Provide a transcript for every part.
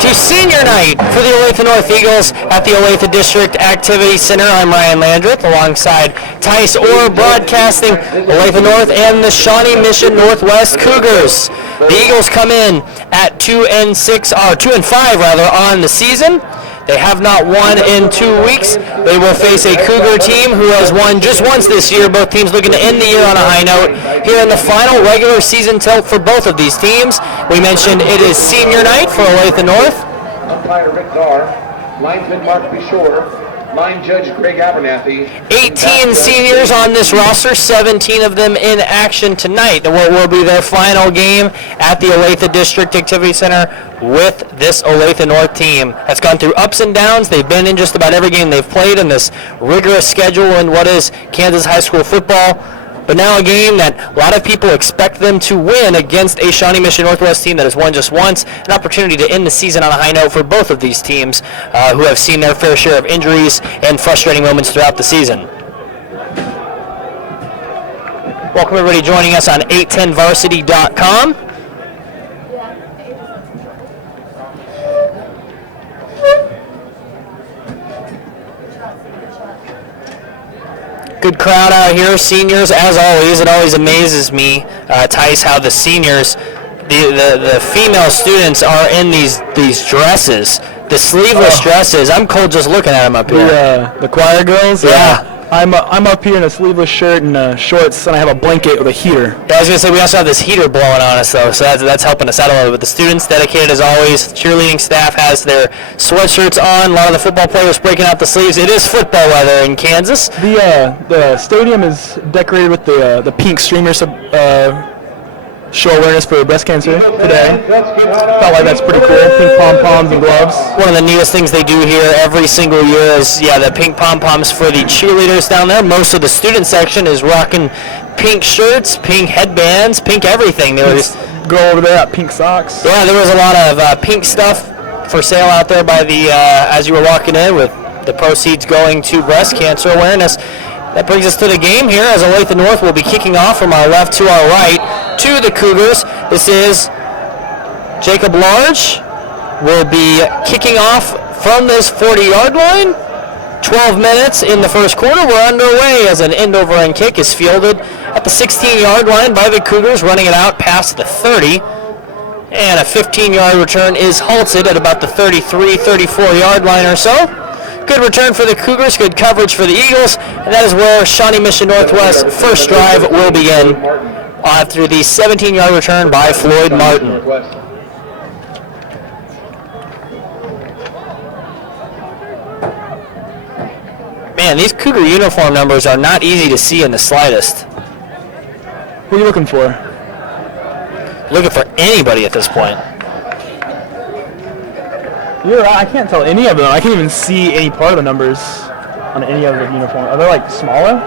to senior night for the Olathe North Eagles at the Olathe District Activity Center. I'm Ryan Landreth alongside Tice Orr broadcasting Olathe North and the Shawnee Mission Northwest Cougars. The Eagles come in at 2-5 on the season. They have not won in 2 weeks. They will face a Cougar team who has won just once this year. Both teams looking to end the year on a high note. Here in the final regular season tilt for both of these teams, we mentioned it is senior night for Olathe North. Umpire Rick Czar, linesman Mark Beshore, line judge Greg Abernathy. 18 seniors on this roster, 17 of them in action tonight. What will be their final game at the Olathe District Activity Center with this Olathe North team that's gone through ups and downs. They've been in just about every game they've played in this rigorous schedule in what is Kansas high school football. But now a game that a lot of people expect them to win against a Shawnee Mission Northwest team that has won just once. An opportunity to end the season on a high note for both of these teams who have seen their fair share of injuries and frustrating moments throughout the season. Welcome everybody joining us on 810varsity.com. Good crowd out here, seniors as always. It always amazes me, Tice, how the seniors, the female students are in these dresses, the sleeveless dresses. I'm cold just looking at them up here. The choir girls? Yeah. I'm up here in a sleeveless shirt and shorts, and I have a blanket with a heater. Yeah, I was going to say, we also have this heater blowing on us, though, so that's helping us out a little bit. The students, dedicated as always. The cheerleading staff has their sweatshirts on. A lot of the football players breaking out the sleeves. It is football weather in Kansas. The stadium is decorated with the pink streamers show awareness for breast cancer today. Felt like that's pretty cool. Pink pom-poms and gloves. One of the neatest things they do here every single year is, the pink pom-poms for the cheerleaders down there. Most of the student section is rocking pink shirts, pink headbands, pink everything. There was girl over there at pink socks. Yeah, there was a lot of pink stuff for sale out there by the as you were walking in, with the proceeds going to breast cancer awareness. That brings us to the game here, as Olathe North will be kicking off from our left to our right to the Cougars. This is Jacob Large will be kicking off from this 40-yard line. 12 minutes in the first quarter. We're underway as an end-over-end kick is fielded at the 16-yard line by the Cougars, running it out past the 30. And a 15-yard return is halted at about the 33, 34-yard line or so. Good return for the Cougars, good coverage for the Eagles, and that is where Shawnee Mission Northwest first drive will begin through the 17-yard return by Floyd Martin. Man, these Cougar uniform numbers are not easy to see in the slightest. Who are you looking for? Looking for anybody at this point. You're right, I can't tell any of them. I can't even see any part of the numbers on any of the uniform. Are they like smaller?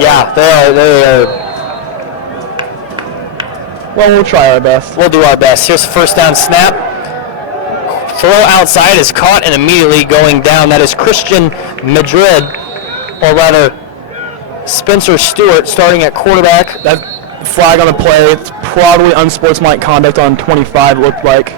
Yeah, they are. Well, we'll try our best. We'll do our best. Here's the first down snap. Throw outside is caught and immediately going down. That is Christian Madrid, or rather Spencer Stewart, starting at quarterback. That flag on the play, it's probably unsportsmanlike conduct on 25, it looked like.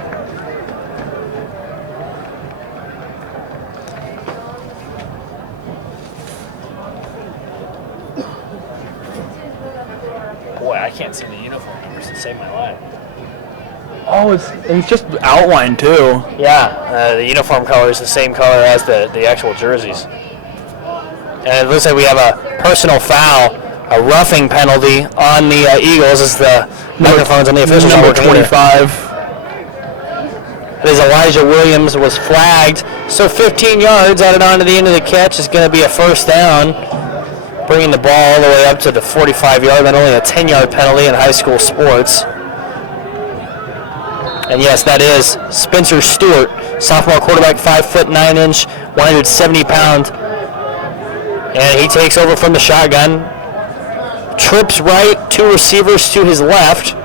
Boy, I can't see the uniform numbers to save my life. Oh, it's just outlined too. Yeah, the uniform color is the same color as the actual jerseys. And it looks like we have a personal foul, a roughing penalty on the Eagles as the microphones on the officials. Number 25. As Elijah Williams was flagged. So 15 yards added on to the end of the catch is going to be a first down, bringing the ball all the way up to the 45-yard line, only a 10-yard penalty in high school sports. And yes, that is Spencer Stewart, sophomore quarterback, 5'9", 170-pound. And he takes over from the shotgun. Trips right, two receivers to his left.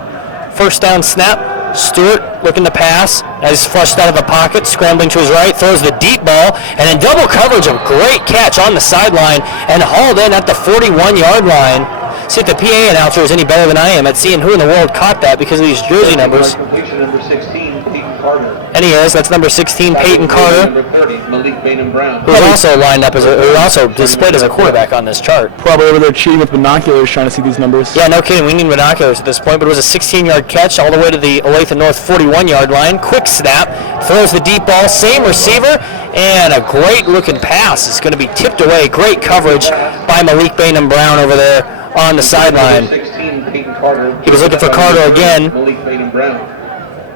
First down snap. Stewart looking to pass as he's flushed out of the pocket, scrambling to his right, throws the deep ball, and in double coverage, a great catch on the sideline and hauled in at the 41-yard line. See if the PA announcer is any better than I am at seeing who in the world caught that because of these jersey numbers. Completion number 16, Carter. And he is. That's number 16, Peyton Carter, Number 30, Malik Bainham-Brown. who's also lined up who also displayed as a quarterback on this chart. Probably over there cheating with binoculars trying to see these numbers. Yeah, no kidding. We need binoculars at this point, but it was a 16-yard catch all the way to the Olathe North 41-yard line. Quick snap, throws the deep ball, same receiver, and a great-looking pass is going to be tipped away. Great coverage by Malik Bainham-Brown over there on the sideline. 16, Peyton Carter. He was looking for Carter again. Malik Bainham-Brown.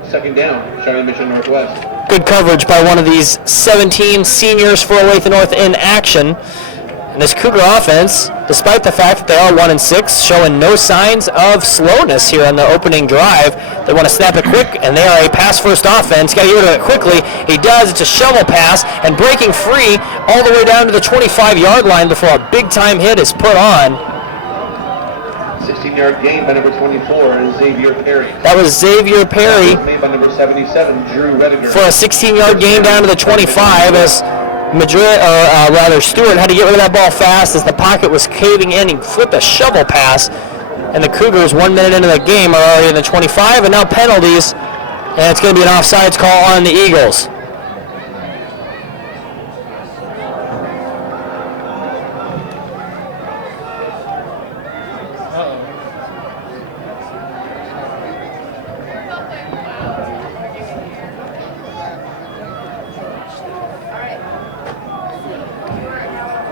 Second down, Shining Mission Northwest. Good coverage by one of these 17 seniors for Olathe North in action. And this Cougar offense, despite the fact that they are 1-6, showing no signs of slowness here on the opening drive. They want to snap it quick, and they are a pass-first offense. Got to get rid of it quickly. He does. It's a shovel pass, and breaking free all the way down to the 25-yard line before a big-time hit is put on. 16-yard gain by number 24, Xavier Perry. That was Xavier Perry Made by number 77, Drew Rediger. for a 16-yard gain down to the 25 as Stewart had to get rid of that ball fast as the pocket was caving in. He flipped a shovel pass, and the Cougars, 1 minute into the game, are already in the 25, and now penalties, and it's going to be an offsides call on the Eagles.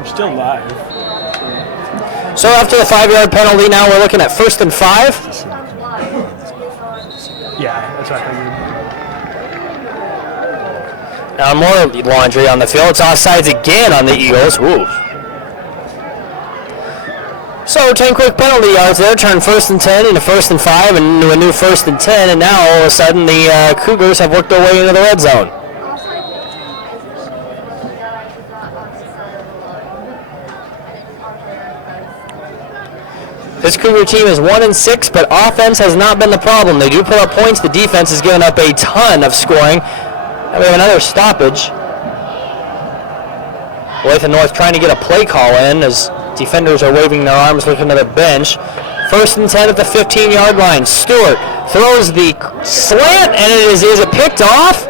Still live. So after the 5-yard penalty, now we're looking at 1st and 5. Yeah, that's what I figured. Now more laundry on the field. It's offsides again on the Eagles. Ooh. So 10 quick penalty yards there. Turn 1st and 10 into 1st and 5 and into a new 1st and 10. And now all of a sudden the Cougars have worked their way into the red zone. This Cougar team is 1-6, but offense has not been the problem. They do put up points. The defense has given up a ton of scoring. And we have another stoppage. Olathe North trying to get a play call in as defenders are waving their arms looking to the bench. 1st and 10 at the 15-yard line. Stewart throws the slant, and is it picked off?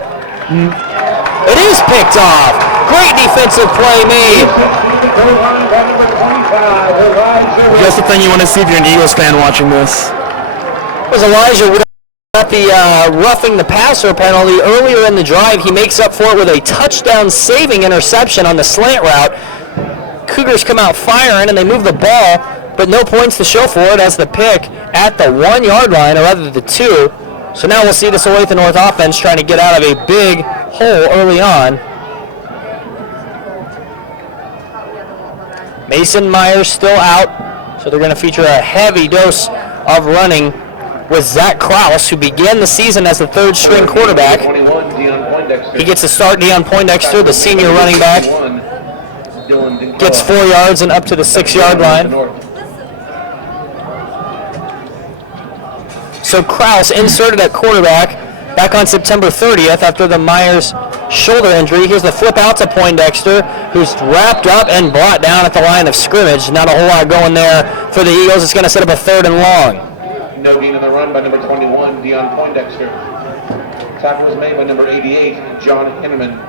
It is picked off. Great defensive play made. Just the thing you want to see if you're an Eagles fan watching this. Was Elijah got the roughing the passer penalty earlier in the drive. He makes up for it with a touchdown-saving interception on the slant route. Cougars come out firing, and they move the ball, but no points to show for it as the pick at the 1-yard line, or rather the 2. So now we'll see this Olathe North offense trying to get out of a big hole early on. Mason Myers still out, so they're going to feature a heavy dose of running with Zach Krause, who began the season as the 3rd-string quarterback. He gets to start. Deion Poindexter, the senior running back, gets 4 yards and up to the 6-yard line. So Krause inserted at quarterback back on September 30th after the Myers shoulder injury. Here's the flip out to Poindexter, who's wrapped up and brought down at the line of scrimmage. Not a whole lot going there for the Eagles. It's going to set up a 3rd and long. No gain on the run by number 21, Deion Poindexter. Tackle was made by number 88, John Henneman.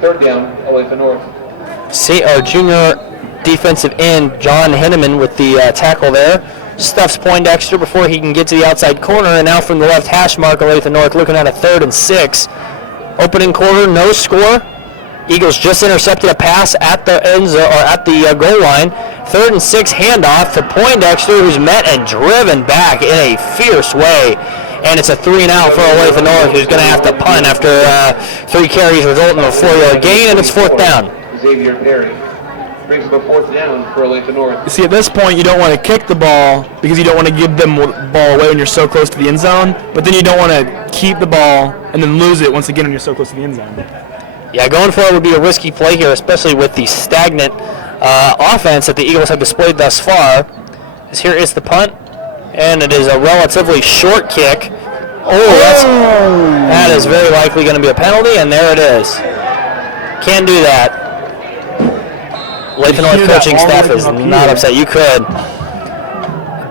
3rd down, Olathe North. Junior defensive end John Henneman with the tackle there. Stuffs Poindexter before he can get to the outside corner, and now from the left hash mark, Olathe North looking at a 3rd and 6. Opening quarter, no score. Eagles just intercepted a pass at the end zone, or at the goal line. 3rd and 6 handoff to Poindexter, who's met and driven back in a fierce way. And it's a 3-and-out for Olathe North, who's going to have to punt after 3 carries resulting in a 4-yard gain, and it's 4th down. Xavier Perry brings up a 4th down for Olathe North. You see, at this point, you don't want to kick the ball because you don't want to give them the ball away when you're so close to the end zone, but then you don't want to keep the ball and then lose it once again when you're so close to the end zone. Yeah, going for it would be a risky play here, especially with the stagnant offense that the Eagles have displayed thus far. As here is the punt, and it is a relatively short kick. That is very likely going to be a penalty, and there it is. Can't do that. Olathe North coaching staff is not upset. You could.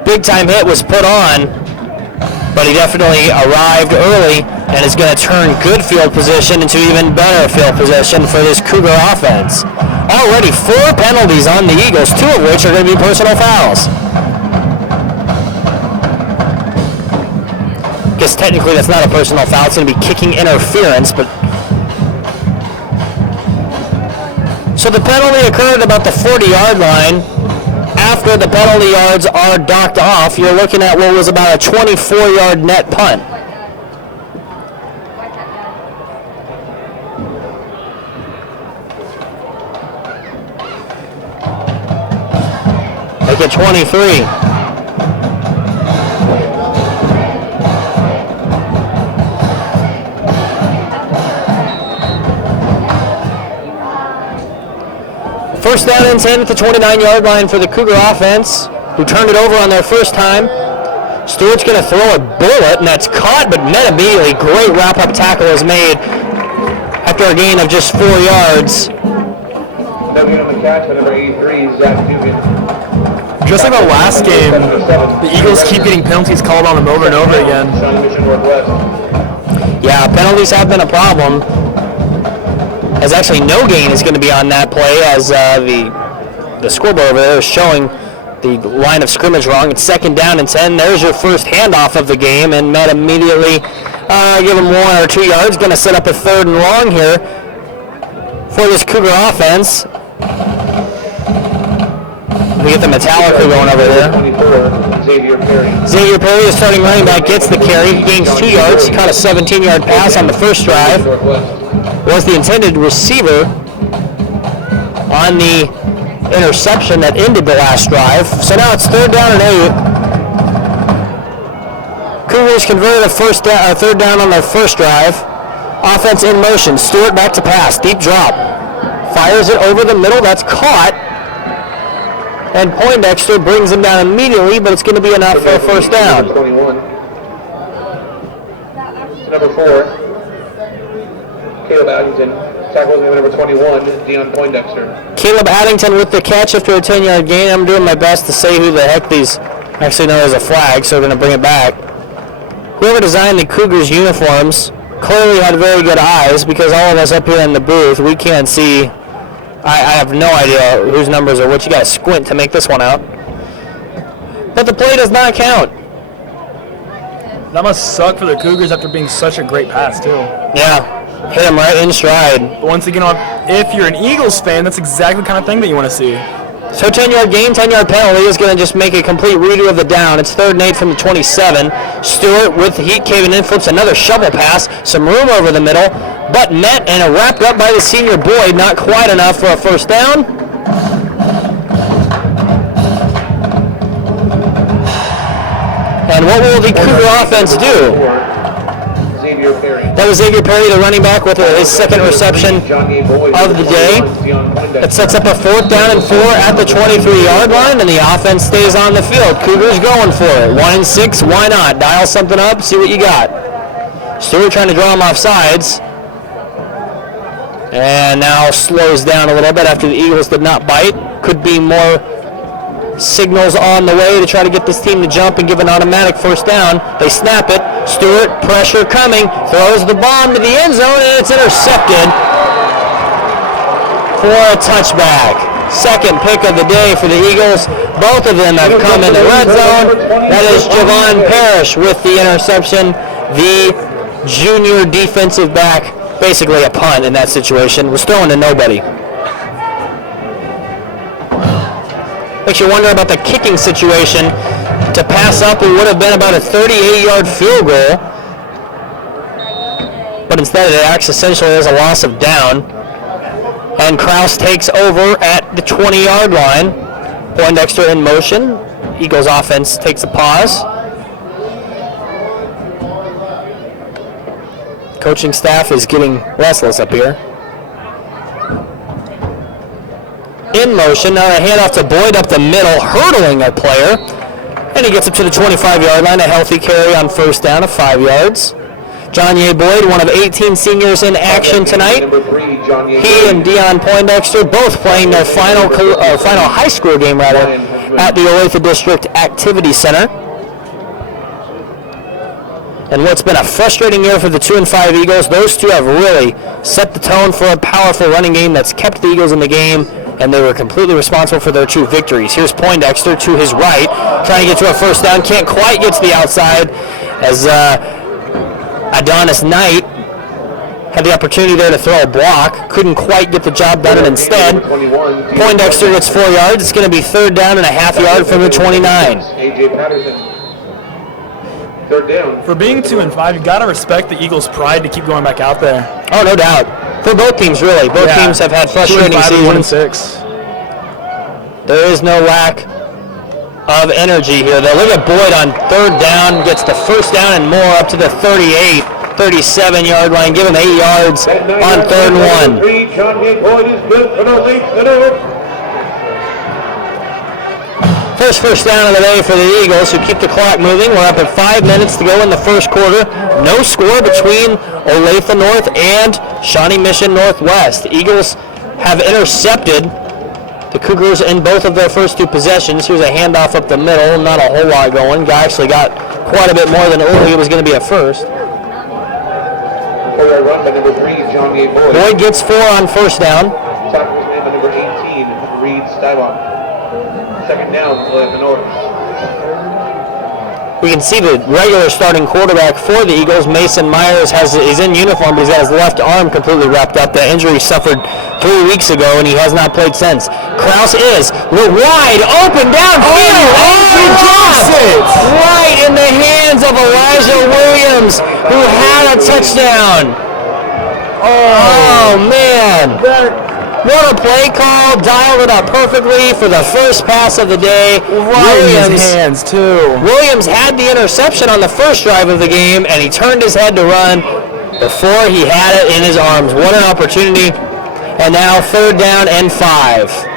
Big time hit was put on. but he definitely arrived early and is going to turn good field position into even better field position for this Cougar offense. Already 4 penalties on the Eagles, 2 of which are going to be personal fouls. Guess technically that's not a personal foul, it's going to be kicking interference, but so the penalty occurred about the 40-yard line. After the penalty yards are docked off, you're looking at what was about a 24-yard net punt. Make it 23. First down and 10 at the 29-yard line for the Cougar offense, who turned it over on their first time. Stewart's going to throw a bullet, and that's caught, but met immediately. Great wrap-up tackle is made after a gain of just 4 yards. Just like the last game, the Eagles keep getting penalties called on them over and over again. Yeah, penalties have been a problem. As actually no gain is going to be on that play, as the scoreboard over there is showing the line of scrimmage wrong. It's second down and 10. There's your first handoff of the game, and Met immediately give him 1 or 2 yards. Going to set up a 3rd and long here for this Cougar offense. We get the Metallica going over there. Xavier Perry, the starting running back, gets the carry. He gains 2 yards. Caught a 17-yard pass on the first drive. Was the intended receiver on the interception that ended the last drive. So now it's 3rd down and 8. Cougars converted a 3rd down on their first drive. Offense in motion. Stewart back to pass. Deep drop. Fires it over the middle. That's caught. And Poindexter brings him down immediately, but it's going to be enough for a first down. Number 4. Caleb Addington, tackles number 21, Dion Poindexter. Caleb Addington with the catch after a 10-yard gain. I'm doing my best to say who the heck these, actually no, there's a flag, so we're going to bring it back. Whoever designed the Cougars uniforms clearly had very good eyes, because all of us up here in the booth, we can't see. I have no idea whose numbers are which. You got to squint to make this one out. But the play does not count. That must suck for the Cougars after being such a great pass, too. Yeah. Hit him right in stride. But once again, if you're an Eagles fan, that's exactly the kind of thing that you want to see. So 10-yard gain, 10-yard penalty is going to just make a complete redo of the down. It's 3rd and 8 from the 27. Stewart with the heat caving in, flips another shovel pass. Some room over the middle, but met and wrapped up by the senior Boyd. Not quite enough for a first down. And what will the Cougar offense do? That was Xavier Perry, the running back, with his 2nd reception of the day. That sets up a 4th down and 4 at the 23-yard line, and the offense stays on the field. Cougars going for it. 1 and 6, why not? Dial something up, see what you got. Stewart trying to draw him off sides. And now slows down a little bit after the Eagles did not bite. Could be more signals on the way to try to get this team to jump and give an automatic first down. They snap it. Stewart, pressure coming, throws the bomb to the end zone, and it's intercepted for a touchback. 2nd pick of the day for the Eagles. Both of them have come in the red zone. That is Javon Parrish with the interception, the junior defensive back. Basically a punt in that situation. Was throwing to nobody. Makes you wonder about the kicking situation. To pass up, it would have been about a 38-yard field goal. But instead it acts essentially as a loss of down. And Kraus takes over at the 20-yard line. Poindexter in motion. Eagles offense takes a pause. Coaching staff is getting restless up here. In motion, now a handoff to Boyd up the middle, hurdling a player. And he gets up to the 25-yard line, a healthy carry on first down of 5 yards. John Ye Boyd, one of 18 seniors in action tonight. He and Dion Poindexter both playing their final high school game at the Olathe District Activity Center. and what's been a frustrating year for the 2-5 Eagles. Those two have really set the tone for a powerful running game that's kept the Eagles in the game, and they were completely responsible for their 2 victories. Here's Poindexter to his right, trying to get to a first down. Can't quite get to the outside as Adonis Knight had the opportunity there to throw a block. Couldn't quite get the job done, and instead, Poindexter gets 4 yards. It's going to be 3rd down and a half yard from the 29. A.J. Patterson. 3rd down. For being 2-5, you gotta respect the Eagles' pride to keep going back out there. Oh, no doubt. For both teams, really. Both teams have had frustrating 2-5 and seasons. 1-6. There is no lack of energy here, though. Look at Boyd on 3rd down, gets the first down and more up to the 38, 37-yard line. Give him 8 yards on 3rd and 1. John Boyd is good for the lead. First down of the day for the Eagles, who keep the clock moving. We're up at 5 minutes to go in the first quarter. No score between Olathe North and Shawnee Mission Northwest. The Eagles have intercepted the Cougars in both of their first 2 possessions. Here's a handoff up the middle. Not a whole lot going. Guy actually got quite a bit more than it was going to be at first. Run by number 3, John Boyd. Boyd gets 4 on first down. Tackle was made by number 18, Reed Stybach. 2nd down, Olathe North. We can see the regular starting quarterback for the Eagles, Mason Myers, is in uniform, but he's got his left arm completely wrapped up. The injury suffered 3 weeks ago, and he has not played since. Kraus is wide open downfield. He drops it right in the hands of Elijah Williams, who had a touchdown. Oh man. What a play call, dialed it up perfectly for the first pass of the day. Right in his hands, too. Williams had the interception on the first drive of the game, and he turned his head to run before he had it in his arms. What an opportunity. And now 3rd down and 5.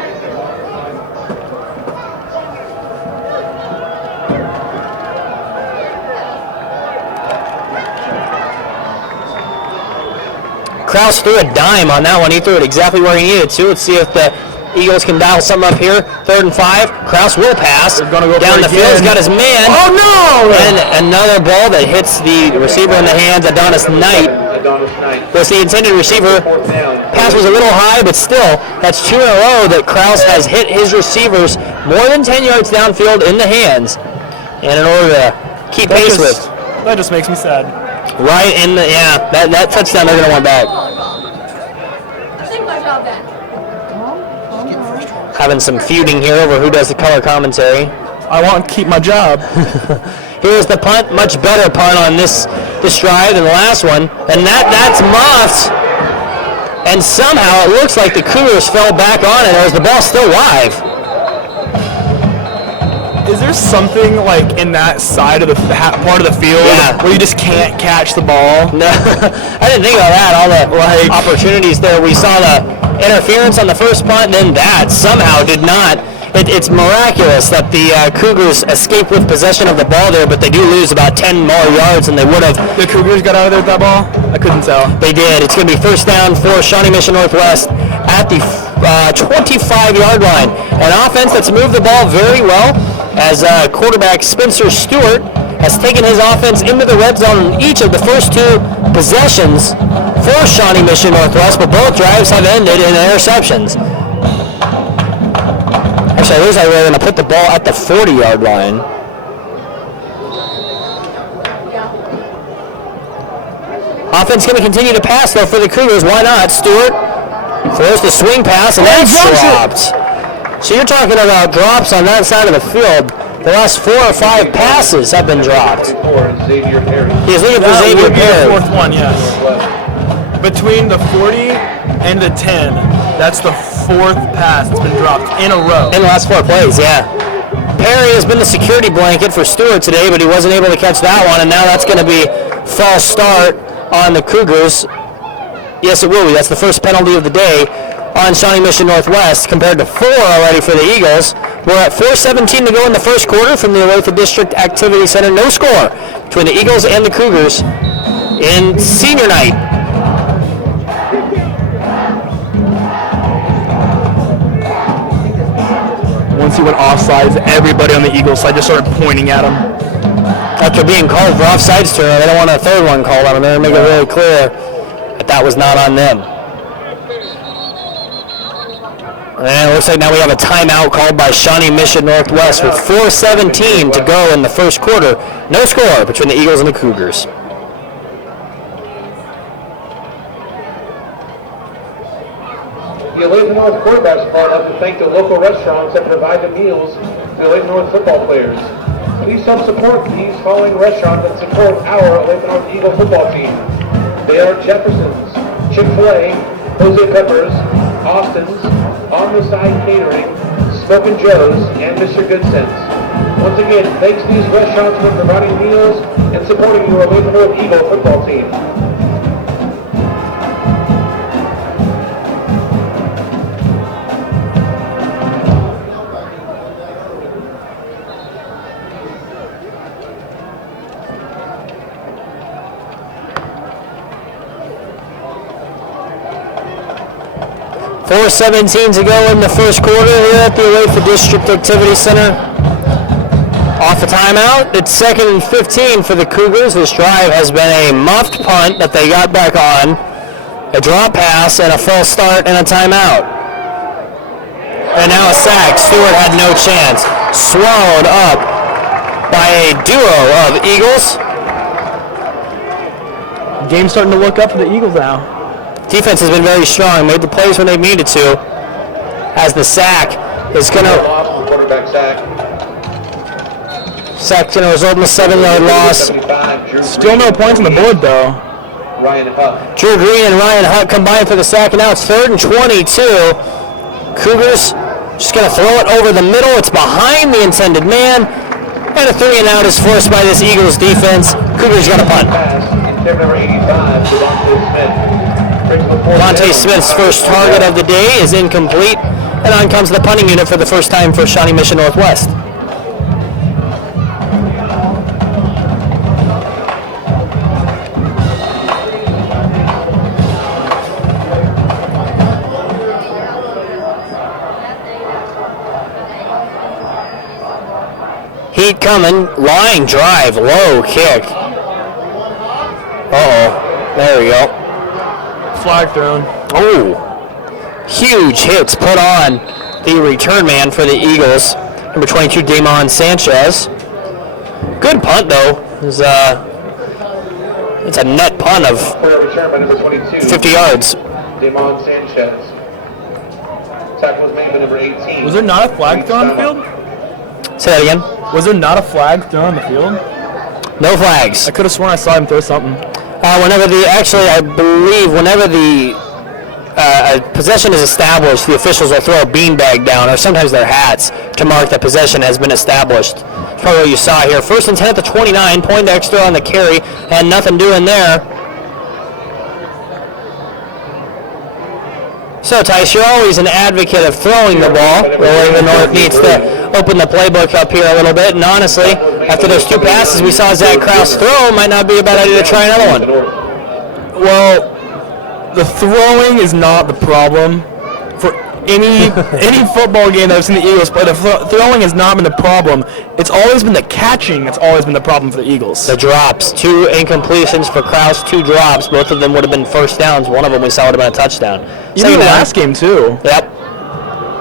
Kraus threw a dime on that one. He threw it exactly where he needed to. Let's see if the Eagles can dial something up here. 3rd and 5. Kraus will pass. They're gonna go down the field. He's got his man. Oh, no! And another ball that hits the receiver in the hands. Adonis Knight was the intended receiver. Pass was a little high, but still, that's 2 in a row that Kraus has hit his receivers more than 10 yards downfield in the hands. And in order to keep pace with. That just makes me sad. Right in the, that touchdown they're going to want back. Having some feuding here over who does the color commentary. I want to keep my job. Here's the punt, much better punt on this drive than the last one. And that's muffed. And somehow it looks like the Cougars fell back on it as the ball's still live. Is there something like in that side of the part of the field where you just can't catch the ball? No, I didn't think about that. All the opportunities there. We saw the interference on the first punt, and then that somehow did not. It's miraculous that the Cougars escaped with possession of the ball there, but they do lose about 10 more yards than they would have. The Cougars got out of there with that ball? I couldn't tell. They did. It's going to be 1st down for Shawnee Mission Northwest at the 25-yard line. An offense that's moved the ball very well, as quarterback Spencer Stewart has taken his offense into the red zone in each of the first 2 possessions for Shawnee Mission Northwest, but both drives have ended in interceptions. Actually, it looks like we're going to put the ball at the 40-yard line. Offense going to continue to pass, though, for the Cougars. Why not? Stewart throws the swing pass, and that's dropped. So you're talking about drops on that side of the field. The last 4 or 5 passes have been dropped. He's looking for Xavier Perry. The 4th one, yes. Between the 40 and the 10, that's the 4th pass that's been dropped in a row. In the last 4 plays, yeah. Perry has been the security blanket for Stewart today, but he wasn't able to catch that one, and now that's going to be false start on the Cougars. Yes, it will be. That's the first penalty of the day on Shawnee Mission Northwest, compared to 4 already for the Eagles. We're at 4:17 to go in the first quarter from the Olathe District Activity Center. No score between the Eagles and the Cougars in senior night. Once he went offsides, everybody on the Eagles side just started pointing at him. After being called for offsides turnover, they don't want a third one called on them. They're going to make it really clear that was not on them. And it looks like now we have a timeout called by Shawnee Mission Northwest with 4:17 to go in the first quarter. No score between the Eagles and the Cougars. The Olathe North quarterbacks would like to thank the local restaurants that provide the meals to the Olathe North football players. Please help support these following restaurants that support our Olathe North Eagle football team. They are Jefferson's, Chick-fil-A, Jose Peppers, Austin's, On the Side Catering, Smokin' Joe's, and Mr. Goodsense. Once again, thanks to these restaurants for providing meals and supporting your Olathe North Eagle football team. .4:17 to go in the first quarter here at the Olathe District Activity Center. Off the timeout, it's 2nd and 15 for the Cougars. This drive has been a muffed punt that they got back on, a drop pass, and a false start and a timeout. And now a sack. Stewart had no chance. Swallowed up by a duo of Eagles. Game's starting to look up for the Eagles now. Defense has been very strong, made the plays when they needed to. As the sack is going to... Quarterback sack. Sack's going to result in a 7-yard loss. Still no points on the board, though. Ryan Huck. Drew Green and Ryan Huck combined for the sack, and now it's 3rd and 22. Cougars just going to throw it over the middle. It's behind the intended man. And a 3-and-out is forced by this Eagles defense. Cougars got a punt. Number 85, Devontae Smith. Devontae Smith's first target of the day is incomplete, and on comes the punting unit for the first time for Shawnee Mission Northwest. Heat coming, line drive, low kick. Uh-oh, there we go. Flag thrown. Oh, huge hits put on the return man for the Eagles, number 22, Damon Sanchez. Good punt, though. It's a net punt of 50 yards. Damon Sanchez. Tackle was made by number 18. Was there not a flag thrown on the field? Say that again. Was there not a flag thrown on the field? No flags. I could have sworn I saw him throw something. I believe whenever the possession is established, the officials will throw a beanbag down, or sometimes their hats, to mark that possession has been established. That's probably what you saw here. 1st and 10 at the 29, Poindexter on the carry, and nothing doing there. So, Tice, you're always an advocate of throwing the ball. The North needs to open the playbook up here a little bit, and honestly, after those 2 passes we saw Zach Krause throw, might not be a bad idea to try another one. Well, the throwing is not the problem. For any football game that I've seen the Eagles play, the throwing has not been the problem. It's always been the catching that's always been the problem for the Eagles. The drops, 2 incompletions for Krause, 2 drops. Both of them would have been first downs. One of them we saw would have been a touchdown. Even the last game, too. Yep.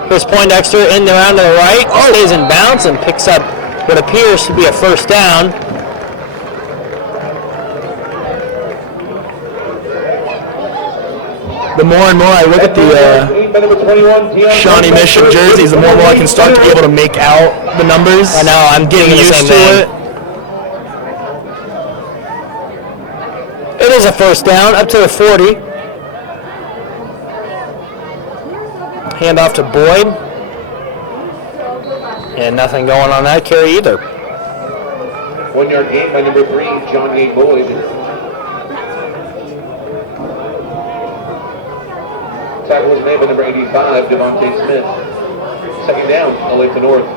Here's Poindexter in the round to the right. Stays in bounds and picks up what appears to be a first down. The more and more I look at the Shawnee Mission jerseys, the more and more I can start to be able to make out the numbers. I know, I'm getting used to it. It is a first down, up to the 40. Hand off to Boyd. And nothing going on that carry either. 1 yard gain by number 3, John A. Boyd. Tackle was made by number 85, Devontae Smith. 2nd down, Olathe North.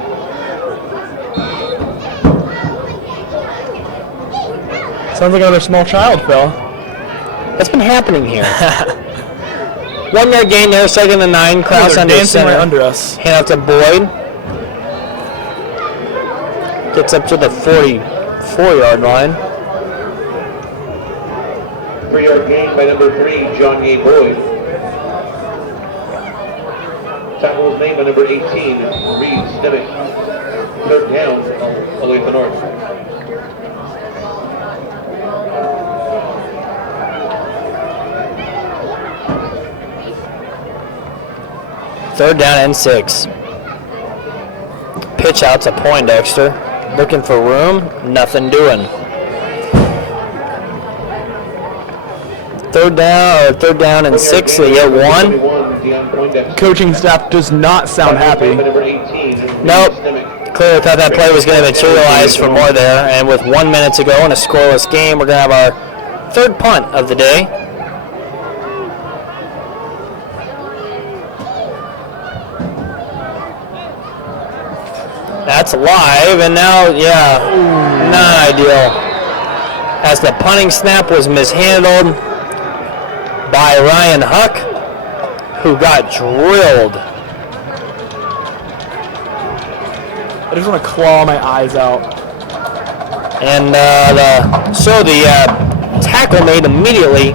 Sounds like another small child, Phil. What's been happening here? 1 yard gain there, 2nd and 9. Krause under dancing center. right under us. Hand off to Boyd. Gets up to the 45 4-yard line. 3-yard gain by number 3, John A. Boyd. Tackle was made by number 18, Reed Stemick. 3rd down, Olathe North. Third down and 6. Pitch out to Poindexter. Looking for room, nothing doing. Third down and 6, they get 1. Coaching staff does not sound happy. Nope. Clearly thought that play was going to materialize for more there. And with 1 minute to go in a scoreless game, we're going to have our 3rd punt of the day. That's live, and now, not ideal. As the punting snap was mishandled by Ryan Huck, who got drilled. I just want to claw my eyes out. And the tackle made immediately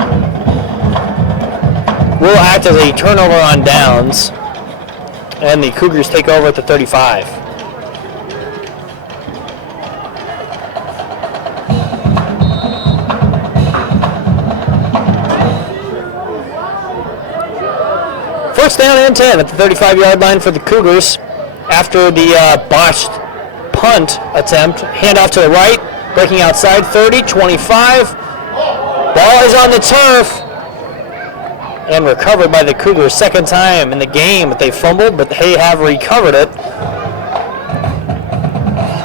will act as a turnover on downs, and the Cougars take over at the 35. First down and 10 at the 35-yard line for the Cougars after the botched punt attempt. Handoff to the right, breaking outside, 30, 25. Ball is on the turf and recovered by the Cougars. 2nd time in the game that they fumbled, but they have recovered it.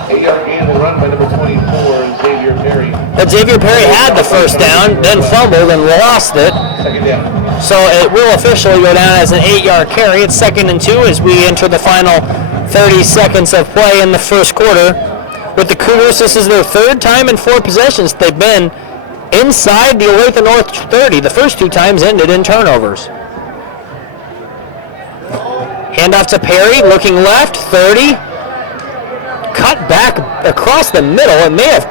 8-yard gain will run by number 24, Xavier Perry. But Xavier Perry had the first down, then fumbled and lost it. 2nd down. So it will officially go down as an 8-yard carry. It's 2nd and 2 as we enter the final 30 seconds of play in the first quarter. With the Cougars, this is their 3rd time in 4 possessions they've been inside the Olathe North 30. The first 2 times ended in turnovers. Handoff to Perry, looking left, 30. Cut back across the middle. It may have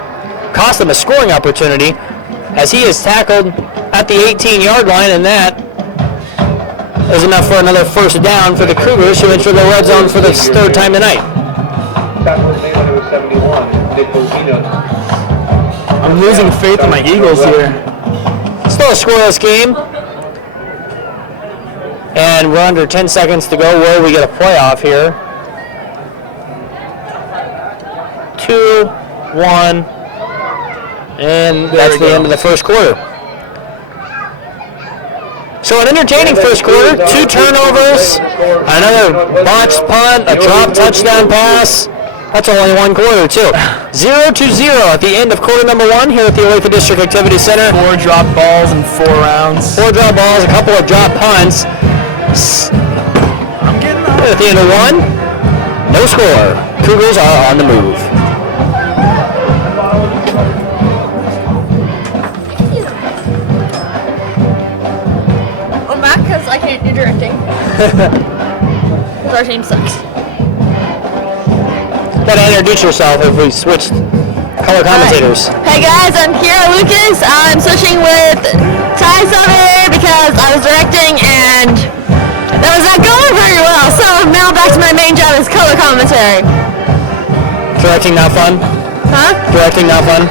cost them a scoring opportunity as he is tackled at the 18-yard line, and that is enough for another first down for the Cougars, who enter the red zone for the 3rd time tonight. Tackle was made by number 71, Nick Bozino. I'm losing faith in my Eagles here. Still a scoreless game. And we're under 10 seconds to go. Will we get a playoff here? 2, 1, and that's the end of the first quarter. So an entertaining first quarter, 2 turnovers, another botched punt, a drop touchdown pass. That's only 1 quarter, too. 0-0 at the end of quarter number 1 here at the Olathe District Activity Center. 4 drop balls in 4 rounds. 4 drop balls, a couple of drop punts. I'm getting At the end of 1, no score. Cougars are on the move. I'm back because I can't do directing. Because our team sucks. Gotta introduce yourself if we switched color commentators. Hey guys, I'm Kira Lucas. I'm switching with Ty Summer because I was directing and that was not going very well. So now back to my main job as color commentary. Directing not fun? Huh? Directing not fun?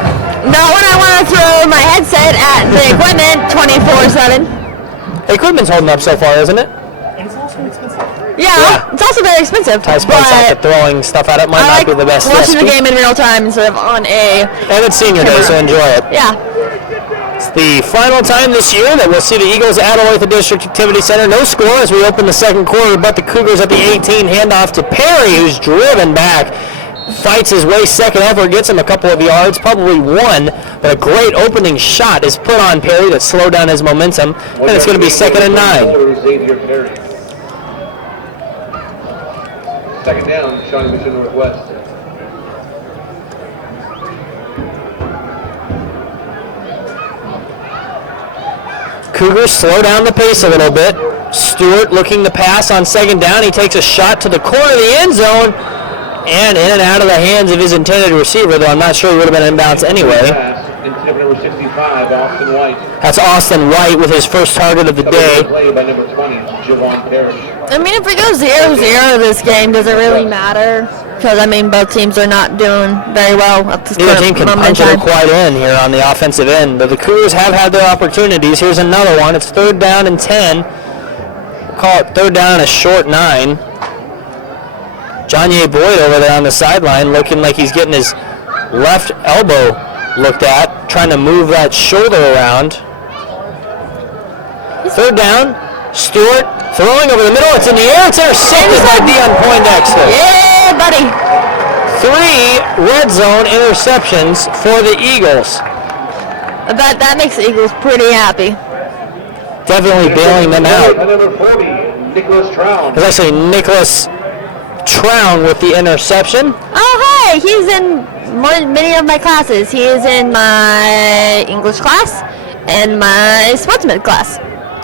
Not when I want to throw my headset at the equipment 24/7. The equipment's holding up so far, isn't it? Yeah, it's also very expensive. Ty's points out that throwing stuff at it might I not be the best watching the recipe. game in real time instead of on a And it's senior day, so enjoy it. Yeah. It's the final time this year that we'll see the Eagles at Olathe District Activity Center. No score as we open the second quarter, but the Cougars at the 18, handoff to Perry, who's driven back. Fights his way, second effort, gets him a couple of yards, probably 1, but a great opening shot is put on Perry that slowed down his momentum, and it's going to be 2nd and 9. Xavier Perry. 2nd down, Shawnee Mission Northwest. Cougars slow down the pace a little bit. Stewart looking to pass on 2nd down. He takes a shot to the corner of the end zone, And in and out of the hands of his intended receiver, though I'm not sure he would have been inbounds anyway. Instead of number 65, Austin White. That's Austin White with his first target of the day. Play by number 20, Javon Parrish. I mean, if we go 0-0 this game, does it really matter? Because, I mean, both teams are not doing very well at this Neither team can moment in punch it time. quite in here on the offensive end, but the Cougars have had their opportunities. Here's another one. It's 3rd down and 10. Call it 3rd down and a short 9. Johnny Boyd over there on the sideline looking like he's getting his left elbow looked at, trying to move that shoulder around. 3rd down. Stewart throwing over the middle. It's in the air. It's intercepted by Dion Poindexter. Yeah, buddy. 3 red zone interceptions for the Eagles. That makes the Eagles pretty happy. Definitely bailing them out. Number 40, Nicholas Trown. It's actually Nicholas Trown with the interception. Oh, hey, he's in many of my classes. He is in my English class and my sportsman class.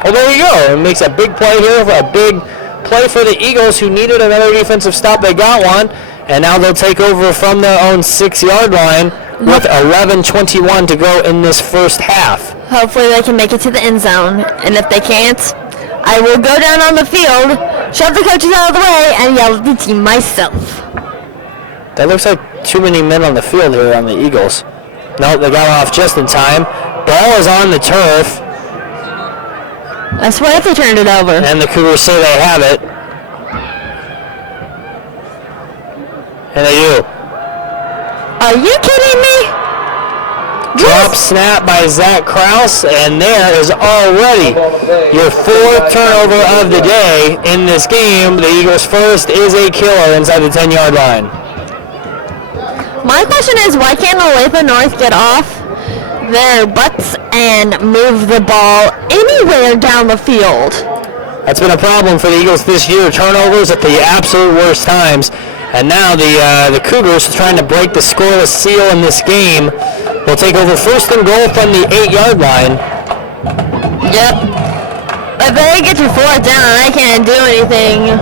Well, there you go. It makes a big play here, a big play for the Eagles, who needed another defensive stop. They got one, and now they'll take over from their own 6-yard line with 11:21 to go in this first half. Hopefully they can make it to the end zone, and if they can't, I will go down on the field, shove the coaches out of the way, and yell at the team myself. That looks like too many men on the field here on the Eagles. Nope, they got off just in time. Ball is on the turf. I swear if they turned it over. And the Cougars say they have it. And they do. Are you kidding me? Drop snap by Zach Krause, and there is already your 4th turnover of the day in this game. The Eagles' first is a killer inside the 10-yard line. My question is, why can't Olathe North get off their butts and move the ball anywhere down the field? That's been a problem for the Eagles this year. Turnovers at the absolute worst times. And now the Cougars, trying to break the scoreless seal in this game, will take over 1st and goal from the 8-yard line. Yep. If they get to 4th down and I can't do anything,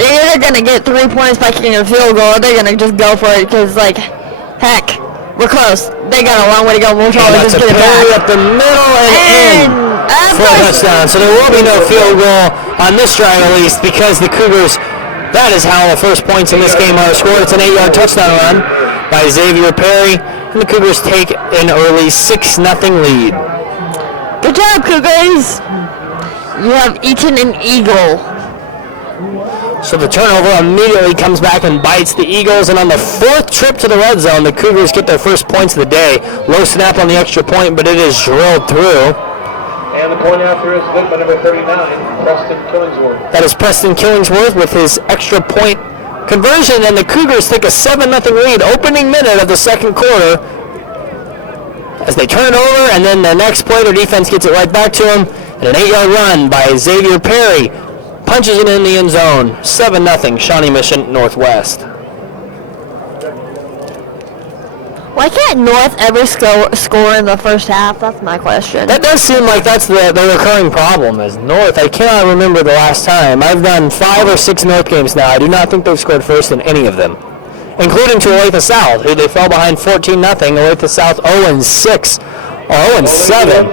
they're either going to get 3 points by kicking a field goal, or they're going to just go for it because, like, heck, we're close. They got a long way to go. We'll probably just get it back. Up the middle and in for a touchdown. So there will be no field goal on this drive at least, because the Cougars, that is how the first points in this game are scored. It's an 8-yard touchdown run by Xavier Perry, and the Cougars take an early 6-0 lead. Good job, Cougars. You have eaten an eagle. So the turnover immediately comes back and bites the Eagles, and on the 4th trip to the red zone, the Cougars get their first points of the day. Low snap on the extra point, but it is drilled through. And the point after is good by number 39, Preston Killingsworth. That is Preston Killingsworth with his extra point conversion, and the Cougars take a 7-0 lead, opening minute of the 2nd quarter, as they turn it over, and then the next play, their defense gets it right back to them, and an 8-yard run by Xavier Perry punches it in the end zone. 7-0 Shawnee Mission Northwest. Why can't North ever score in the first half? That's my question. That does seem like that's the recurring problem is North. I cannot remember the last time. I've done 5 or 6 North games now. I do not think they've scored first in any of them, including to Olathe South, who they fell behind 14-0. Olathe South 0-6 or 0-7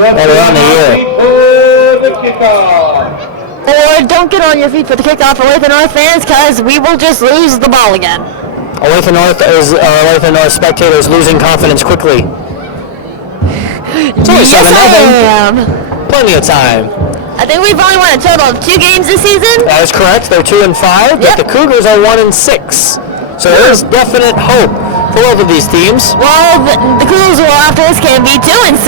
earlier on the year. Or don't get on your feet for the kickoff, Olathe North fans, because we will just lose the ball again. Olathe North spectators losing confidence quickly. It's only 7-0. Plenty of time. I think we've only won a total of 2 games this season. That is correct. They're 2-5, but the Cougars are 1-6. So there is definite hope for both of these teams. Well, the Cougars will after this game be 2-6.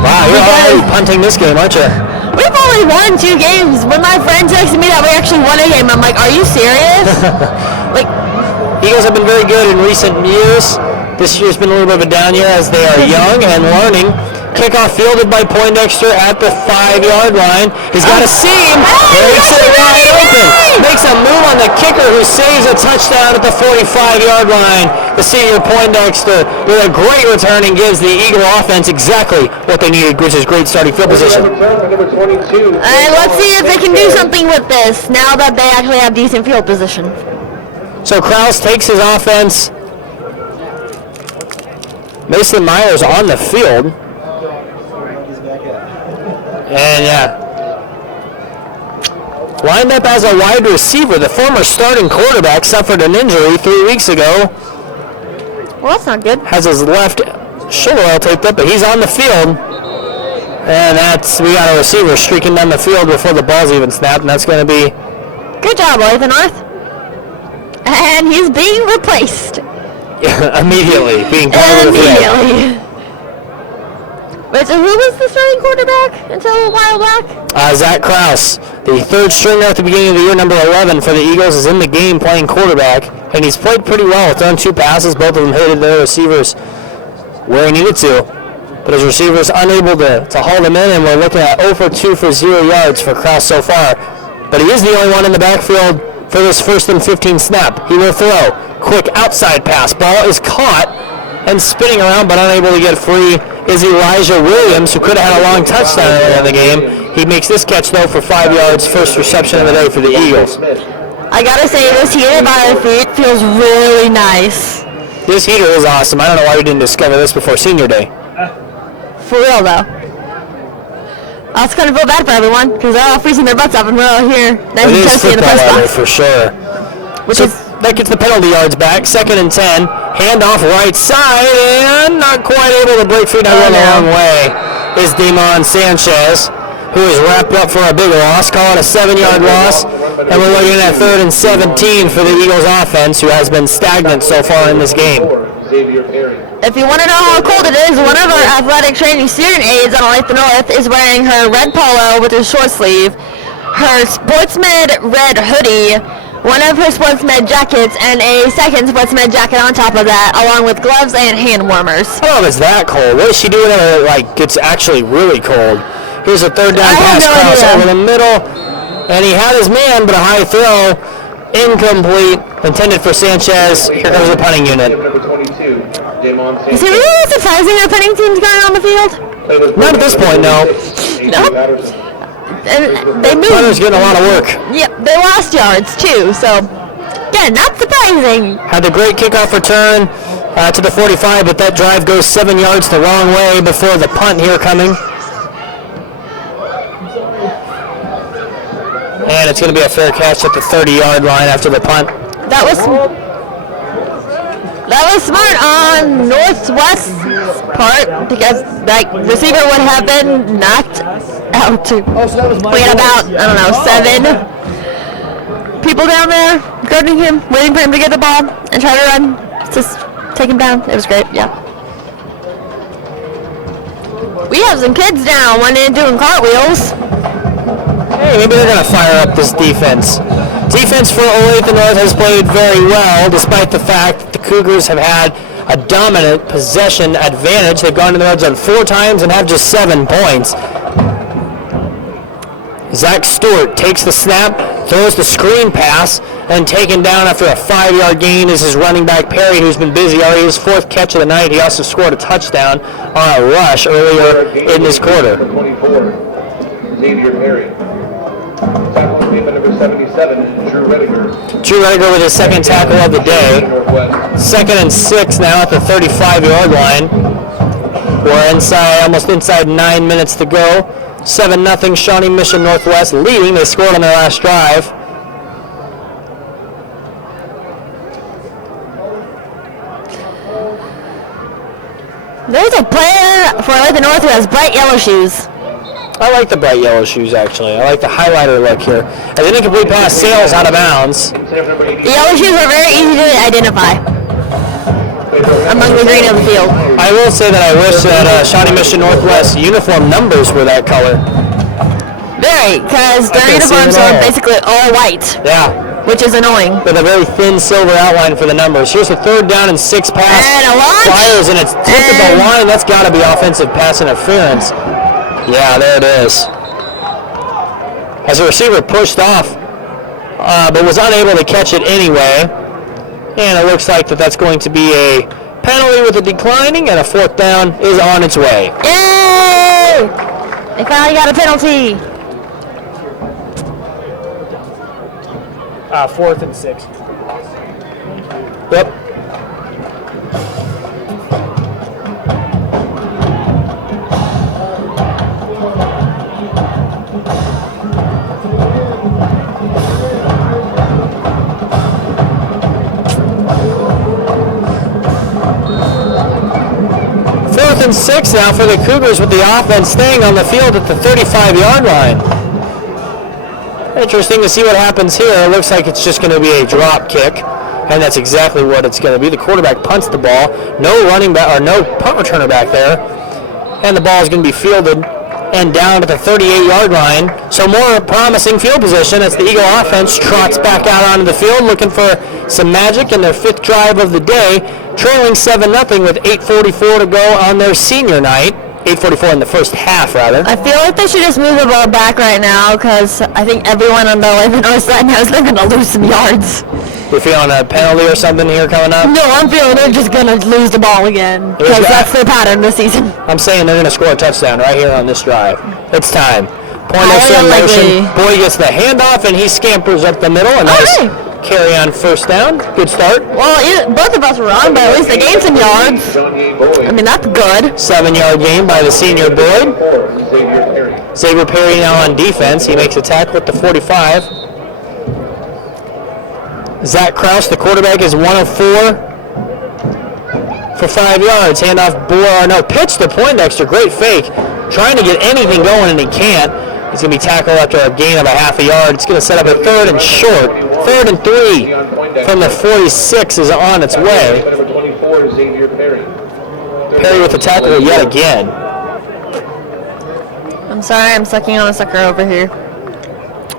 Wow, you're already punting this game, aren't you? We've only won 2 games. When my friend texted me that we actually won a game, I'm like, are you serious? Like, Eagles have been very good in recent years. This year's been a little bit of a down year as they are young and learning. Kickoff fielded by Poindexter at the 5-yard line. He's got a seam. Breaks it wide open. Makes a move on the kicker, who saves a touchdown at the 45-yard line. The senior Poindexter with a great return and gives the Eagle offense exactly what they needed, which is great starting field position. let's see if they can do something with this now that they actually have decent field position. So Krause takes his offense. Mason Myers on the field. And yeah. Lined up as a wide receiver. The former starting quarterback suffered an injury 3 weeks ago. Well, that's not good. Has his left shoulder all taped up, but he's on the field. And we got a receiver streaking down the field before the ball's even snapped, and that's going to be... Good job, Olathe North. And he's being replaced. Immediately, being called to the field. Immediately. Wait, so who was the starting quarterback until a while back? Zach Krause, the third stringer at the beginning of the year, number 11 for the Eagles, is in the game playing quarterback, and he's played pretty well. Thrown 2 passes, both of them hit their receivers where he needed to. But his receivers unable to haul them in, and we're looking at 0 for 2 for 0 yards for Krause so far. But he is the only one in the backfield for this 1st and 15 snap. He will throw. Quick outside pass. Ball is caught and spinning around, but unable to get free is Elijah Williams, who could have had a long touchdown earlier in the game. He makes this catch, though, for 5 yards. First reception of the day for the Eagles. I gotta say, this heater by the feet feels really nice. This heater is awesome. I don't know why we didn't discover this before senior day. For real, though. I was gonna feel bad for everyone, because they're all freezing their butts off, and we're all here. Nice and toasty in the press box. For sure. That gets the penalty yards back. 2nd and 10. Handoff right side, and not quite able to break free. Down the long way is Damon Sanchez, who is wrapped up for a big loss. Call it a 7-yard loss. And we're looking at 3rd and 17 for the Eagles offense, who has been stagnant so far in this game. If you want to know how cold it is, one of our athletic training student aides on Olathe North is wearing her red polo with a short sleeve, her Sportsmed red hoodie, one of her Sportsmed jackets, and a second Sportsmed jacket on top of that, along with gloves and hand warmers. I don't know if it's that cold. What is she doing when it gets actually really cold? Here's a 3rd down pass cross over the middle, and he had his man, but a high throw, incomplete, intended for Sanchez. Here comes the punting unit. Is it really surprising our punting team's going on the field? Not at this point, no. Nope. They moved. Punter's getting a lot of work. Yep, they lost yards too, so again, not surprising. Had the great kickoff return to the 45, but that drive goes 7 yards the wrong way before the punt here coming. And it's going to be a fair catch at the 30-yard line after the punt. That was smart on Northwest's part, because that receiver would have been knocked out to wait about, 7 people down there guarding him, waiting for him to get the ball and try to run, just take him down. It was great, yeah. We have some kids down doing cartwheels. Hey, maybe they're going to fire up this defense. Defense for Olathe North has played very well, despite the fact that the Cougars have had a dominant possession advantage. They've gone to the red zone 4 times and have just 7 points. Zach Stewart takes the snap, throws the screen pass, and taken down after a 5-yard gain is his running back Perry, who's been busy already. His 4th catch of the night. He also scored a touchdown on a rush earlier in this quarter. 24, Xavier Perry. Tackle number 77, Drew Rediger. Drew Rediger with his 2nd tackle of the day. 2nd and 6 now at the 35-yard line. We're almost inside 9 minutes to go. 7-0 Shawnee Mission Northwest leading. They scored on their last drive. There's a player for Olathe North who has bright yellow shoes. I like the bright yellow shoes, actually. I like the highlighter look here. As an incomplete pass sails out of bounds. The yellow shoes are very easy to identify among the green of the field. I will say that I wish that Shawnee Mission Northwest uniform numbers were that color. Very, because their uniforms are basically all white. Yeah. Which is annoying. With a very thin silver outline for the numbers. Here's a 3rd down and 6 pass. And a launch. Fires, and it's tipped at the line. That's got to be offensive pass interference. Yeah, there it is. As a receiver pushed off, but was unable to catch it anyway. And it looks like that's going to be a penalty with a declining, and a 4th down is on its way. Yay! They finally got a penalty. 4th and 6. Yep. Fourth and 6 now for the Cougars with the offense staying on the field at the 35-yard line. Interesting to see what happens here. It looks like it's just going to be a drop kick, and that's exactly what it's going to be. The quarterback punts the ball. No running back or no punt returner back there, and the ball is going to be fielded and down at the 38-yard line. So more promising field position as the Eagle offense trots back out onto the field looking for some magic in their 5th drive of the day, trailing 7-0 with 8:44 to go on their senior night. 8:44 in the first half, rather. I feel like they should just move the ball back right now because I think everyone on the north side knows they're going to lose some yards. You're feeling a penalty or something here coming up? No, I'm feeling they're just going to lose the ball again because that's their pattern this season. I'm saying they're going to score a touchdown right here on this drive. It's time. Poindexter in motion. Boy gets the handoff, and he scampers up the middle. A nice carry on first down. Good start. Well, both of us were on, but at least they gained some yards. I mean, that's good. 7-yard gain by the senior Boyd. Xavier Perry now on defense. He makes a tackle at the 45. Zach Kraus, the quarterback, is 1 of 4 for 5 yards. Handoff, pitch to Poindexter. Great fake. Trying to get anything going, and he can't. He's going to be tackled after a gain of a half a yard. It's going to set up a 3rd and short. 3rd and 3 from the 46 is on its way. Perry with the tackle yet again. I'm sorry, I'm sucking on a sucker over here.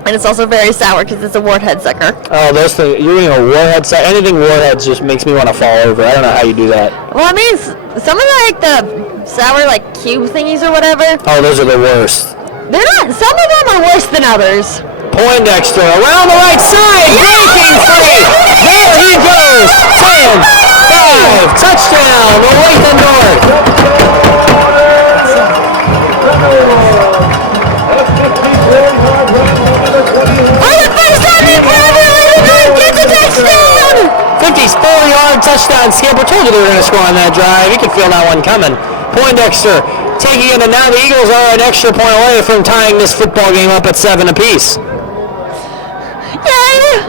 And it's also very sour because it's a warhead sucker. Oh, those things. You're eating a warhead sucker. Anything warheads just makes me want to fall over. I don't know how you do that. Well, I mean, some of the sour, cube thingies or whatever. Oh, those are the worst. They're not. Some of them are worse than others. Poindexter around the right side, breaking free. There he goes. 10, 5, touchdown, Olathe North. For the first time in forever, Olathe gets a touchdown. 54-yard touchdown scamper. Told you they were going to score on that drive. You could feel that one coming. Poindexter taking it, and now the Eagles are an extra point away from tying this football game up at 7 apiece. Yay!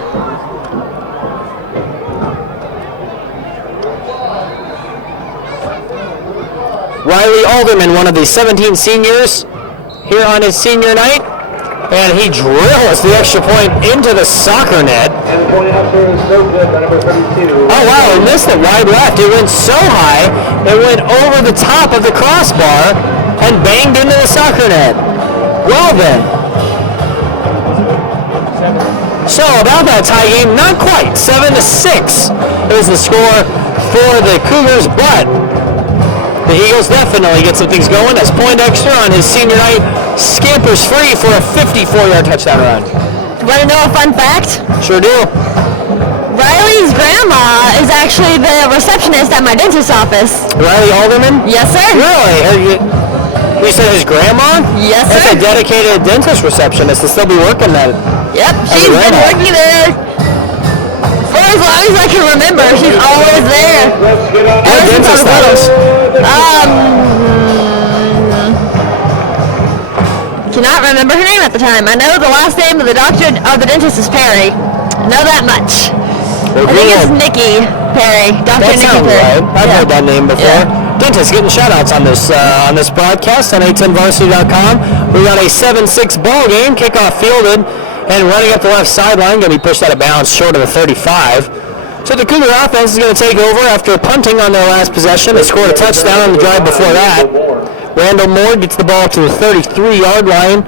Riley Alderman, one of the 17 seniors here on his senior night, and he drills the extra point into the soccer net. And the point after is so good by number 32. Oh wow, he missed it wide left. It went so high, it went over the top of the crossbar and banged into the soccer net. Well then. So about that tie game, not quite. 7-6 is the score for the Cougars, but the Eagles definitely get some things going as Poindexter on his senior night scampers free for a 54-yard touchdown run. Want to know a fun fact? Sure do. Riley's grandma is actually the receptionist at my dentist's office. Riley Alderman? Yes, sir. Really? You said his grandma? Yes, sir. That's a dedicated dentist receptionist to still be working that. Yep, she's been working there for as long as I can remember. She's always there. What dentist that is? Cannot remember her name at the time. I know the last name of the doctor of the dentist is Perry. I know that much. Well, I think it's Nikki Perry. Dr. That Nikki sounds Perry. right. I've heard that name before. Yeah. Dentist getting shout-outs on this broadcast on a10varsity.com. We got a 7-6 ball game. Kickoff fielded and running up the left sideline. Going to be pushed out of bounds short of the 35. So the Cougar offense is going to take over after punting on their last possession. They scored a touchdown on the drive before that. Randall Moore gets the ball to the 33-yard line.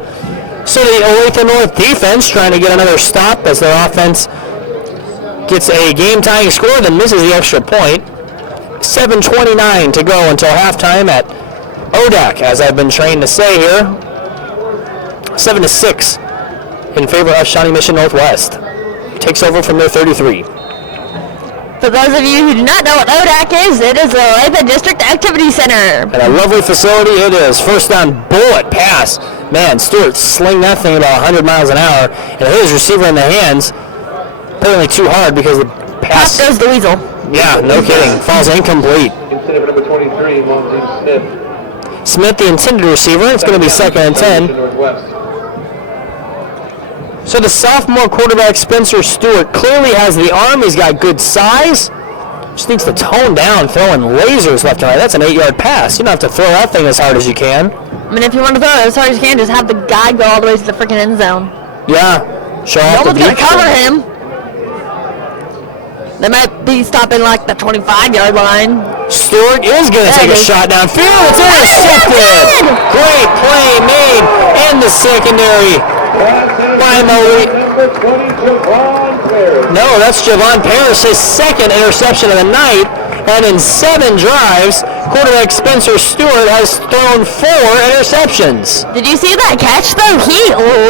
So the Olathe North defense trying to get another stop as their offense gets a game-tying score, then misses the extra point. 7:29 to go until halftime at ODAC, as I've been trained to say here. 7-6 in favor of Shawnee Mission Northwest. Takes over from their 33. For those of you who do not know what ODAC is, it is the Olathe District Activity Center. And a lovely facility it is. First down bullet pass. Man, Stewart slinged that thing about 100 miles an hour, and his receiver in the hands. Apparently too hard because the pass Pop goes the weasel. Yeah, no kidding. Falls incomplete. Instead of number 23, Monty Smith. Smith, the intended receiver. It's going to be 2nd and 10. Northwest. So the sophomore quarterback, Spencer Stewart, clearly has the arm. He's got good size. Just needs to tone down throwing lasers left and right. That's an 8-yard pass. You don't have to throw that thing as hard as you can. I mean, if you want to throw it as hard as you can, just have the guy go all the way to the freaking end zone. Yeah. Show off No the one's going to beat. cover him. They might be stopping like the 25-yard line. Stewart is going to take a shot downfield. It's intercepted. Great play made in the secondary by Malik. Number 20, Javon Paris. No, that's Javon Paris, his 2nd interception of the night. And in 7 drives, quarterback Spencer Stewart has thrown 4 interceptions. Did you see that catch, though? He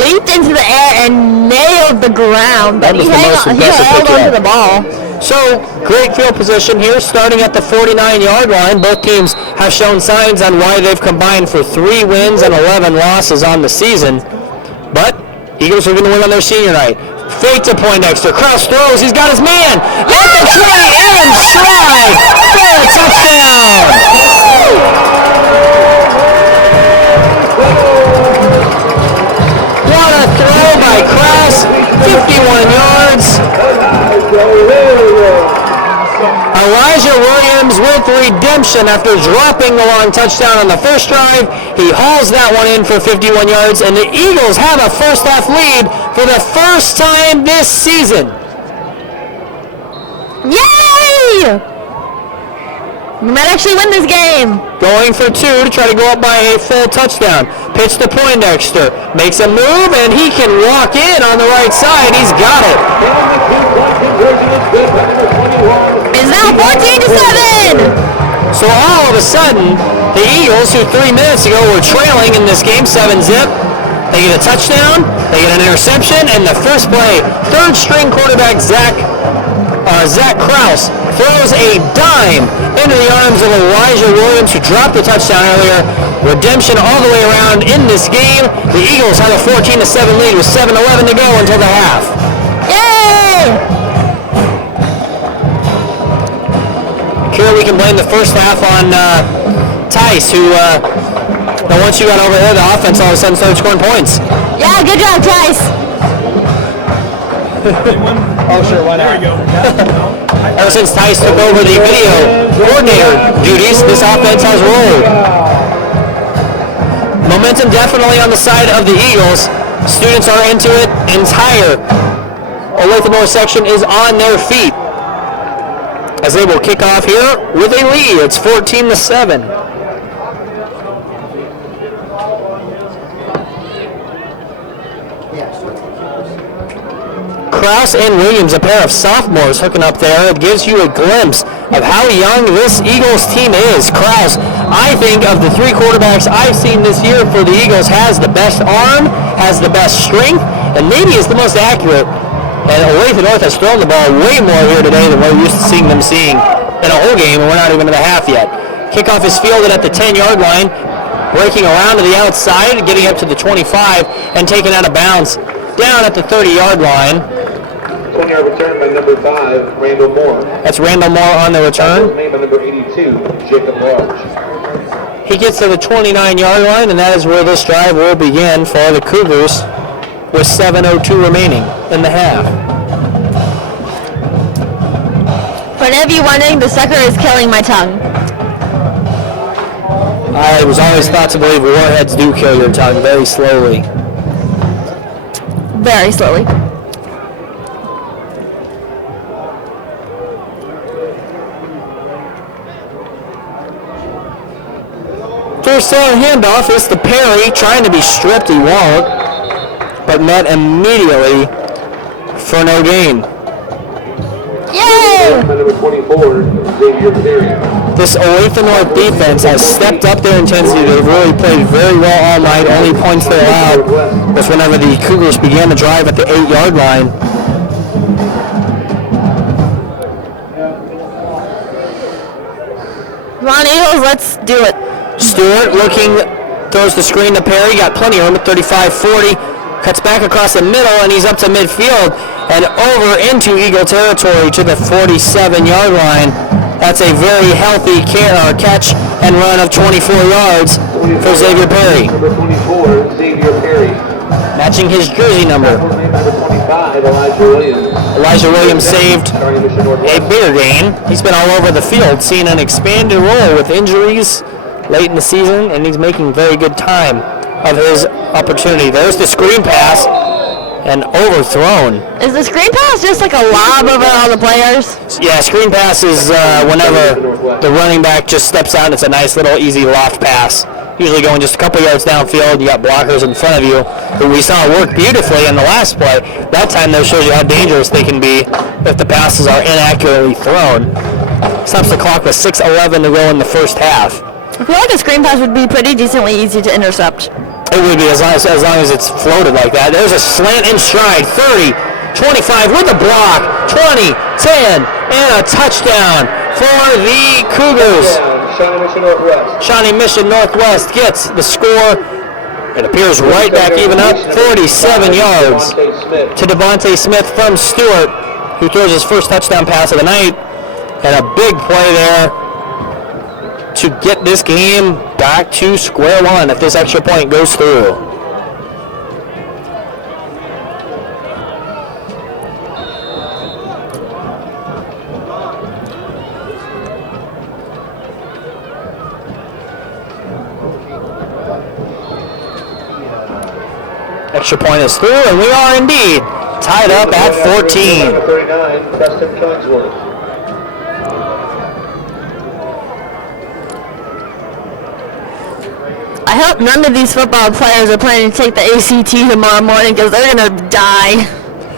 leaped into the air and nailed the ground, but That was he the most held impressive on pick to yet. the ball. So, great field position here, starting at the 49-yard line. Both teams have shown signs on why they've combined for 3 wins and 11 losses on the season. But Eagles are going to win on their senior night. Fake to Poindexter. Kraus throws. He's got his man. At the 20, Evan Schrei for a touchdown. What a throw by Kraus. 51 yards. Elijah Williams with redemption after dropping the long touchdown on the first drive. He hauls that one in for 51 yards, and the Eagles have a first-half lead for the first time this season. Yay! We might actually win this game. Going for 2 to try to go up by a full touchdown. Pitch to Poindexter. Makes a move, and he can walk in on the right side. He's got it. It's now 14-7. So all of a sudden, the Eagles, who 3 minutes ago were trailing in this game, 7-zip, they get a touchdown, they get an interception, and the first play, third-string quarterback Zach Kraus throws a dime into the arms of Elijah Williams, who dropped the touchdown earlier. Redemption all the way around in this game. The Eagles have a 14-7 lead with 7:11 to go until the half. Yay! Here we can blame the first half on Tice, who once you got over there, the offense all of a sudden started scoring points. Yeah, good job, Tice. Oh, sure, why not? There we go. Ever since Tice took over the video coordinator duties, this offense has rolled. Momentum definitely on the side of the Eagles. Students are into it. Entire Olathe North section is on their feet as they will kick off here with a lead. It's 14-7. Kraus and Williams, a pair of sophomores hooking up there. It gives you a glimpse of how young this Eagles team is. Kraus, I think of the 3 quarterbacks I've seen this year for the Eagles, has the best arm, has the best strength, and maybe is the most accurate. And Olathe North has thrown the ball way more here today than we're used to seeing them seeing in a whole game, and we're not even in the half yet. Kickoff is fielded at the 10-yard line, breaking around to the outside, getting up to the 25, and taken out of bounds down at the 30-yard line. 20-yard return by number 5, Randall Moore. That's Randall Moore on the return. Name by number 82, Jacob Large. He gets to the 29-yard line, and that is where this drive will begin for the Cougars with 7:02 remaining in the half. For any of you wondering, the sucker is killing my tongue. I was always thought to believe warheads do kill your tongue very slowly. Very slowly. First handoff is to Perry, trying to be stripped. He won't, but met immediately for no gain. Yay! Number 24, Xavier Perry. This Olathe North defense has stepped up their intensity. They've really played very well all night. Only points they allowed was whenever the Cougars began the drive at the 8-yard line. Come on, Eagles, let's do it. Stewart looking, throws the screen to Perry. Got plenty of room at 35-40. Cuts back across the middle, and he's up to midfield and over into Eagle territory to the 47-yard line. That's a very healthy catch and run of 24 yards for Xavier Perry. Number 24, Xavier Perry. Matching his jersey number. Number 25, Elijah Williams. Elijah Williams saved a bigger gain. He's been all over the field, seeing an expanded role with injuries late in the season, and he's making very good time of his opportunity. There's the screen pass, and overthrown. Is the screen pass just like a lob over all the players? Yeah, screen pass is whenever the running back just steps out. It's a nice little easy loft pass. Usually going just a couple yards downfield. You got blockers in front of you. But we saw it work beautifully in the last play. That time, that shows you how dangerous they can be if the passes are inaccurately thrown. Stops the clock with 6:11 to go in the first half. I feel like a screen pass would be pretty decently easy to intercept. It would be as long as it's floated like that. There's a slant in stride. 30, 25 with a block. 20, 10, and a touchdown for the Cougars. Shawnee Mission Northwest. Shawnee Mission Northwest gets the score. It appears right back even up. 47 yards to Devontae Smith from Stewart, who throws his first touchdown pass of the night. And a big play there to get this game back to square one if this extra point goes through. Extra point is through, and we are indeed tied up at 14. 39, Preston Killingsworth. I hope none of these football players are planning to take the ACT tomorrow morning because they're going to die.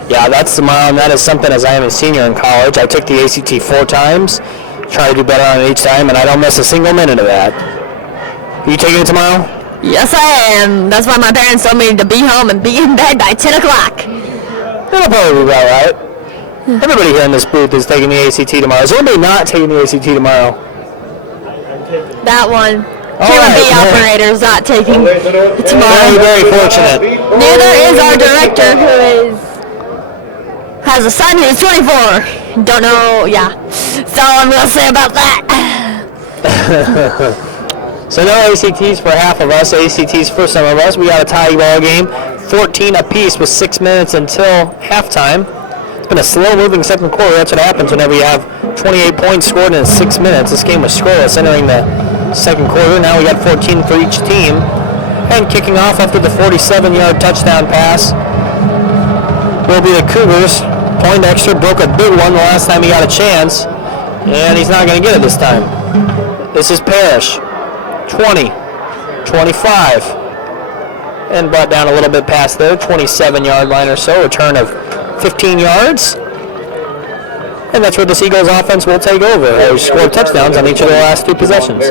Yeah, that's tomorrow, and that is something as I am a senior in college. I took the ACT 4 times, try to do better on it each time, and I don't miss a single minute of that. Are you taking it tomorrow? Yes, I am. That's why my parents told me to be home and be in bed by 10 o'clock. That'll probably be about right. Everybody here in this booth is taking the ACT tomorrow. Is anybody not taking the ACT tomorrow? That one. All Q&B right, operators not taking it Very, tomorrow. very fortunate. Neither is our director, who has a son who's 24. Don't know, yeah. So I'm going to say about that. So no ACTs for half of us, ACTs for some of us. We got a tie ball game, 14 apiece with 6 minutes until halftime. It's been a slow-moving second quarter. That's what happens whenever you have 28 points scored in 6 minutes. This game was scoreless entering the second quarter. Now we got 14 for each team. And kicking off after the 47-yard touchdown pass will be the Cougars. Poindexter broke a big one the last time he got a chance, and he's not going to get it this time. This is Parrish. 20, 25, and brought down a little bit past there, 27-yard line or so, return of 15 yards. And that's where the Eagles offense will take over. They scored touchdowns on each of their last 2 possessions.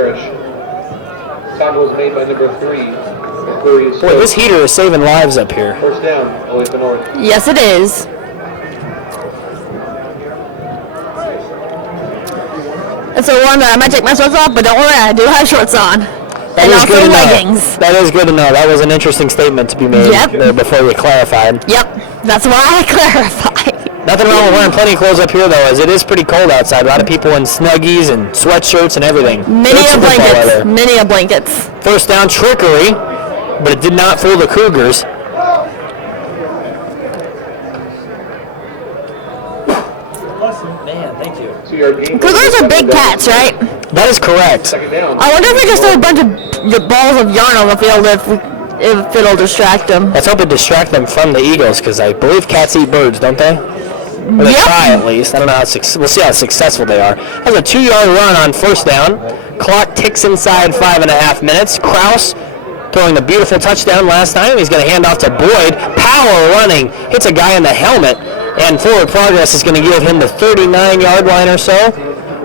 Tackle was made by number 3. Boy, this heater is saving lives up here. First down, Olathe North. Yes, it is. It's a one that I might take my shorts off, but don't worry, I do have shorts on. And also leggings. That is good to know. That was an interesting statement to be made there before you clarified. Yep, that's why I clarified. Nothing wrong with wearing plenty of clothes up here, though, as it is pretty cold outside. A lot of people in Snuggies and sweatshirts and everything. Many a blankets. Many a blankets. First down trickery, but it did not fool the Cougars. Man, thank you. Cougars are big cats, right? That is correct. I wonder if we just throw a bunch of balls of yarn on the field if it'll distract them. Let's hope it distract them from the Eagles, because I believe cats eat birds, don't they? Or they try at least. I don't know how we'll see how successful they are. That's a 2-yard run on first down. Clock ticks inside 5.5 minutes. Kraus throwing the beautiful touchdown last time. He's going to hand off to Boyd. Power running. Hits a guy in the helmet. And forward progress is going to give him the 39-yard line or so,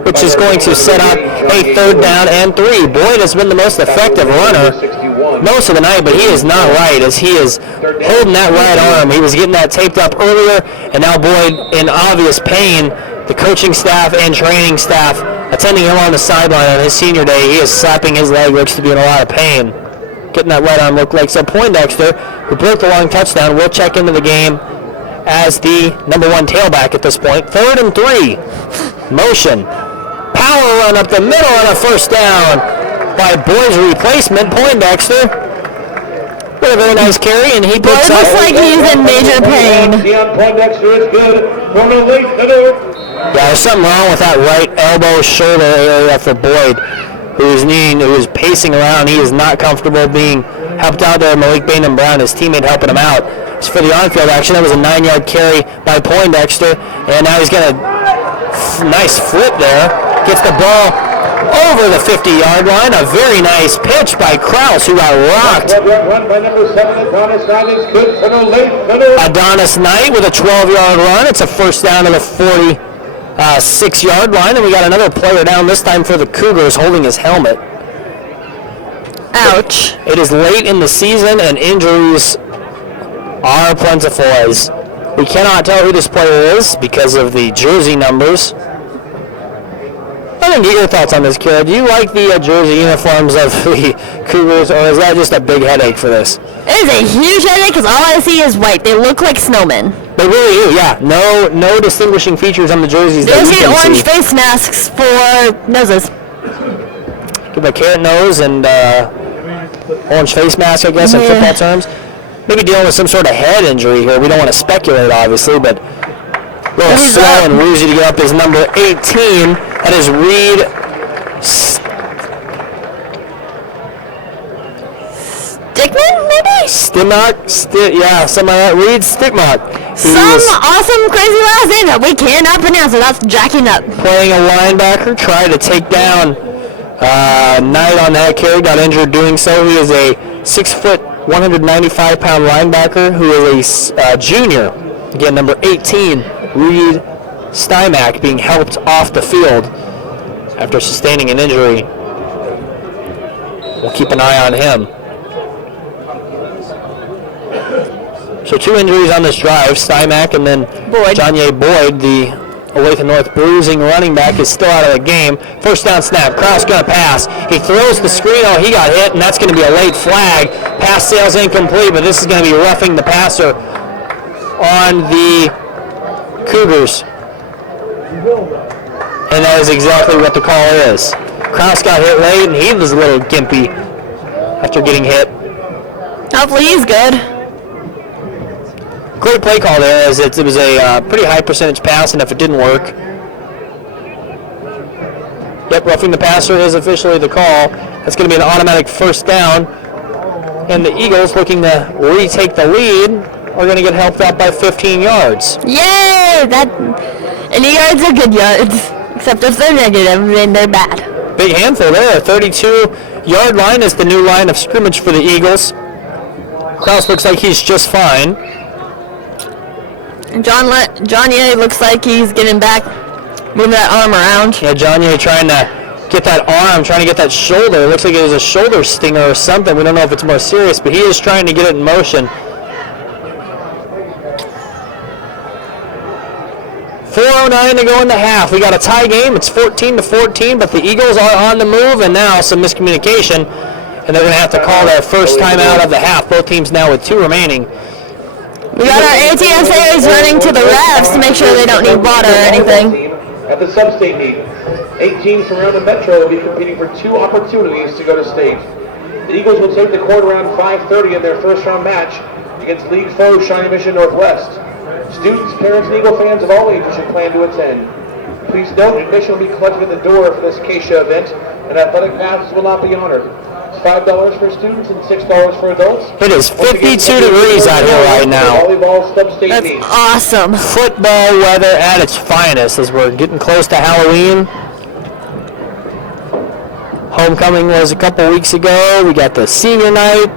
which is going to set up a 3rd down and 3. Boyd has been the most effective runner most of the night, but he is not right as he is holding that right arm. He was getting that taped up earlier, and now Boyd in obvious pain. The coaching staff and training staff attending him on the sideline on his senior day. He is slapping his leg, looks to be in a lot of pain. Getting that right arm look like. So Poindexter who broke the long touchdown, will check into the game as the number 1 tailback at this point. 3rd and 3. Motion. Power run up the middle and a first down by Boyd's replacement, Poindexter. With a very nice carry, and he puts up. Looks like he's in major pain. Deion Poindexter is good for the late hitter. Yeah, there's something wrong with that right elbow shoulder area for Boyd, who is pacing around. He is not comfortable being helped out there. Malik Bainham Brown, his teammate, helping him out. As for the on-field action, that was a 9-yard carry by Poindexter, and now he's got a nice flip there. Gets the ball over the 50-yard line. A very nice pitch by Krause, who got rocked. Run by number 7, Adonis Knight is good for the late hitter. Adonis Knight with a 12-yard run. It's a first down to the 46-yard line, and we got another player down, this time for the Cougars, holding his helmet. Ouch. It is late in the season, and injuries are plentiful, as we cannot tell who this player is because of the jersey numbers. I didn't get your thoughts on this, Kira. Do you like the jersey uniforms of the Cougars, or is that just a big headache for this? It is a huge headache because all I see is white. They look like snowmen. They really do, yeah. No distinguishing features on the jerseys. They just need orange face masks for noses. Give a carrot nose and orange face mask, I guess, in football terms. Maybe dealing with some sort of head injury here. We don't want to speculate, obviously, but a little slow and woozy to get up is number 18. That is Reed Stickman, maybe? Stimmock? Yeah, something like that. Reed Stickmock. Some awesome, crazy last name that we cannot pronounce without jacking up. Playing a linebacker, tried to take down Knight on that carry, got injured doing so. He is a 6', 195-pound linebacker who is a junior. Again, number 18, Reed Stimac, being helped off the field after sustaining an injury. We'll keep an eye on him. So 2 injuries on this drive. Stimac and then Johnny Boyd, the Olathe North bruising running back, is still out of the game. First down snap. Krause going to pass. He throws the screen. Oh, he got hit, and that's going to be a late flag. Pass sails incomplete, but this is going to be roughing the passer on the Cougars. And that is exactly what the call is. Krause got hit late, and he was a little gimpy after getting hit. Hopefully he's good. Great play call there, as it was a pretty high percentage pass, and if it didn't work. Yep, roughing the passer is officially the call. That's going to be an automatic first down. And the Eagles, looking to retake the lead, are going to get helped out by 15 yards. Yay! Any yards are good yards. Except if they're negative, then they're bad. Big handful there. 32-yard line is the new line of scrimmage for the Eagles. Krause looks like he's just fine. John Ye looks like he's getting back, moving that arm around. Yeah, John Ye trying to get that arm, trying to get that shoulder. It looks like it was a shoulder stinger or something. We don't know if it's more serious, but he is trying to get it in motion. 4:09 to go in the half. We got a tie game. It's 14-14, but the Eagles are on the move, and now some miscommunication, and they're going to have to call their first timeout of the half. Both teams now with 2 remaining. We got our ATSAs running to the refs to make sure they don't need water or anything. At the sub-state meet, 8 teams from around the metro will be competing for 2 opportunities to go to state. The Eagles will take the court around 5:30 in their first-round match against league foe Shawnee Mission Northwest. Students, parents, and Eagle fans of all ages should plan to attend. Please note, admission will be collected at the door for this Acacia event, and athletic passes will not be honored. It's $5 for students and $6 for adults. It is 52 degrees out here right now. Volleyball sub-state That's meet. awesome. Football weather at its finest as we're getting close to Halloween. Homecoming was a couple weeks ago. We got the senior night.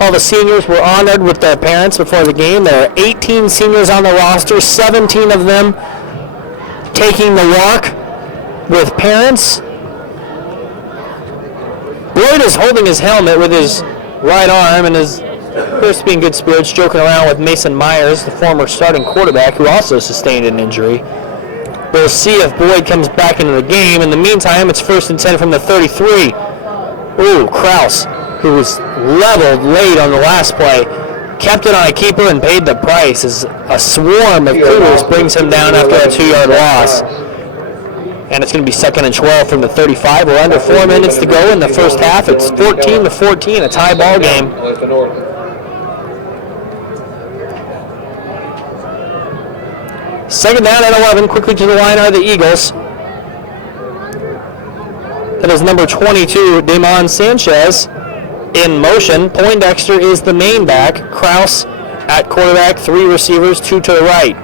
All the seniors were honored with their parents before the game. There are 18 seniors on the roster, 17 of them taking the walk with parents. Boyd is holding his helmet with his right arm and is appears to be in good spirits, joking around with Mason Myers, the former starting quarterback, who also sustained an injury. We'll see if Boyd comes back into the game. In the meantime, it's 1st and 10 from the 33. Ooh, Krause who was leveled late on the last play, kept it on a keeper and paid the price as a swarm of Cougars brings him down after a 2-yard loss. And it's going to be 2nd and 12 from the 35. We're under 4 minutes to go in the first half. It's 14-14, a tie ball game. Second down at 11. Quickly to the line are the Eagles. That is number 22, Damon Sanchez, in motion. Poindexter is the main back. Kraus at quarterback, 3 receivers, 2 to the right.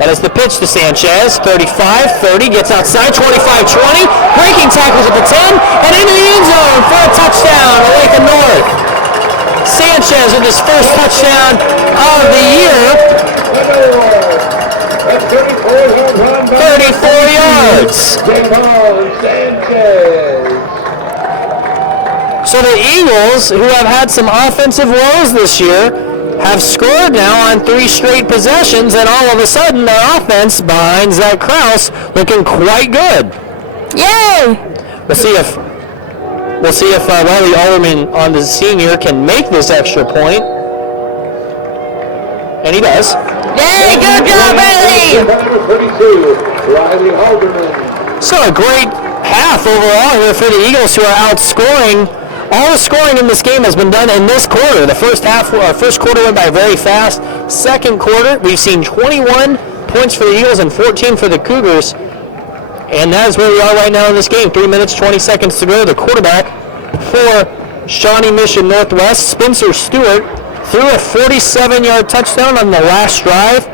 That is the pitch to Sanchez. 35-30, gets outside, 25-20. Breaking tackles at the 10, and into the end zone for a touchdown, Olathe North. Sanchez with his first touchdown of the year. 34 yards. So the Eagles, who have had some offensive woes this year, have scored now on 3 straight possessions, and all of a sudden their offense behind Zach Kraus looking quite good. Yay! We'll see if Riley Alderman on the senior can make this extra point, and he does. Yay! Good job, Riley! So a great half overall here for the Eagles, who are outscoring. All the scoring in this game has been done in this quarter. The first quarter went by very fast. Second quarter, we've seen 21 points for the Eagles and 14 for the Cougars. And that is where we are right now in this game. 3 minutes, 20 seconds to go. The quarterback for Shawnee Mission Northwest, Spencer Stewart, threw a 47-yard touchdown on the last drive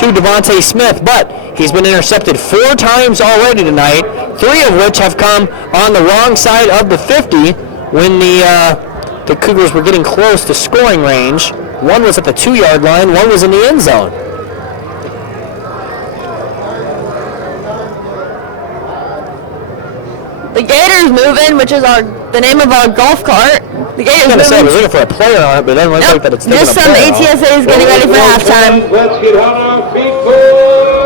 to Devontae Smith, but he's been intercepted 4 times already tonight, 3 of which have come on the wrong side of the 50 when the Cougars were getting close to scoring range. 1 was at the 2-yard line, 1 was in the end zone. The Gators moving, which is the name of our golf cart. The Gators I was moving. looking for a player on it, but it doesn't look like that it's taking Just a some player off. ATSAs getting ready for halftime. Let's get on our feet for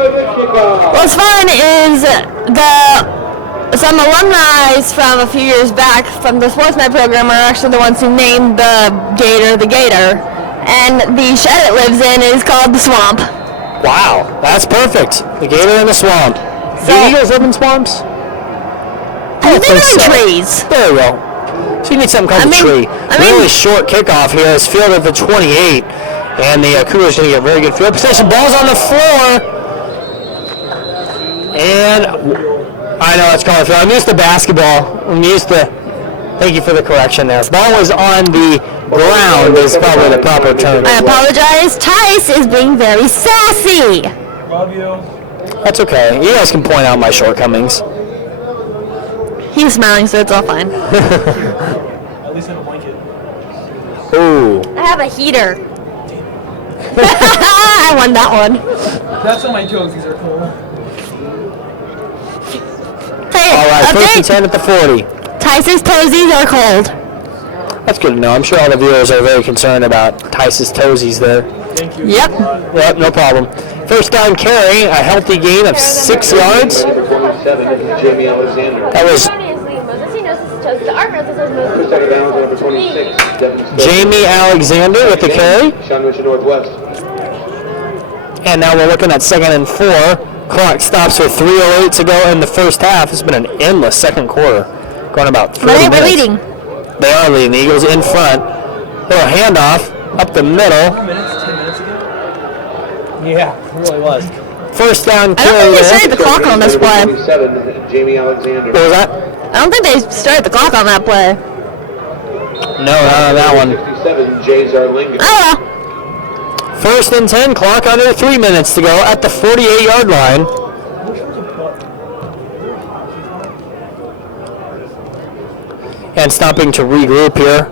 the kickoff. What's fun is some alumni from a few years back from the Sportsnet program are actually the ones who named the Gator. And the shed it lives in is called the Swamp. Wow, that's perfect. The Gator in the swamp. Do Eagles live in swamps? I think they're in trees. There we go. So you need something called a tree. Really short kickoff here. It's field at the 28. And the Cougars going to get very good field position. Ball's on the floor. And I know it's called a field. I'm used to basketball. Thank you for the correction there. Ball was on the ground is probably the proper term. I apologize. Tice is being very sassy. Love you. That's okay. You guys can point out my shortcomings. He's smiling, so it's all fine. At least have a blanket. Ooh. I have a heater. I won that one. That's on my toes. These are cool. Hey, All right, first and update. 10 at the 40. Tice's toesies are cold. That's good to know. I'm sure all the viewers are very concerned about Tice's toesies there. Thank you. Yep. Yep, no problem. First down carry, a healthy gain of 6 yards. Number 27, Jamie Alexander. That was Second down, number 26, Devin Stokes. Jamie Alexander with the carry. Shawnee Mission Northwest. And now we're looking at 2nd and 4. Clock stops with 3:08 to go in the first half. It's been an endless second quarter. Going about 30 But minutes. they're leading. They are leading. The Eagles in front. Little handoff up the middle. 10 minutes ago? Yeah, it really was. First down I don't carry think they there. started the clock on this play. 27, Jamie Alexander. What was that? I don't think they started the clock on that play. No, not on that one. 57, Jay Zarlinga. Oh, First and 10, clock under 3 minutes to go at the 48-yard line. And stopping to regroup here.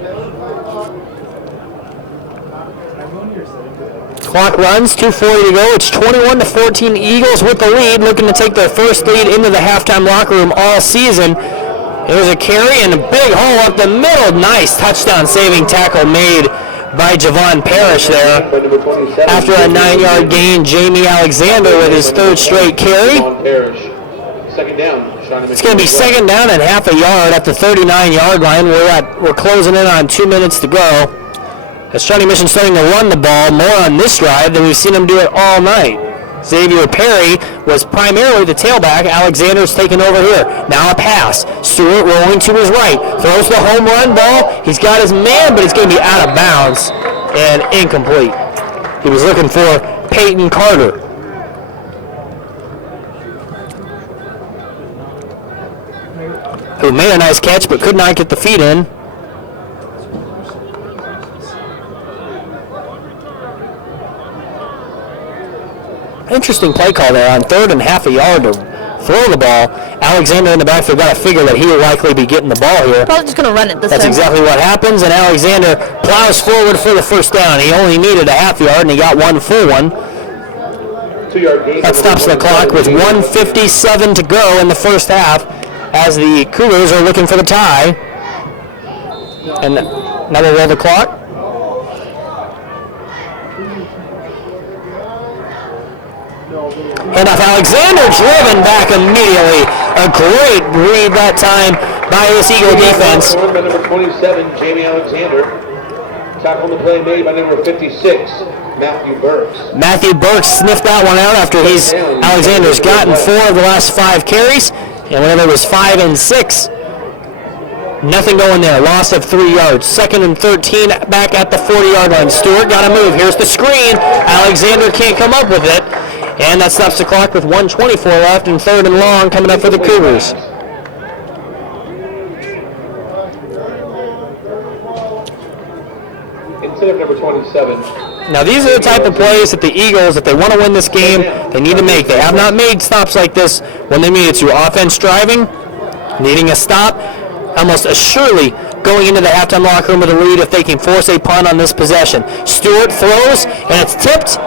Clock runs, 2:40 to go. It's 21-14 Eagles with the lead, looking to take their first lead into the halftime locker room all season. There's a carry and a big hole up the middle. Nice touchdown saving tackle made by Javon Parrish there. Number 27, After a 9-yard gain, Jamie Alexander with his 3rd straight carry. Parrish. Second down, It's going to be second down and half a yard at the 39-yard line. We're closing in on 2 minutes to go. As Shawnee Mission starting to run the ball more on this drive than we've seen them do it all night. Xavier Perry was primarily the tailback. Alexander's taken over here. Now a pass. Stewart rolling to his right. Throws the home run ball. He's got his man, but it's going to be out of bounds and incomplete. He was looking for Peyton Carter. Who made a nice catch but could not get the feet in. Interesting play call there on third and half a yard to throw the ball. Alexander in the backfield got to figure that he will likely be getting the ball here. Probably just going to run it this That's time. exactly what happens, and Alexander plows forward for the first down. He only needed a half yard, and he got one full one. That stops the clock with 1:57 to go in the first half as the Cougars are looking for the tie. And now we'll roll the clock. Handoff Alexander, driven back immediately. A great read that time by this Eagle defense. By number 27, Jamie Alexander. Tackle on the play made by number 56, Matthew Burks. Matthew Burks sniffed that one out after Alexander's gotten 4 of the last 5 carries. And whenever it was 5 and 6, nothing going there. Loss of 3 yards. Second and 13 back at the 40-yard line. Stewart got to move. Here's the screen. Alexander can't come up with it. And that stops the clock with 1:24 left and third and long coming up for the Cougars. Instead of number 27. Now these are the type of plays that the Eagles, if they want to win this game, they need to make. They have not made stops like this when they made it to offense driving, needing a stop, almost assuredly going into the halftime locker room with a lead if they can force a punt on this possession. Stewart throws, and it's tipped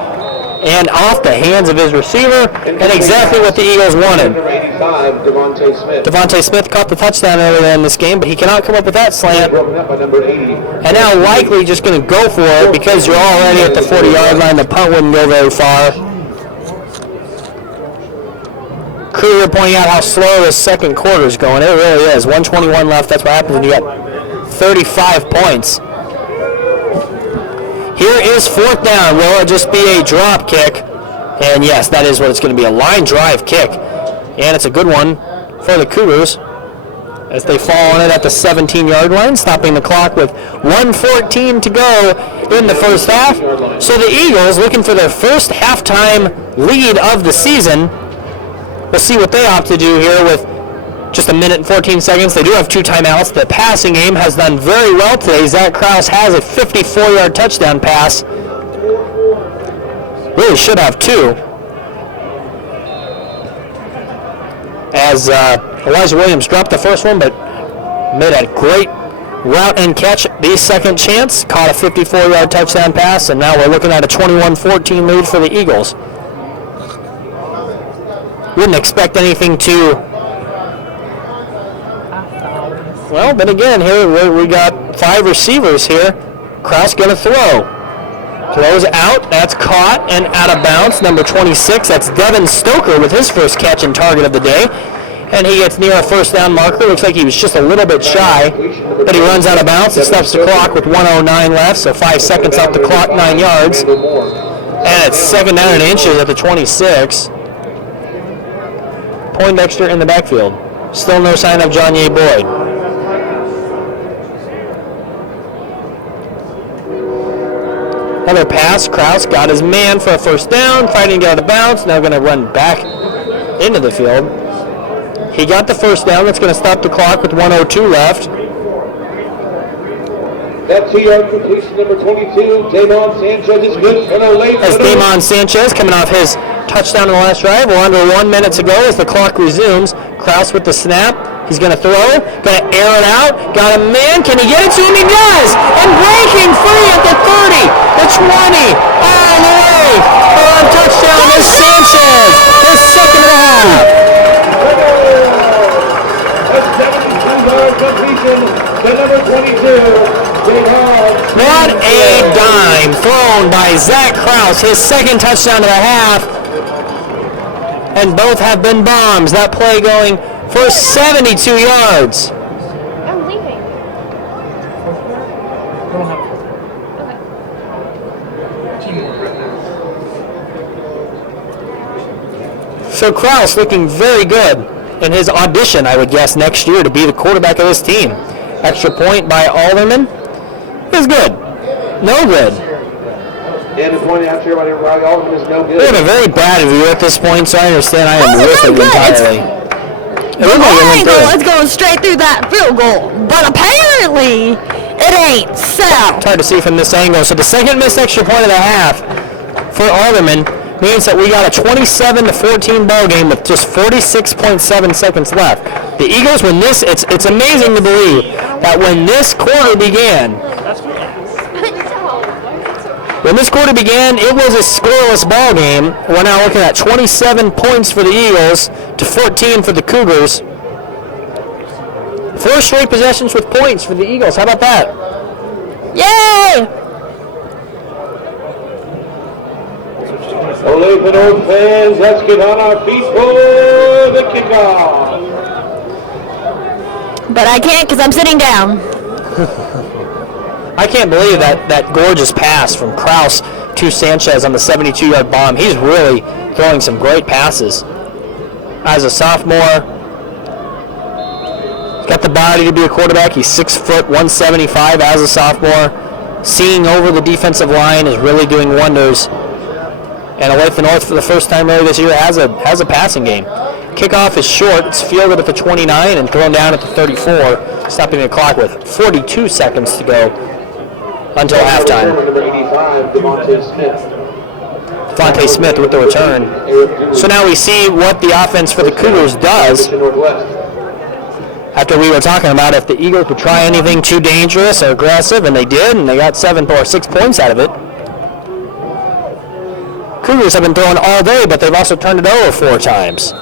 and off the hands of his receiver, and exactly what the Eagles wanted. Number 85, Devontae Smith. Devontae Smith caught the touchdown earlier in this game, but he cannot come up with that slant. Broken up by number 80. And now likely just going to go for it because you're already at the 40-yard line. The punt wouldn't go very far. Kruger pointing out how slow this second quarter is going. It really is. 1:21 left. That's what happens when you get 35 points. Here is fourth down. Will it just be a drop kick? And yes, that is what it's going to be, a line drive kick. And it's a good one for the Cougars as they fall on it at the 17-yard line, stopping the clock with 1:14 to go in the first half. So the Eagles, looking for their first halftime lead of the season. We'll see what they opt to do here with just a minute and 14 seconds. They do have 2 timeouts. The passing game has done very well today. Zach Krause has a 54-yard touchdown pass. Really should have 2. As Elijah Williams dropped the first one, but made a great route and catch the second chance. Caught a 54-yard touchdown pass, and now we're looking at a 21-14 lead for the Eagles. Wouldn't expect anything to... Well, then again, here we got 5 receivers here. Krause going to throw. Throws out. That's caught and out of bounds. Number 26, that's Devin Stoker with his first catch and target of the day. And he gets near a first down marker. Looks like he was just a little bit shy. But he runs out of bounds. He stops the clock with 1:09 left, so 5 seconds off the clock, 9 yards. And it's second down and inches at the 26. Poindexter in the backfield. Still no sign of Johnny Boyd. Another pass. Krause got his man for a first down, fighting to get out of bounds. Now going to run back into the field. He got the first down. That's going to stop the clock with 1:02 left. That 2-yard completion, number 22, Damon Sanchez is good. As Damon Sanchez coming off his touchdown in the last drive. We're under 1 minute to go as the clock resumes. Krause with the snap. He's going to throw. Going to air it out. Got a man. Can he get it to him? He does. And breaking free at the 30, the 20, all the way. On touchdown is Sanchez. His second and a half. A 72-yard completion to number 22. What a dime thrown by Zach Krause, his second touchdown of the half. And both have been bombs. That play going for 72 yards. I'm leaving. So Kraus looking very good in his audition, I would guess, next year to be the quarterback of this team. Extra point by Alderman is good. No good. And the point after by Riley Alderman is no good. We have a very bad view at this point, so I understand I am How's it with not it good? entirely. It looked like it went Angle through. is going straight through that field goal, but apparently it ain't so. It's hard to see from this angle. So the second missed extra point of the half for Alderman means that we got a 27-14 ball game with just 46.7 seconds left. The Eagles, when this, it's amazing to believe that when this quarter began, it was a scoreless ball game. We're now looking at 27 points for the Eagles to 14 for the Cougars. 4 straight possessions with points for the Eagles. How about that? Yay! Olathe North fans, let's get on our feet for the kickoff. But I can't because I'm sitting down. I can't believe that gorgeous pass from Kraus to Sanchez on the 72-yard bomb. He's really throwing some great passes. As a sophomore, he's got the body to be a quarterback. He's 6 foot 175 as a sophomore. Seeing over the defensive line is really doing wonders. And Olathe North, for the first time really this year, has a passing game. Kickoff is short. It's fielded at the 29 and thrown down at the 34, stopping the clock with 42 seconds to go until halftime. Number 85, Devontae Smith with the return. So now we see what the offense for the Cougars does. After we were talking about if the Eagles would try anything too dangerous or aggressive, and they did, and they got 7 or 6 points out of it. Cougars have been throwing all day, but they've also turned it over 4 times.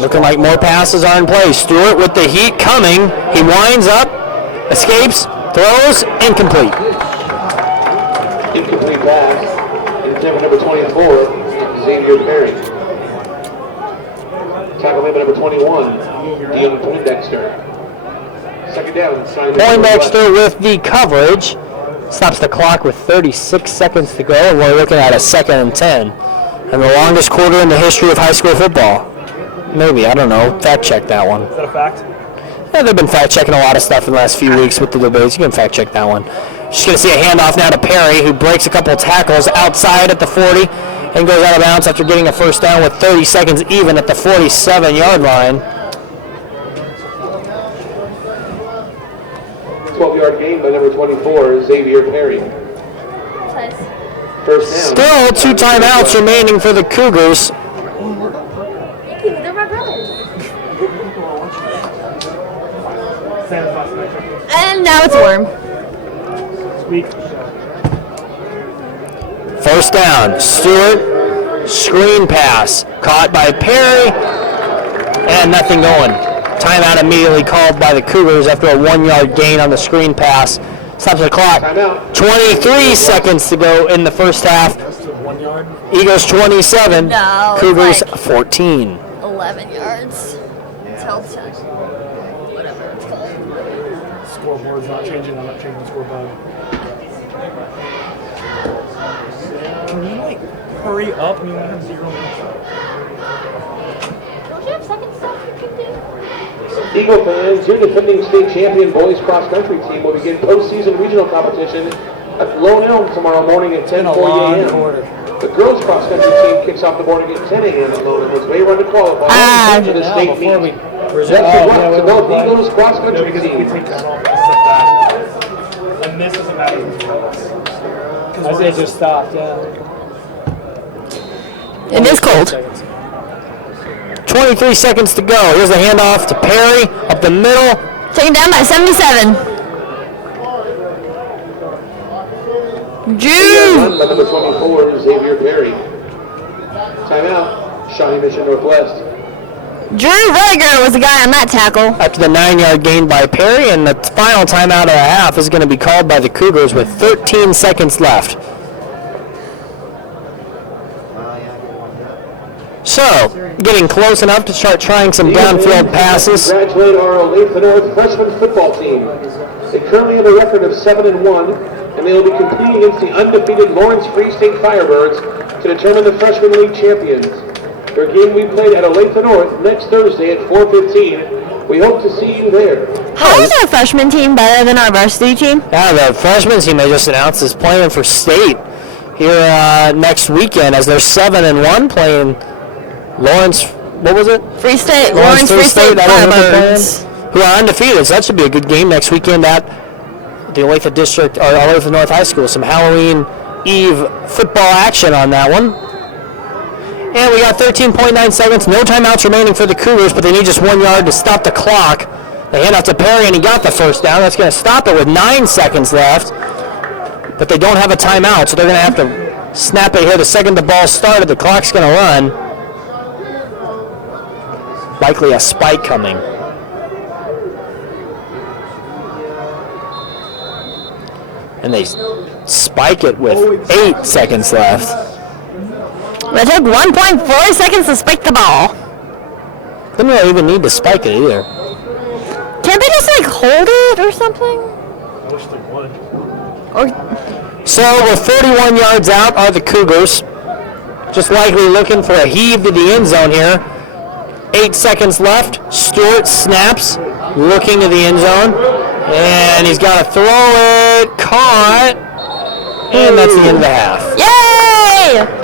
Looking like more passes are in play. Stewart with the heat coming. He winds up, escapes, throws, incomplete. Incomplete pass. Intended number 24, Xavier Perry. Tackle made by number 21, Dion Poindexter. Second down. Poindexter with the coverage. Stops the clock with 36 seconds to go, and we're looking at a 2nd and 10. And the longest quarter in the history of high school football. Maybe, I don't know. Fact check that one. Is that a fact? Yeah, they've been fact checking a lot of stuff in the last few weeks with the debates. You can fact check that one. Just going to see a handoff now to Perry, who breaks a couple of tackles outside at the 40 and goes out of bounds after getting a first down with 30 seconds even at the 47-yard line. 12-yard gain by number 24, Xavier Perry. First down. Still 2 timeouts remaining for the Cougars. They're my brothers. And now it's warm. First down, Stewart, screen pass, caught by Perry, and nothing going. Timeout immediately called by the Cougars after a 1-yard gain on the screen pass. Stops the clock. 23 seconds to go in the first half. Eagles 27, No, Cougars like 14. 11 yards. Until 10. Whatever it's called. Scoreboard's not changing. I'm not changing the scoreboard. Can you hurry up? I mean, I have 0 minutes. Don't you have second stuff you can do? Eagle fans, your defending state champion boys cross country team will begin postseason regional competition at Lone Elm tomorrow morning at 10:40 a.m. The girls cross country team kicks off the morning at 10 a.m. at Lone Elm as they run to qualify for the state meet. Best of luck to both Eagles cross country teams. And this is a matter of Because they just stopped, yeah. It is cold. 23 seconds to go. Here's a handoff to Perry up the middle. Taken down by 77. Jude! By number 24, Xavier Perry. Timeout, Shawnee Mission Northwest. Drew Rager was the guy on that tackle. After the 9-yard gain by Perry, and the final timeout of the half is going to be called by the Cougars with 13 seconds left. So, getting close enough to start trying some downfield passes. Congratulate our Olathe North freshman football team. They currently have a record of 7-1, and they will be competing against the undefeated Lawrence Free State Firebirds to determine the freshman league champions. Their game we played at Olathe North next Thursday at 4:15. We hope to see you there. How is our freshman team better than our varsity team? Yeah, the freshman team they just announced is playing for state here next weekend as they're 7-1 playing Lawrence. What was it? Free State, Lawrence Free State Firebirds, who are undefeated. So that should be a good game next weekend at the Olathe District or Olathe North High School. Some Halloween Eve football action on that one. And we got 13.9 seconds. No timeouts remaining for the Cougars, but they need just 1 yard to stop the clock. They hand off to Perry, and he got the first down. That's going to stop it with 9 seconds left. But they don't have a timeout, so they're going to have to snap it here the second the ball started. The clock's going to run. Likely a spike coming. And they spike it with 8 seconds left. It took 1.4 seconds to spike the ball. They don't even need to spike it either. Can't they just like hold it or something? Or So we're 41 yards out are the Cougars. Just likely looking for a heave to the end zone here. 8 seconds left. Stewart snaps, looking to the end zone. And he's got to throw it. Caught. And that's the end of the half. yay!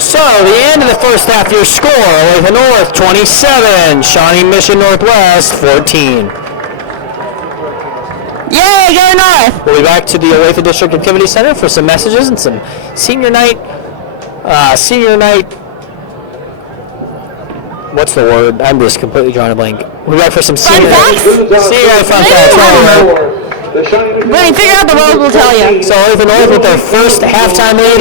So, the end of the first half, your score, Olathe North 27, Shawnee Mission Northwest 14. Yay, go North! We'll be back to the Olathe District Activity Center for some messages and some senior night, what's the word? I'm just completely drawing a blank. We'll be back for some senior facts? Senior night fun facts. When you figure out the road, we'll tell you. So, Olathe North with their first halftime lead.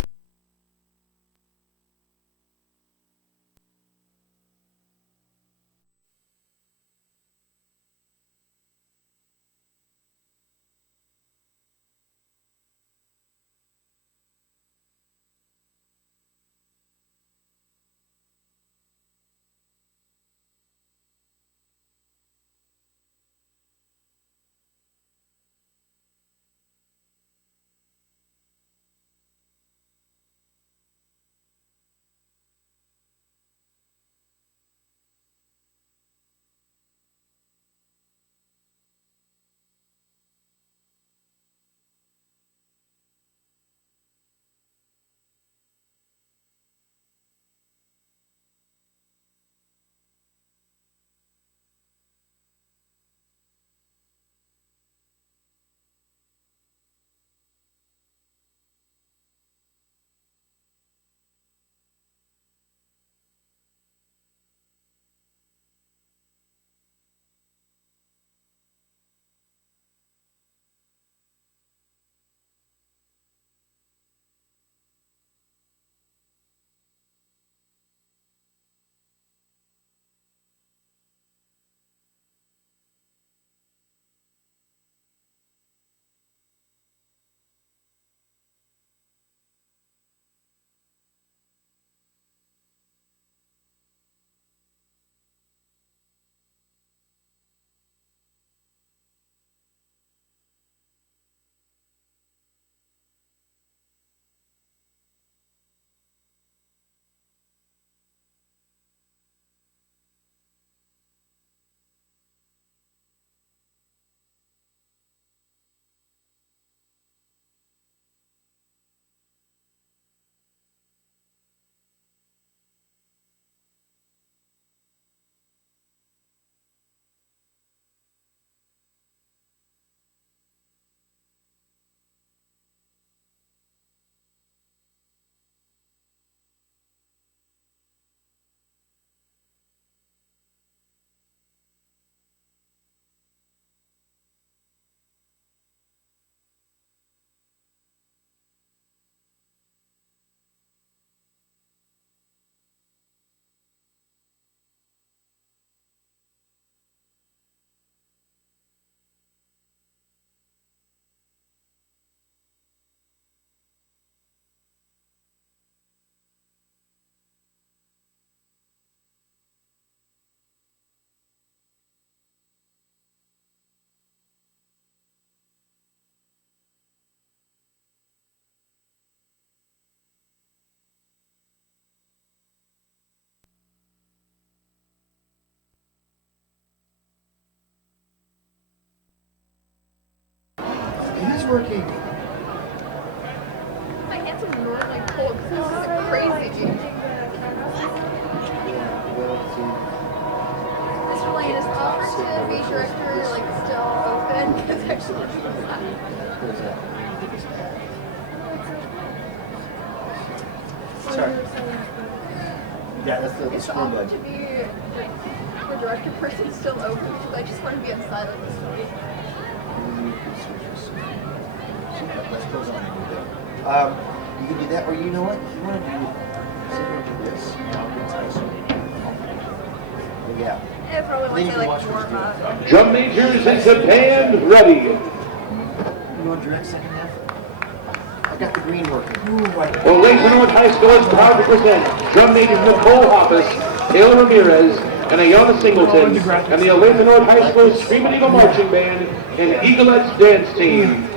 working. My hands are normally cold because this is crazy. Mr. Lane, is the offer to be director like still open? Because actually, Sorry. Yeah, that's the is the school offer bud. to be the director person still open? Because I just want to be inside of this one. Let's close on and do that. You can do that, or you know what? You want to do similar to this? Yeah. It probably Then might you say can like watch more what's about good. Drum majors and the band ready. You want direct second half? I got the green working. Ooh, right. Well, Lathan North High School is proud to present drum majors Nicole Hoppus, Taylor Ramirez, and Ayana Singleton, and the Lathan North High School Screaming Eagle Marching Band and Eaglettes Dance Team.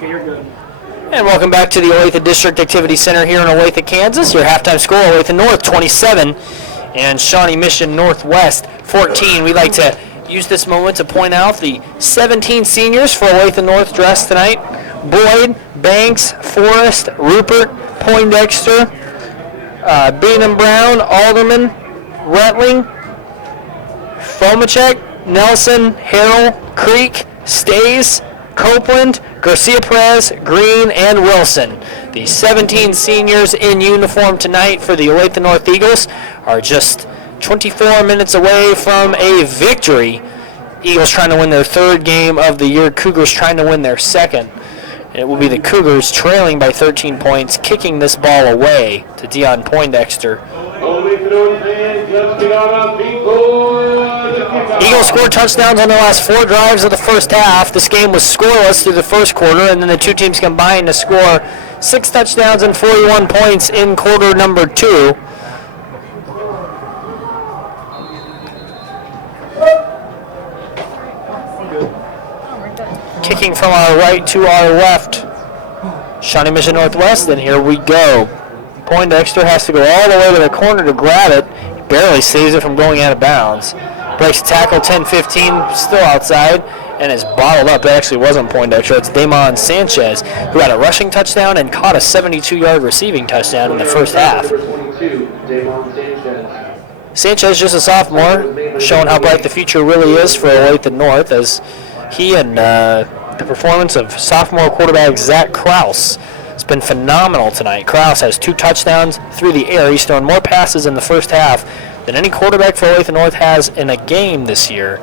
Okay, you're good. And welcome back to the Olathe District Activity Center here in Olathe, Kansas. Your halftime score, Olathe North 27 and Shawnee Mission Northwest 14. We'd like to use this moment to point out the 17 seniors for Olathe North dressed tonight. Boyd, Banks, Forrest, Rupert, Poindexter, Beanham Brown, Alderman, Retling, Fomachek, Nelson, Harrell, Creek, Stays, Copeland, Garcia Perez, Green, and Wilson. The 17 seniors in uniform tonight for the Olathe North Eagles are just 24 minutes away from a victory. Eagles trying to win their third game of the year. Cougars trying to win their second. And it will be the Cougars trailing by 13 points, kicking this ball away to Dion Poindexter. Eagles scored touchdowns on their last 4 drives of the first half. This game was scoreless through the first quarter, and then the two teams combined to score 6 touchdowns and 41 points in quarter number 2. Kicking from our right to our left, Shawnee Mission Northwest, and here we go. Poindexter has to go all the way to the corner to grab it. He barely saves it from going out of bounds. Breaks the tackle, 10-15, still outside, and is bottled up. That actually wasn't Poindexter. It's Damon Sanchez, who had a rushing touchdown and caught a 72-yard receiving touchdown in the first half. Sanchez, just a sophomore, showing how bright the future really is for Olathe North, as he and the performance of sophomore quarterback Zach Kraus has been phenomenal tonight. Kraus has 2 touchdowns through the air. He's thrown more passes in the first half than any quarterback for Olathe North has in a game this year.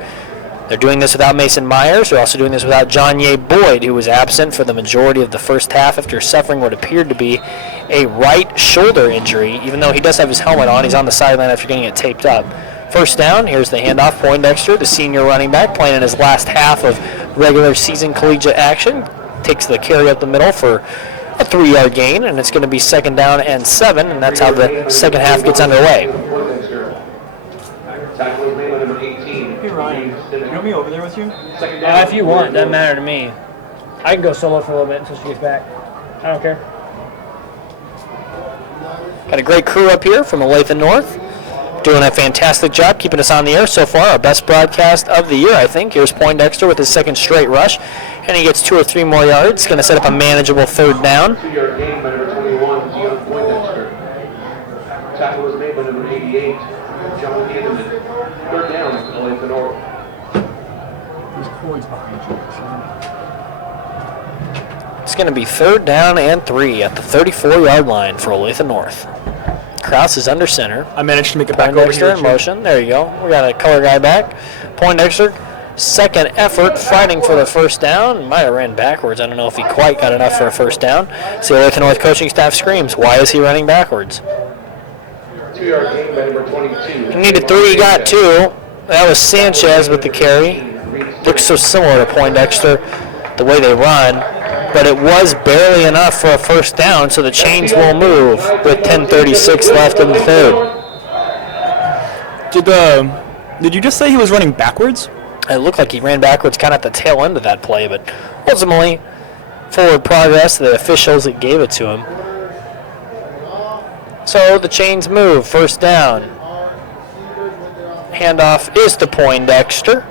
They're doing this without Mason Myers. They're also doing this without John Ye Boyd, who was absent for the majority of the first half after suffering what appeared to be a right shoulder injury. Even though he does have his helmet on, he's on the sideline after getting it taped up. First down, here's the handoff. Poindexter, the senior running back, playing in his last half of regular season collegiate action. Takes the carry up the middle for a 3-yard gain, and it's going to be 2nd down and 7, and that's how the second half gets underway. Hey Ryan, you want me over there with you? If you want, doesn't matter to me. I can go solo for a little bit until she gets back. I don't care. Got a great crew up here from Olathe North. Doing a fantastic job keeping us on the air so far. Our best broadcast of the year, I think. Here's Poindexter with his 2nd straight rush, and he gets 2 or 3 more yards. Going to set up a manageable 3rd down. 2-yard gain by number 21, Dion Poindexter. Tackle was made by number 88, John Anderman. 3rd down, Olathe North. It's going to be 3rd down and 3 at the 34-yard line for Olathe North. Kraus is under center. I managed to make it back over Poindexter here. in motion. There you go. We got a color guy back. Poindexter, 2nd effort, fighting for the 1st down. Might have ran backwards. I don't know if he quite got enough for a 1st down. So the Olathe North coaching staff screams, why is he running backwards? 2-yard gain by number 22. He needed 3, he got 2. That was Sanchez with the carry. Looks so similar to Poindexter, the way they run. But it was barely enough for a 1st down, so the chains will move with 10:36 left in the 3rd. Did you just say he was running backwards? It looked like he ran backwards kind of at the tail end of that play, but ultimately, forward progress, the officials that gave it to him. So the chains move, 1st down. Handoff is to Poindexter.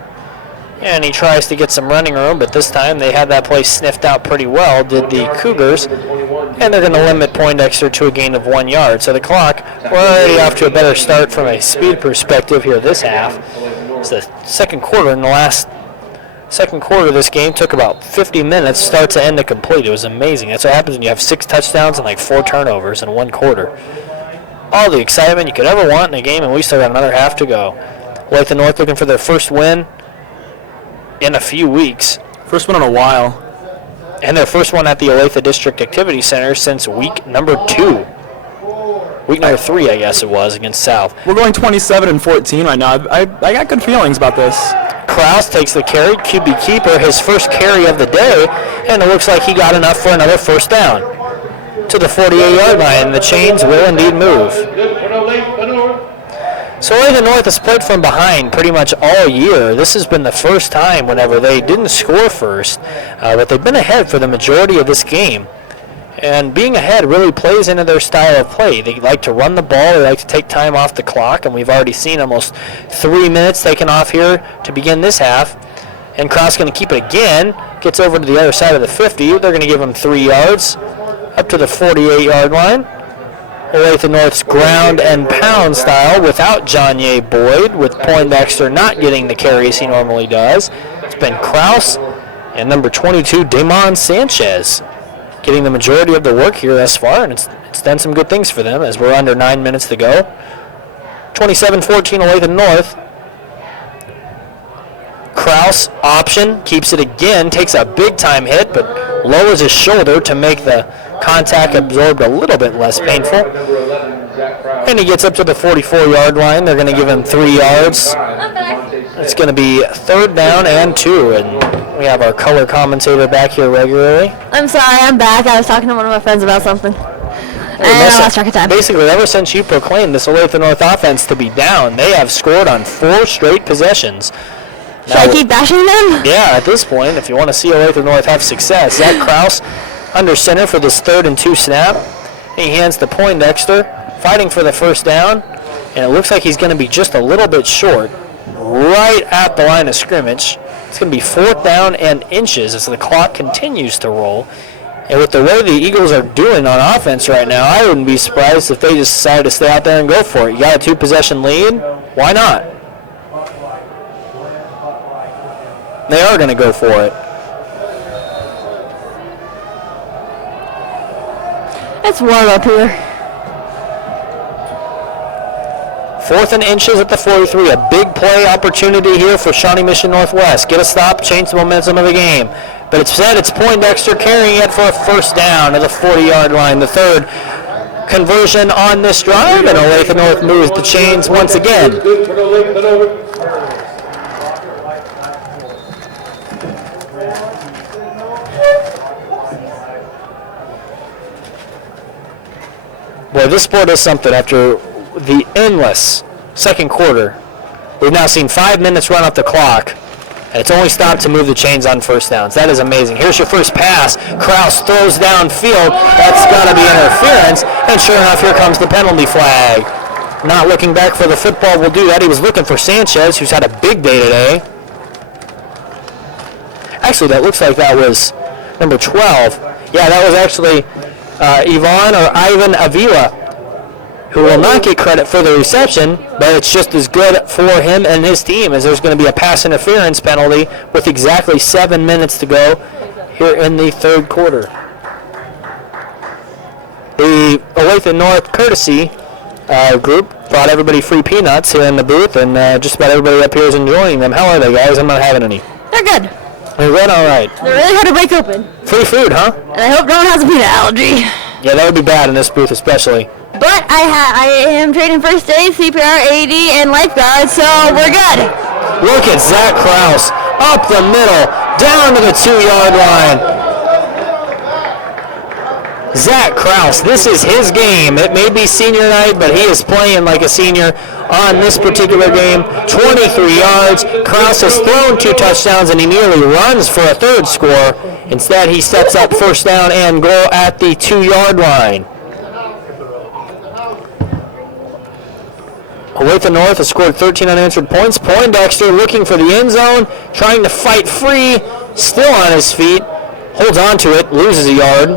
And he tries to get some running room, but this time they had that play sniffed out pretty well, did the Cougars. And they're going to limit Poindexter to a gain of 1 yard. So the clock, we're already off to a better start from a speed perspective here this half. It's the 2nd quarter, and the last 2nd quarter of this game took about 50 minutes, start to end to complete. It was amazing. That's what happens when you have 6 touchdowns and like 4 turnovers in 1 quarter. All the excitement you could ever want in a game, and we still got another half to go. Olathe North looking for their first win in a few weeks. First one in a while. And their first one at the Olathe District Activity Center since week number 2. Week number 3, I guess it was, against South. We're going 27-14 right now. I got good feelings about this. Kraus takes the carry, QB keeper, his first carry of the day, and it looks like he got enough for another 1st down. To the 48-yard line, the chains will indeed move. So Olathe North has played from behind pretty much all year. This has been the first time whenever they didn't score first, but they've been ahead for the majority of this game. And being ahead really plays into their style of play. They like to run the ball, they like to take time off the clock, and we've already seen almost 3 minutes taken off here to begin this half. And Cross going to keep it again, gets over to the other side of the 50. They're going to give him 3 yards up to the 48-yard line. Olathe North's ground and pound style without Johnny Boyd, with Poindexter not getting the carries he normally does. It's been Kraus and number 22, Damon Sanchez, getting the majority of the work here thus far, and it's done some good things for them as we're under 9 minutes to go. 27-14 Olathe North. Kraus option, keeps it again, takes a big-time hit, but lowers his shoulder to make the contact absorbed a little bit less painful. And he gets up to the 44-yard line. They're going to give him 3 yards. It's going to be 3rd down and 2, and we have our color commentator back here regularly. I'm sorry, I'm back. I was talking to one of my friends about something. And I lost track of time. Basically, ever since you proclaimed this Olathe North offense to be down, they have scored on 4 straight possessions. Should I keep bashing them? Yeah, at this point, if you want to see Olathe North have success. Zach Kraus under center for this 3rd and 2 snap. He hands to Poindexter, fighting for the first down, and it looks like he's going to be just a little bit short, right at the line of scrimmage. It's going to be 4th down and inches as the clock continues to roll. And with the way the Eagles are doing on offense right now, I wouldn't be surprised if they just decided to stay out there and go for it. You got a 2-possession lead, why not? They are going to go for it. It's warm up here. 4th and inches at the 43. A big play opportunity here for Shawnee Mission Northwest. Get a stop, change the momentum of the game. But it's said it's Poindexter carrying it for a first down at the 40-yard line. The 3rd conversion on this drive, and Olathe North moves the chains once again. Boy, this sport is something. After the endless second quarter, we've now seen 5 minutes run off the clock, and it's only stopped to move the chains on first downs. That is amazing. Here's your first pass. Kraus throws downfield. That's got to be interference, and sure enough, here comes the penalty flag. Not looking back for the football will do that. He was looking for Sanchez, who's had a big day today. Actually, that looks like that was number 12. Yeah, that was actually Ivan Avila, who will not get credit for the reception, but it's just as good for him and his team, as there's going to be a pass interference penalty with exactly 7 minutes to go here in the 3rd quarter. The Olathe North courtesy group brought everybody free peanuts here in the booth, and just about everybody up here is enjoying them. How are they, guys? I'm not having any. They're good. They're good? All right. They're really hard to break open. Free food, huh? And I hope no one has a peanut allergy. Yeah, that would be bad in this booth especially. But I am training first aid, CPR, AED, and lifeguard, so we're good. Look at Zach Kraus up the middle, down to the 2-yard line. Zach Kraus, this is his game. It may be senior night, but he is playing like a senior on this particular game. 23 yards. Kraus has thrown 2 touchdowns, and he nearly runs for a 3rd score. Instead, he sets up first down and goal at the 2-yard line. Olathe North has scored 13 unanswered points. Poindexter looking for the end zone, trying to fight free, still on his feet, holds on to it, loses a yard.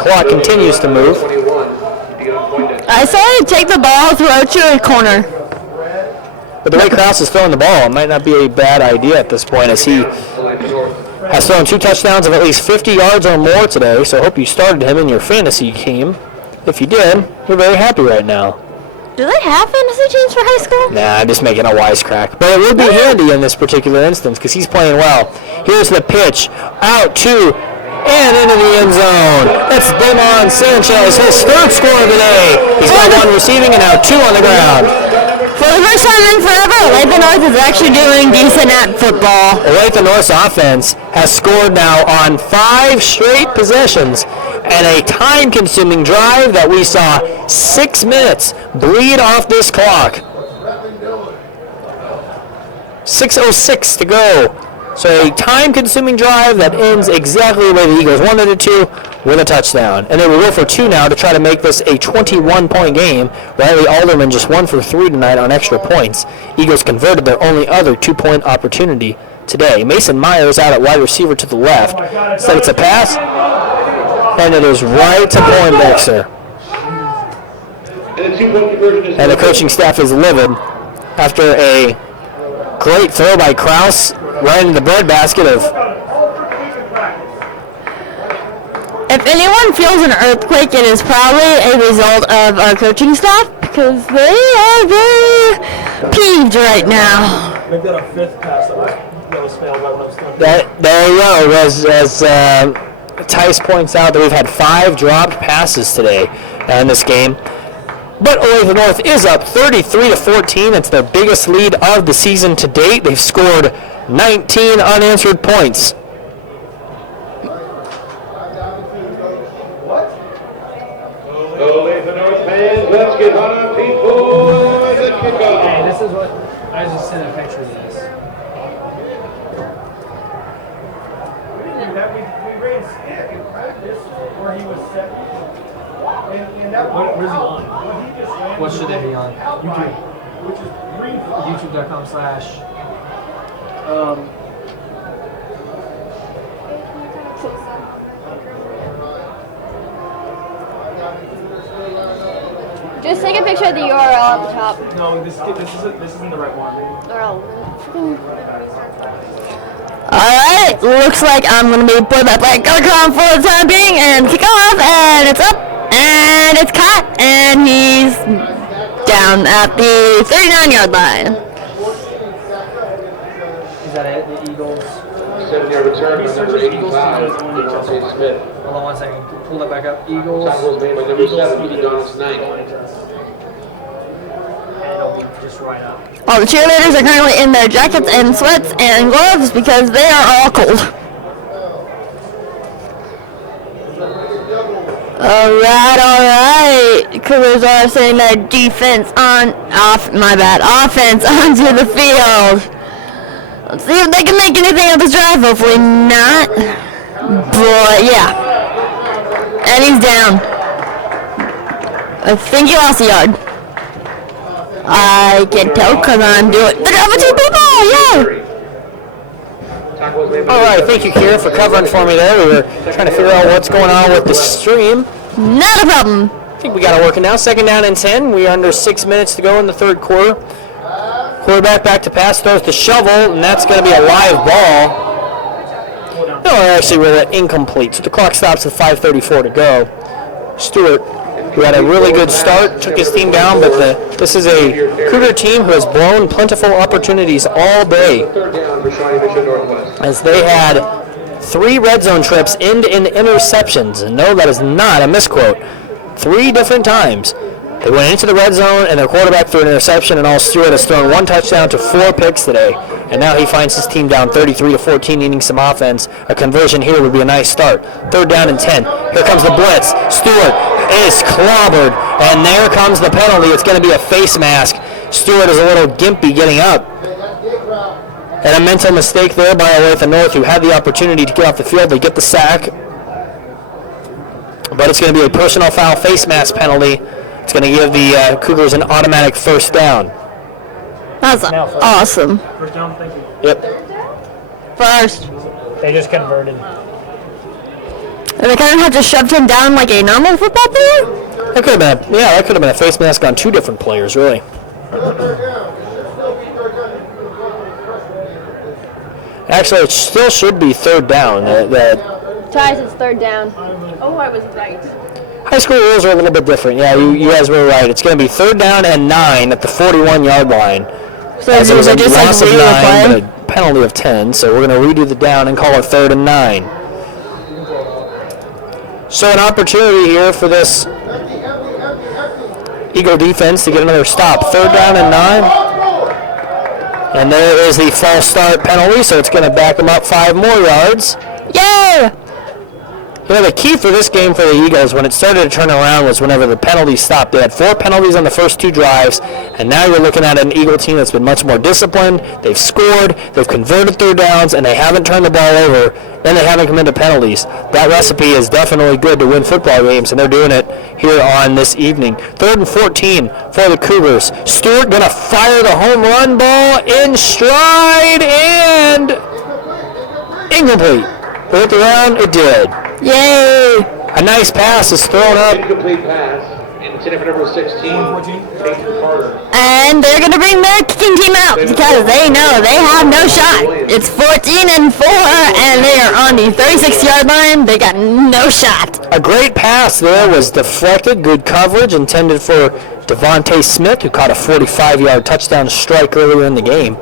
Clock continues to move. I saw you take the ball, throw it to a corner. But the way Kraus is throwing the ball, it might not be a bad idea at this point, as he has thrown 2 touchdowns of at least 50 yards or more today, so I hope you started him in your fantasy team. If you did, you're very happy right now. Do they have fantasy teams for high school? Nah, I'm just making a wisecrack. But it would be handy in this particular instance because he's playing well. Here's the pitch. Out to and into the end zone. That's Damon Sanchez, his 3rd score of the day. He's got 1 receiving and now 2 on the ground. For the first time in forever, Olathe North is actually doing decent at football. Olathe North's offense has scored now on 5 straight possessions and a time-consuming drive that we saw 6 minutes bleed off this clock. 6:06 to go. So a time-consuming drive that ends exactly the way the Eagles wanted it to, with a touchdown. And they will go for 2 now to try to make this a 21-point game. Riley Alderman just 1 for 3 tonight on extra points. Eagles converted their only other 2-point opportunity today. Mason Myers out at wide receiver to the left. Said it's a pass, and it is right to Poindexter. And the coaching staff is livid after a great throw by Kraus right in the breadbasket of. If anyone feels an earthquake, it is probably a result of our coaching staff because they are very peeved right now. They've got a 5th pass that was failed by one of them. There you go. As Tice points out, that we've had 5 dropped passes today in this game. But Olathe North is up 33-14. It's their biggest lead of the season to date. They've scored 19 unanswered points. Olathe North fans, let's get on our feet for the kickoff. Hey, this is what I was just sending a picture of this. We ran stick in practice where he was set. Where's he on? What should they be on? YouTube. Which is green. YouTube.com/ Just take a picture of the URL at the top. No, this isn't the right one. Alright, looks like I'm going to be put back by Garcon for the time being and kick off, and it's up, and it's caught, and he's down at the 39-yard line. Is that it? The Eagles? 7-yard return by number 85, Devontae Smith. Hold on one second. Pull that back up. Eagles. Tackle was made by number 7, Adonis Knight. And it'll be just right up. All the cheerleaders are currently in their jackets and sweats and gloves because they are all cold. Alright. Cougars are sending their defense offense onto the field. Let's see if they can make anything of this drive. Hopefully not. But yeah. And he's down. I think he lost a yard. I can tell because I'm doing the double two people, yeah! All right, thank you, Kira, for covering for me there. We were trying to figure out what's going on with the stream. Not a problem. I think we got it working now. 2nd down and 10. We are under 6 minutes to go in the 3rd quarter. Quarterback back to pass, throws the shovel, and that's going to be a live ball. No, actually, we're incomplete. So the clock stops at 5:34 to go. Stewart, who had a really good start, took his team down, but this is a Cougar team who has blown plentiful opportunities all day, as they had 3 red zone trips end in interceptions. And no, that is not a misquote. 3 different times. They went into the red zone, and their quarterback threw an interception, and all Stewart has thrown 1 touchdown to 4 picks today. And now he finds his team down 33-14, needing some offense. A conversion here would be a nice start. 3rd down and 10. Here comes the blitz. Stewart is clobbered, and there comes the penalty. It's going to be a face mask. Stewart is a little gimpy getting up. And a mental mistake there by Olathe North, who had the opportunity to get off the field. They get the sack. But it's going to be a personal foul face mask penalty. It's going to give the Cougars an automatic 1st down. That's awesome. 1st down, thank you. Yep. First. They just converted. And they kind of have to shove him down like a normal football player? That could have been, that could have been a face mask on 2 different players, really. Actually, it still should be 3rd down. Ty says 3rd down. Oh, I was right. High school rules are a little bit different. Yeah, you guys were right. It's going to be 3rd down and 9 at the 41-yard line. So as it was a just loss like of 9, but a penalty of 10. So we're going to redo the down and call it 3rd and 9. So an opportunity here for this Eagle defense to get another stop. 3rd down and 9. And there is the false start penalty, so it's going to back them up 5 more yards. Yeah! The key for this game for the Eagles, when it started to turn around, was whenever the penalties stopped. They had 4 penalties on the first 2 drives, and now you're looking at an Eagle team that's been much more disciplined. They've scored, they've converted 3rd downs, and they haven't turned the ball over, and they haven't committed penalties. That recipe is definitely good to win football games, and they're doing it here on this evening. 3rd and 14 for the Cougars. Stewart going to fire the home run ball in stride, and incomplete. Hit the round, it did. Yay! A nice pass is thrown up. Incomplete pass. Intended for number 16, Peyton Carter. And they're going to bring their kicking team out because they know they have no shot. It's 14-4, and they are on the 36-yard line. They got no shot. A great pass there was deflected. Good coverage intended for Devontae Smith, who caught a 45-yard touchdown strike earlier in the game.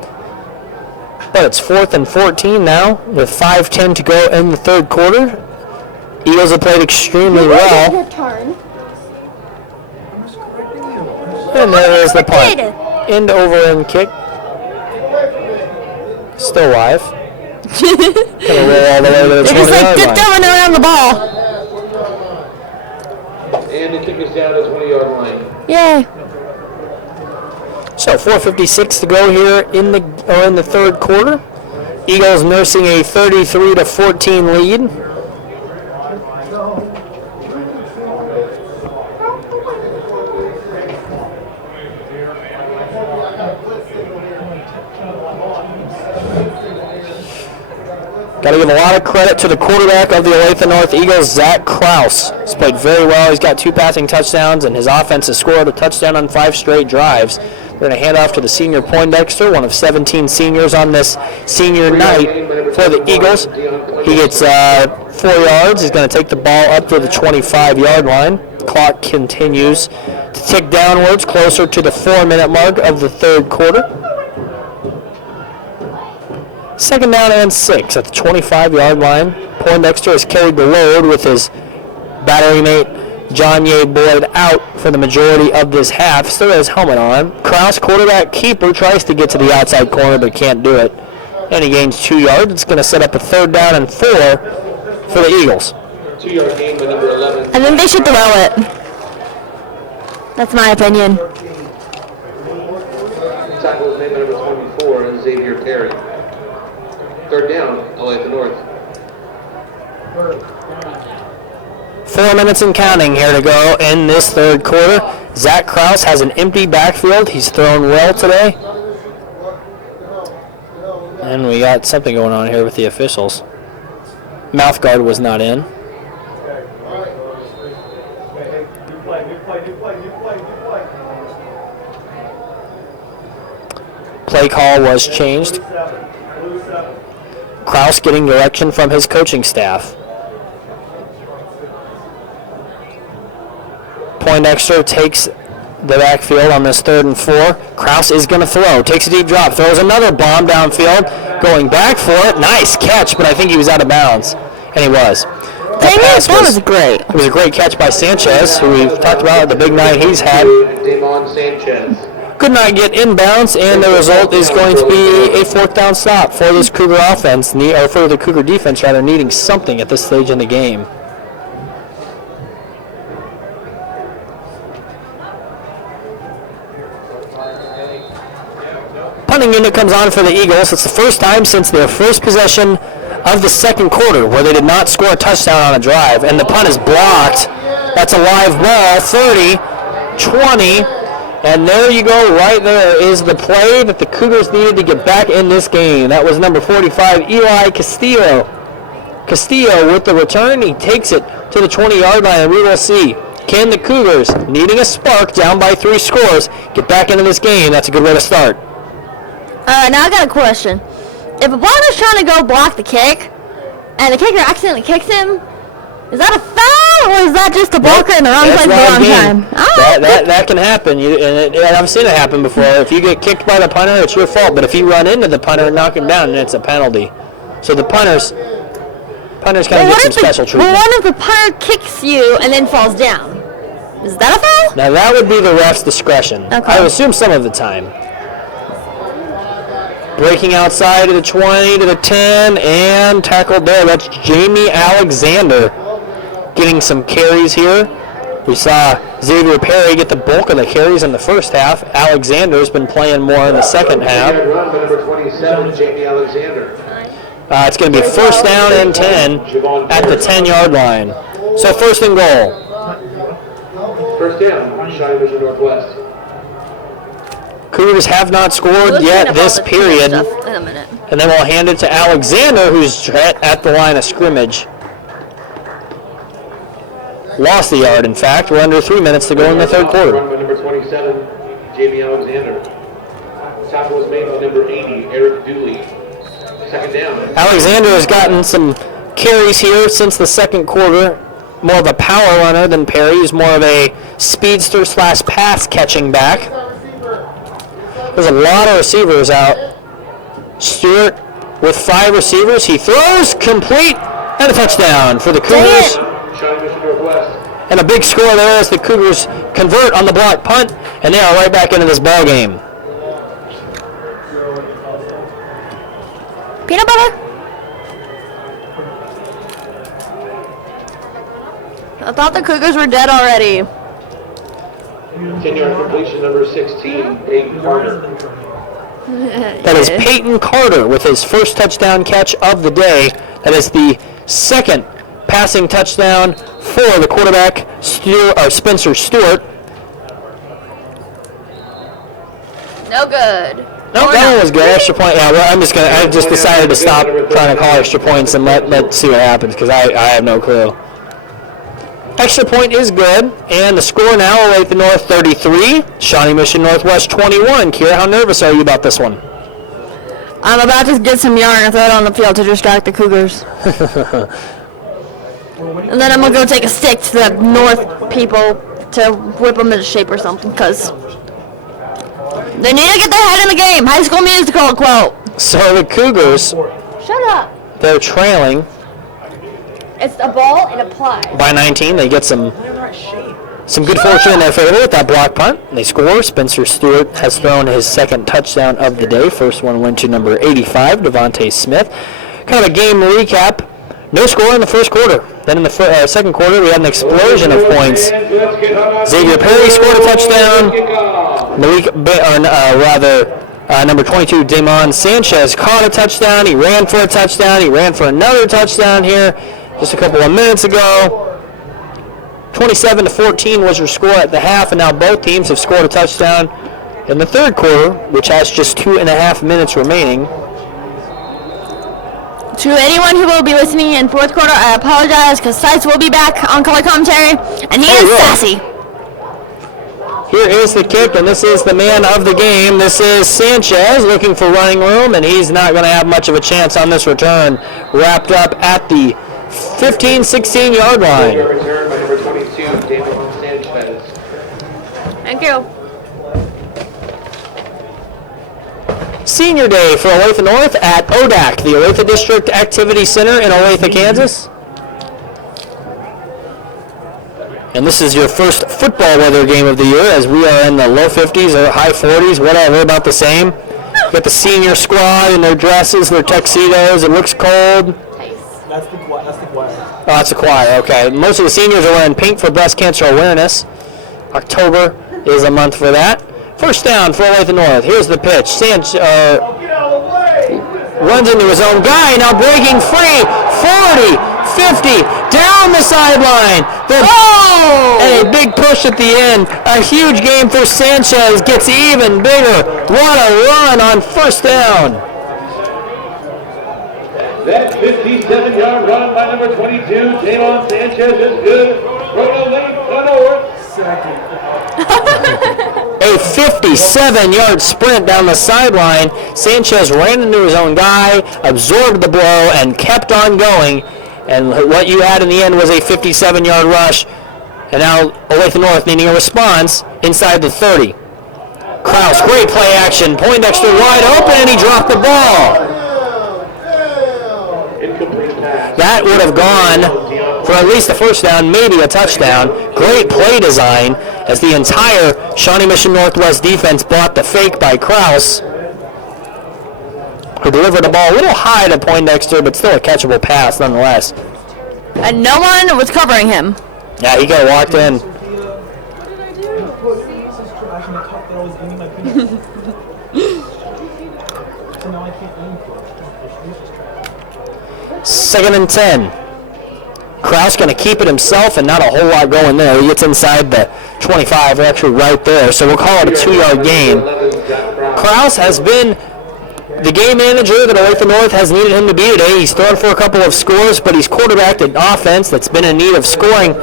But it's 4th and 14 now with 5:10 to go in the 3rd quarter. Eagles have played extremely well. Your turn. And there is the punt. End over end kick. Still live. Gonna roll all the way to the 20-yard line. They're just like tiptoeing around the ball. And the kick is down to the 20-yard line. Yay. So 4:56 to go here in the 3rd quarter. Eagles nursing a 33-14 lead. Got to give a lot of credit to the quarterback of the Olathe North Eagles, Zach Kraus. He's played very well. He's got 2 passing touchdowns, and his offense has scored a touchdown on 5 straight drives. We're going to hand off to the senior Poindexter, one of 17 seniors on this senior night for the Eagles. He gets 4 yards. He's going to take the ball up to the 25-yard line. Clock continues to tick downwards, closer to the 4-minute mark of the 3rd quarter. 2nd down and 6 at the 25-yard line. Poindexter has carried the load with his battery mate John Ye Boyd out for the majority of this half. Still has his helmet on. Kraus, quarterback keeper, tries to get to the outside corner but can't do it. And he gains 2 yards. It's going to set up a 3rd down and 4 for the Eagles. 2-yard gain by number 11. I think they should throw it. That's my opinion. Tackle is made by number 24, Xavier Terry. 3rd down, Olathe North. 4 minutes and counting here to go in this 3rd quarter. Zach Kraus has an empty backfield. He's thrown well today. And we got something going on here with the officials. Mouth guard was not in. Play call was changed. Kraus getting direction from his coaching staff. Poindexter takes the backfield on this 3rd and 4. Kraus is going to throw. Takes a deep drop. Throws another bomb downfield. Going back for it. Nice catch, but I think he was out of bounds. And he was. That was great. It was a great catch by Sanchez, who we've talked about the big night he's had. Damon Sanchez. Could not get inbounds, and the result is going to be a 4th down stop for this Cougar offense, or for the Cougar defense, rather, needing something at this stage in the game. Punting unit comes on for the Eagles. It's the first time since their first possession of the 2nd quarter where they did not score a touchdown on a drive, and the punt is blocked. That's a live ball, 30, 20, and there you go. Right there is the play that the Cougars needed to get back in this game. That was number 45, Eli Castillo. Castillo with the return. He takes it to the 20-yard line, and we will see. Can the Cougars, needing a spark, down by 3 scores, get back into this game? That's a good way to start. Now I got a question. If a blocker's trying to go block the kick, and the kicker accidentally kicks him, is that a foul, or is that just a blocker in the wrong place at the wrong time? That can happen, and I've seen it happen before. If you get kicked by the punter, it's your fault. But if you run into the punter and knock him down, then it's a penalty. So the punters kind of get some special treatment. Well, what if the punter kicks you and then falls down? Is that a foul? Now that would be the ref's discretion. Okay. I would assume some of the time. Breaking outside to the 20, to the 10, and tackled there. That's Jamie Alexander. getting some carries here. We saw Xavier Perry get the bulk of the carries in the first half. Alexander's been playing more in the second half. Run by number 27, Jamie Alexander. It's going to be first down and 10 at the 10-yard line. So first and goal. First down, Shawnee Mission Northwest. Cougars have not scored yet this period. In a minute. And then we'll hand it to Alexander, who's at the line of scrimmage. Lost the yard, in fact. We're under 3 minutes to go in the third quarter. Run by number 27, Jamie Alexander. Tackle was made by number 80, Eric Dooley. Second down. Alexander has gotten some carries here since the second quarter. More of a power runner than Perry. He's more of a speedster / pass catching back. There's a lot of receivers out. Stewart with 5 receivers. He throws complete and a touchdown for the Cougars. Shawnee Mission Northwest. And a big score there as the Cougars convert on the block punt, and they are right back into this ball game. Peanut butter? I thought the Cougars were dead already. 10-yard completion, number 16, Peyton Carter. That is Peyton Carter with his first touchdown catch of the day. That is the second passing touchdown for the quarterback, Spencer Stewart. No good. No, that one was good. Extra point. Yeah, well, I just decided to stop trying to call extra points and let's see what happens because I have no clue. Extra point is good, and the score now, Olathe North 33, Shawnee Mission Northwest 21. Kira, how nervous are you about this one? I'm about to get some yarn and throw it on the field to distract the Cougars. And then I'm going to go take a stick to the North people to whip them into shape or something, because they need to get their head in the game. High School Musical quote. So the Cougars, Shut up. they're trailing It's a ball and a ply. by 19. They get some good fortune in their favor with that block punt. They score. Spencer Stewart has thrown his second touchdown of the day. First one went to number 85, Devontae Smith. Kind of a game recap. No score in the first quarter. Then in the second quarter, we had an explosion of points. Xavier Perry scored a touchdown. Number 22, Damon Sanchez caught a touchdown. He ran for a touchdown. He ran for another touchdown here just a couple of minutes ago. 27-14 was your score at the half, and now both teams have scored a touchdown in the third quarter, which has just 2.5 minutes remaining. To anyone who will be listening in fourth quarter, I apologize because Sites will be back on color commentary, and he is sassy. Here is the kick, and this is the man of the game. This is Sanchez looking for running room, and he's not going to have much of a chance on this return. Wrapped up at the 15, 16-yard line. Return by number 22, Damon Sanchez. Thank you. Senior Day for Olathe North at ODAC, the Olathe District Activity Center in Olathe, Kansas. And this is your first football weather game of the year, as we are in the low 50s or high 40s, whatever, about the same. Got the senior squad in their dresses, their tuxedos. It looks cold. That's the choir. Oh, that's the choir, okay. Most of the seniors are wearing pink for breast cancer awareness. October is a month for that. First down for Olathe North. Here's the pitch. Runs into his own guy, now breaking free. 40, 50, down the sideline. And a big push at the end. A huge game for Sanchez. Gets even bigger. What a run on first down. That 57-yard run by number 22, Damon Sanchez, is good. Olathe North. A 57-yard sprint down the sideline. Sanchez ran into his own guy, absorbed the blow, and kept on going. And what you had in the end was a 57-yard rush. And now Olathe North needing a response inside the 30. Kraus, great play action. Poindexter wide open, and he dropped the ball. That would have gone for at least a first down, maybe a touchdown. Great play design as the entire Shawnee Mission Northwest defense blocked the fake by Kraus, who delivered the ball a little high to Poindexter, but still a catchable pass nonetheless. And no one was covering him. Yeah, he got walked in. Second and 10. Kraus going to keep it himself and not a whole lot going there. He gets inside the 25, actually right there. So we'll call it a 2-yard gain. Kraus has been the game manager that Olathe North has needed him to be today. He's thrown for a couple of scores, but he's quarterbacked an offense that's been in need of scoring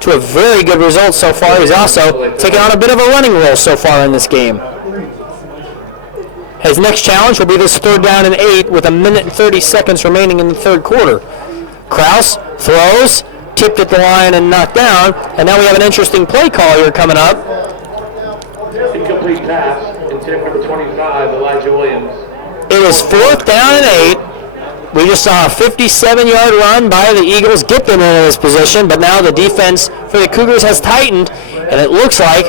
to a very good result so far. He's also taken on a bit of a running role so far in this game. His next challenge will be this 3rd down and 8 with 1 minute and 30 seconds remaining in the 3rd quarter. Kraus throws, tipped at the line and knocked down, and now we have an interesting play call here coming up. Incomplete pass, intended for the 25, Elijah Williams. It is 4th down and 8. We just saw a 57-yard run by the Eagles get them into this position, but now the defense for the Cougars has tightened, and it looks like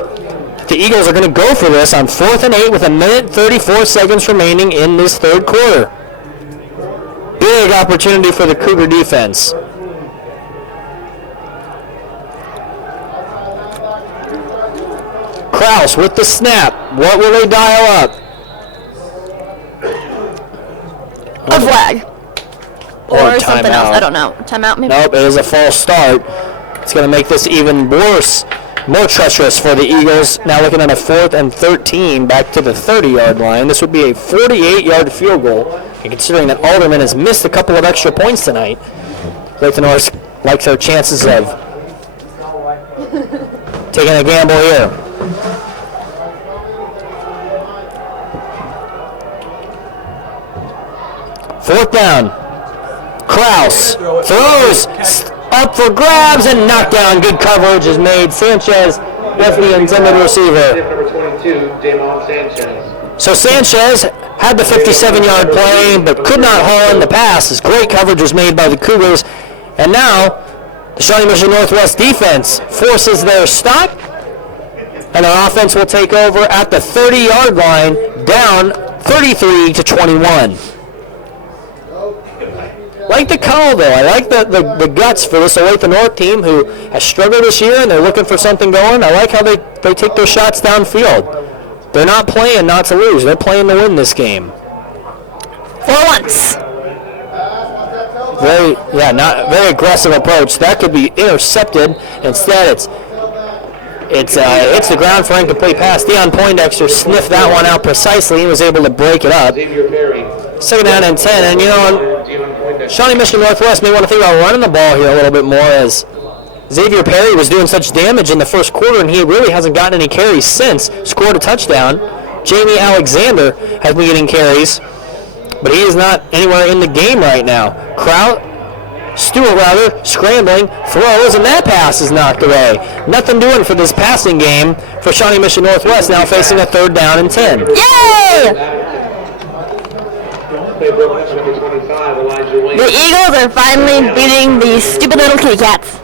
the Eagles are going to go for this on 4th and 8 with 1 minute 34 seconds remaining in this 3rd quarter. Big opportunity for the Cougar defense. Kraus with the snap. What will they dial up? A flag. Or something timeout. else. I don't know. Timeout maybe? Nope, it is a false start. It's going to make this even worse, more treacherous for the Eagles. Now looking at a 4th and 13 back to the 30-yard line. This would be a 48-yard field goal. And considering that Alderman has missed a couple of extra points tonight, Olathe North likes their chances of taking a gamble here. Fourth down. Kraus throws up for grabs and knocked down. Good coverage is made. Sanchez with the intended receiver. Number 22, Damon Sanchez. So Sanchez had the 57-yard play, but could not haul in the pass. This great coverage was made by the Cougars. And now the Shawnee Mission Northwest defense forces their stop, and our offense will take over at the 30-yard line, down 33-21. Like the call, though. I like the guts for this Olathe North team who has struggled this year, and they're looking for something going. I like how they take their shots downfield. They're not playing not to lose. They're playing to win this game. For once. Not very aggressive approach. That could be intercepted. Instead, it's the ground for incomplete pass. Deion Poindexter sniffed that one out precisely and was able to break it up. Xavier Perry. 2nd down and 10, and Shawnee Mission Northwest may want to think about running the ball here a little bit more, as Xavier Perry was doing such damage in the 1st quarter, and he really hasn't gotten any carries since. Scored a touchdown. Jamie Alexander has been getting carries, but he is not anywhere in the game right now. Stewart scrambling, throws, and that pass is knocked away. Nothing doing for this passing game for Shawnee Mission Northwest, now facing a 3rd down and 10. Yay! The Eagles are finally beating these stupid little kitty cats.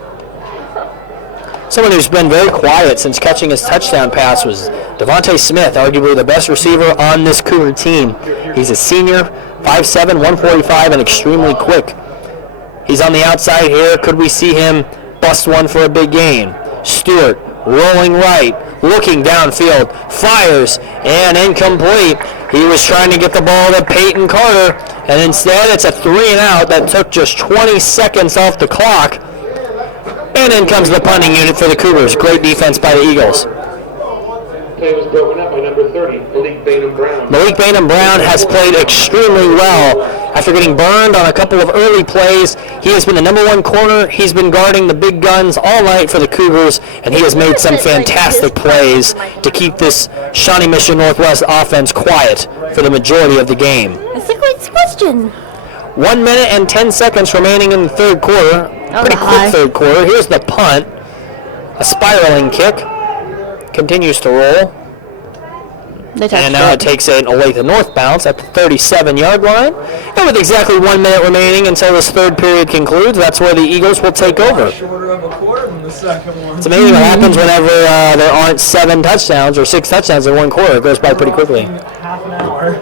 Someone who's been very quiet since catching his touchdown pass was Devontae Smith, arguably the best receiver on this Cougar team. He's a senior, 5'7", 145, and extremely quick. He's on the outside here. Could we see him bust one for a big gain? Stewart rolling right, looking downfield, fires, and incomplete. He was trying to get the ball to Peyton Carter, and instead it's a 3-and-out that took just 20 seconds off the clock. And in comes the punting unit for the Cougars. Great defense by the Eagles. Play was broken up by number 30, Malik Bainham-Brown. Malik Bainham-Brown has played extremely well. After getting burned on a couple of early plays, he has been the number 1 corner. He's been guarding the big guns all night for the Cougars, and he has made some fantastic plays to keep this Shawnee Mission Northwest offense quiet for the majority of the game. That's a great question. 1 minute and 10 seconds remaining in the 3rd quarter. Pretty quick 3rd quarter. Here's the punt. A spiraling kick. Continues to roll. And now it takes an Olathe North bounce at the 37-yard line. And with exactly 1 minute remaining until this 3rd period concludes, that's where the Eagles will take over. Shorter of a quarter than the second one. It's amazing what happens whenever there aren't 7 touchdowns or 6 touchdowns in 1 quarter. It goes by pretty quickly. Half an hour.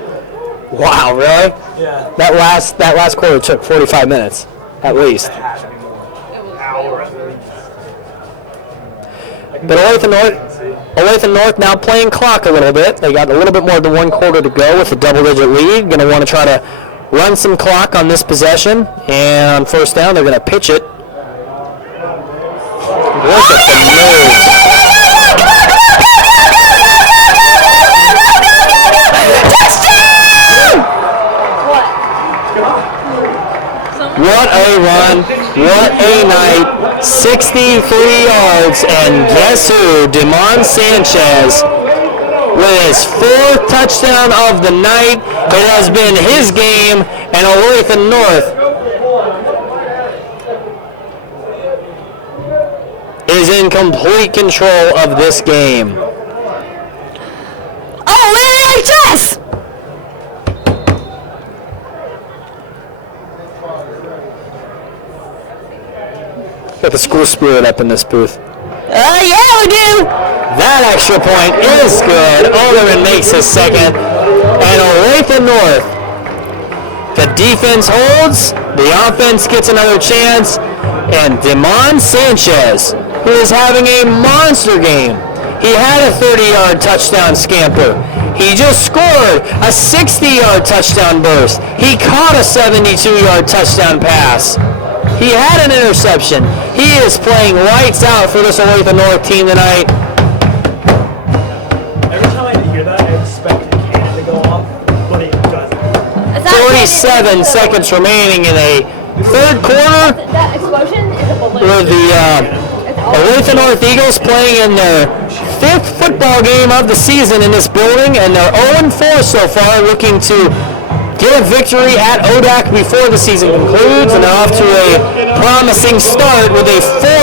Wow, really? Yeah. That last quarter took 45 minutes, at least. It had to be more. hour at least. But Olathe North now playing clock a little bit. They got a little bit more than 1 quarter to go with a double-digit lead. Going to want to try to run some clock on this possession. And on first down, they're going to pitch it. Look at the nose. What a run. What a night. 63 yards. And guess who? Demon Sanchez with his 4th touchdown of the night. It has been his game, and Olathe North is in complete control of this game. Oh, NHS! Got the school spirit up in this booth. Yeah, we do. That extra point is good. Alderman makes his second. And Olathe North, the defense holds, the offense gets another chance, and Demon Sanchez, who is having a monster game. He had a 30-yard touchdown scamper. He just scored a 60-yard touchdown burst. He caught a 72-yard touchdown pass. He had an interception. He is playing lights out for this Olathe North team tonight. Every time I hear that, I expect a cannon to go off, but it doesn't. 47 seconds remaining in a third quarter That explosion is a balloon. with the Olathe North Eagles playing in their 5th football game of the season in this building, and they're 0-4 so far, looking to get a victory at ODAC before the season concludes, and they're off to a promising start with a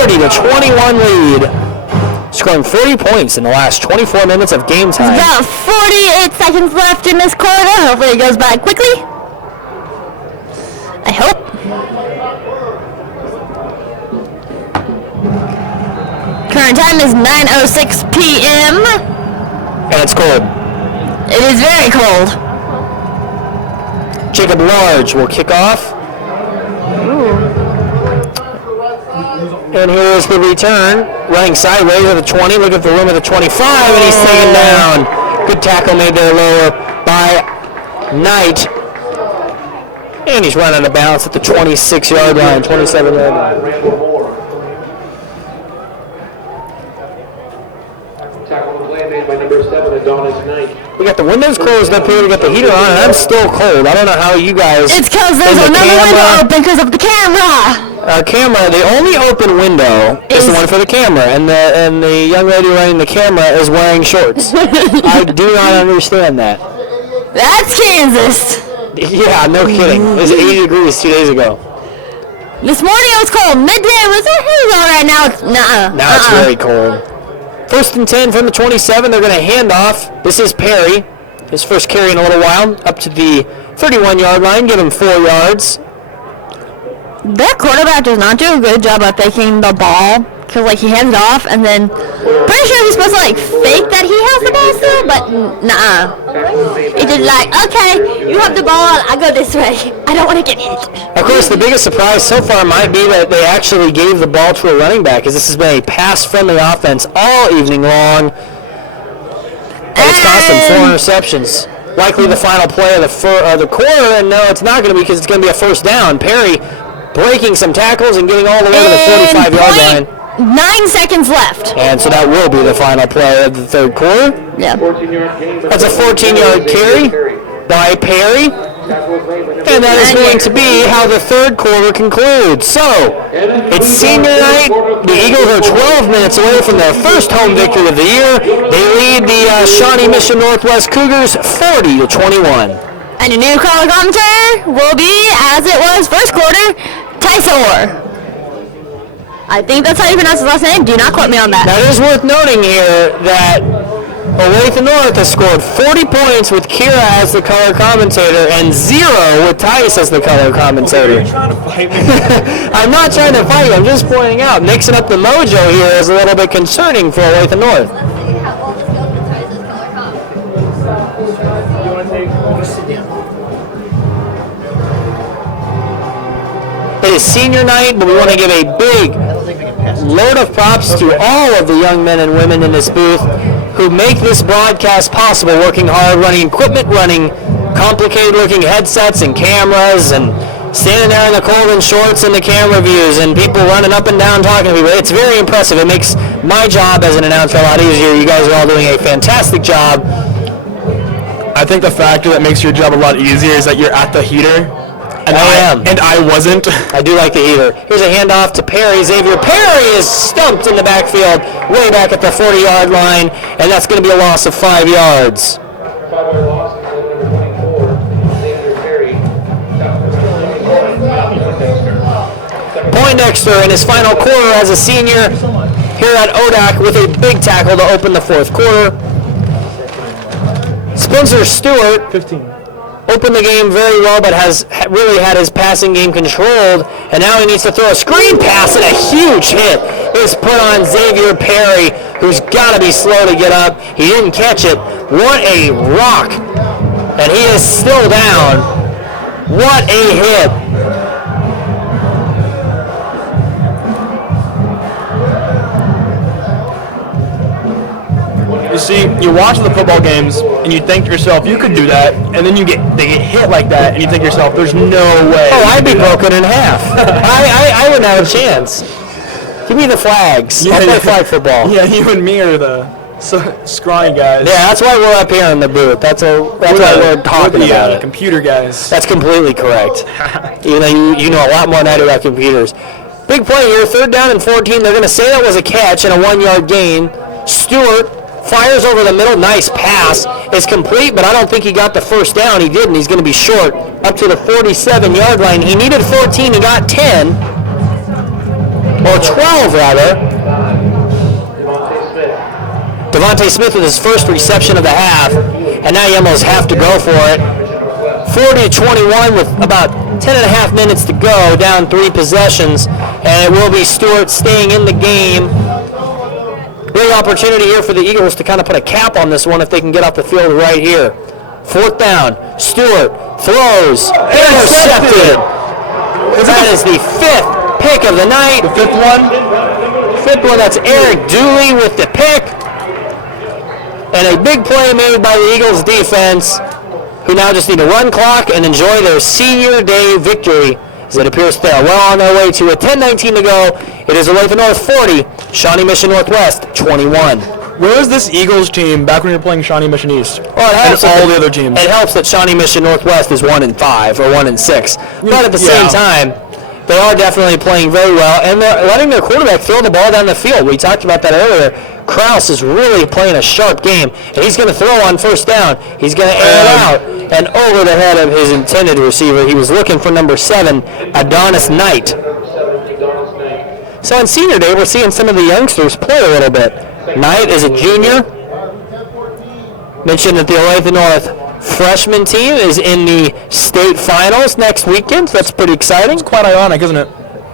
40-21 lead, scoring 40 points in the last 24 minutes of game time. About 48 seconds left in this quarter. Hopefully it goes by quickly. I hope. Current time is 9:06 p.m. And it's cold. It is very cold. Jacob Large will kick off. And here is the return. Running sideways at the 20, looking for room at the 25, and he's taken down. Good tackle made there lower by Knight. And he's running out of bounds at the 26-yard line, 27-yard line. Tackle the play made by number 7, Adonis Knight. We got the windows closed up here, we got the heater on, and I'm still cold. I don't know how you guys... It's because there's another window open because of the camera. Our camera, the only open window is the one for the camera, and the young lady running the camera is wearing shorts. I do not understand that. That's Kansas. Yeah, no kidding. It was 80 degrees 2 days ago. This morning it was cold. Midday was all right. Now it's Now it's very cold. 1st and 10 from the 27. They're going to hand off. This is Perry. His first carry in a little while. Up to the 31-yard line. Give him 4 yards. Their quarterback does not do a good job at faking the ball. Because, like, he hands it off, and then pretty sure he's supposed to, like, fake that he has the ball still, but He just like, okay, you have the ball, I go this way. I don't want to get hit. Of course, the biggest surprise so far might be that they actually gave the ball to a running back, as this has been a pass-friendly offense all evening long. And it's cost them 4 interceptions. Likely the final play of the quarter, and no, it's not going to be because it's going to be a first down. Perry breaking some tackles and getting all the way to the 45-yard line. 9 seconds left. And so that will be the final play of the third quarter. Yeah. That's a 14-yard carry by Perry. And that is going to be how the third quarter concludes. So, it's senior night. The Eagles are 12 minutes away from their first home victory of the year. They lead the Shawnee Mission Northwest Cougars 40-21. And your new color commentator will be, as it was first quarter, Tysor. I think that's how you pronounce his last name. Do not quote me on that. Now, it is worth noting here that Olathe North has scored 40 points with Kira as the color commentator and 0 with Tice as the color commentator. Are you trying to fight me? I'm not trying to fight you. I'm just pointing out. Mixing up the mojo here is a little bit concerning for Olathe North. Let's see how all the skills with ties is color comp. You want to just sit down? It is senior night, but we want to give a big load of props to all of the young men and women in this booth who make this broadcast possible, working hard, running equipment, running complicated-looking headsets and cameras, and standing there in the cold in shorts and the camera views, and people running up and down talking to people. It's very impressive. It makes my job as an announcer a lot easier. You guys are all doing a fantastic job. I think the factor that makes your job a lot easier is that you're at the heater. And I am. And I wasn't. I do like the heater. Here's a handoff to Perry. Xavier Perry is stumped in the backfield, way back at the 40-yard line, and that's going to be a loss of 5 yards. 5-yard loss to number 24, Xavier Perry. Poindexter in his final quarter as a senior here at ODAC with a big tackle to open the fourth quarter. Spencer Stewart 15. opened the game very well, but has really had his passing game controlled, and now he needs to throw a screen pass, and a huge hit is put on Xavier Perry, who's got to be slow to get up. He didn't catch it. What a rock, and he is still down. What a hit. You see, you're watching the football games, and you think to yourself, you could do that, and then they get hit like that, and you think to yourself, there's no way. Oh, I'd be broken in half. I wouldn't have a chance. Give me the flags. I'll play flag football. Yeah, you and me are the scrawny guys. Yeah, that's why we're up here in the booth. That's why we're talking about it. Computer guys. That's completely correct. You know a lot more than I do about computers. Big play here, 3rd down and 14. They're going to say that was a catch and a 1-yard gain. Stewart fires over the middle. Nice pass. It's complete, but I don't think he got the first down. He didn't. He's going to be short up to the 47-yard line. He needed 14. He got 10. Or 12, rather. Devontae Smith with his first reception of the half. And now you almost have to go for it. 40-21 with about 10.5 minutes to go, down 3 possessions. And it will be Stewart staying in the game. Big opportunity here for the Eagles to kind of put a cap on this one if they can get off the field right here. 4th down. Stewart throws. Intercepted. That is the 5th pick of the night. The 5th one? 5th one, that's Eric Dooley with the pick. And a big play made by the Eagles defense, who now just need to run clock and enjoy their senior day victory, as it appears they are well on their way to a 10:19 to go. It is Olathe North 40, Shawnee Mission Northwest 21. Where was this Eagles team back when you were playing Shawnee Mission East? Well, it helps and all the other teams. It helps that Shawnee Mission Northwest is 1-5 or 1-6, but at the same time, they are definitely playing very well, and they're letting their quarterback throw the ball down the field. We talked about that earlier. Kraus is really playing a sharp game, and he's going to throw on 1st down. He's going to air it out and over the head of his intended receiver. He was looking for number 7, Adonis Knight. So on senior day, we're seeing some of the youngsters play a little bit. Knight is a junior. Mentioned that the Olathe North freshman team is in the state finals next weekend. So that's pretty exciting. It's quite ironic, isn't it?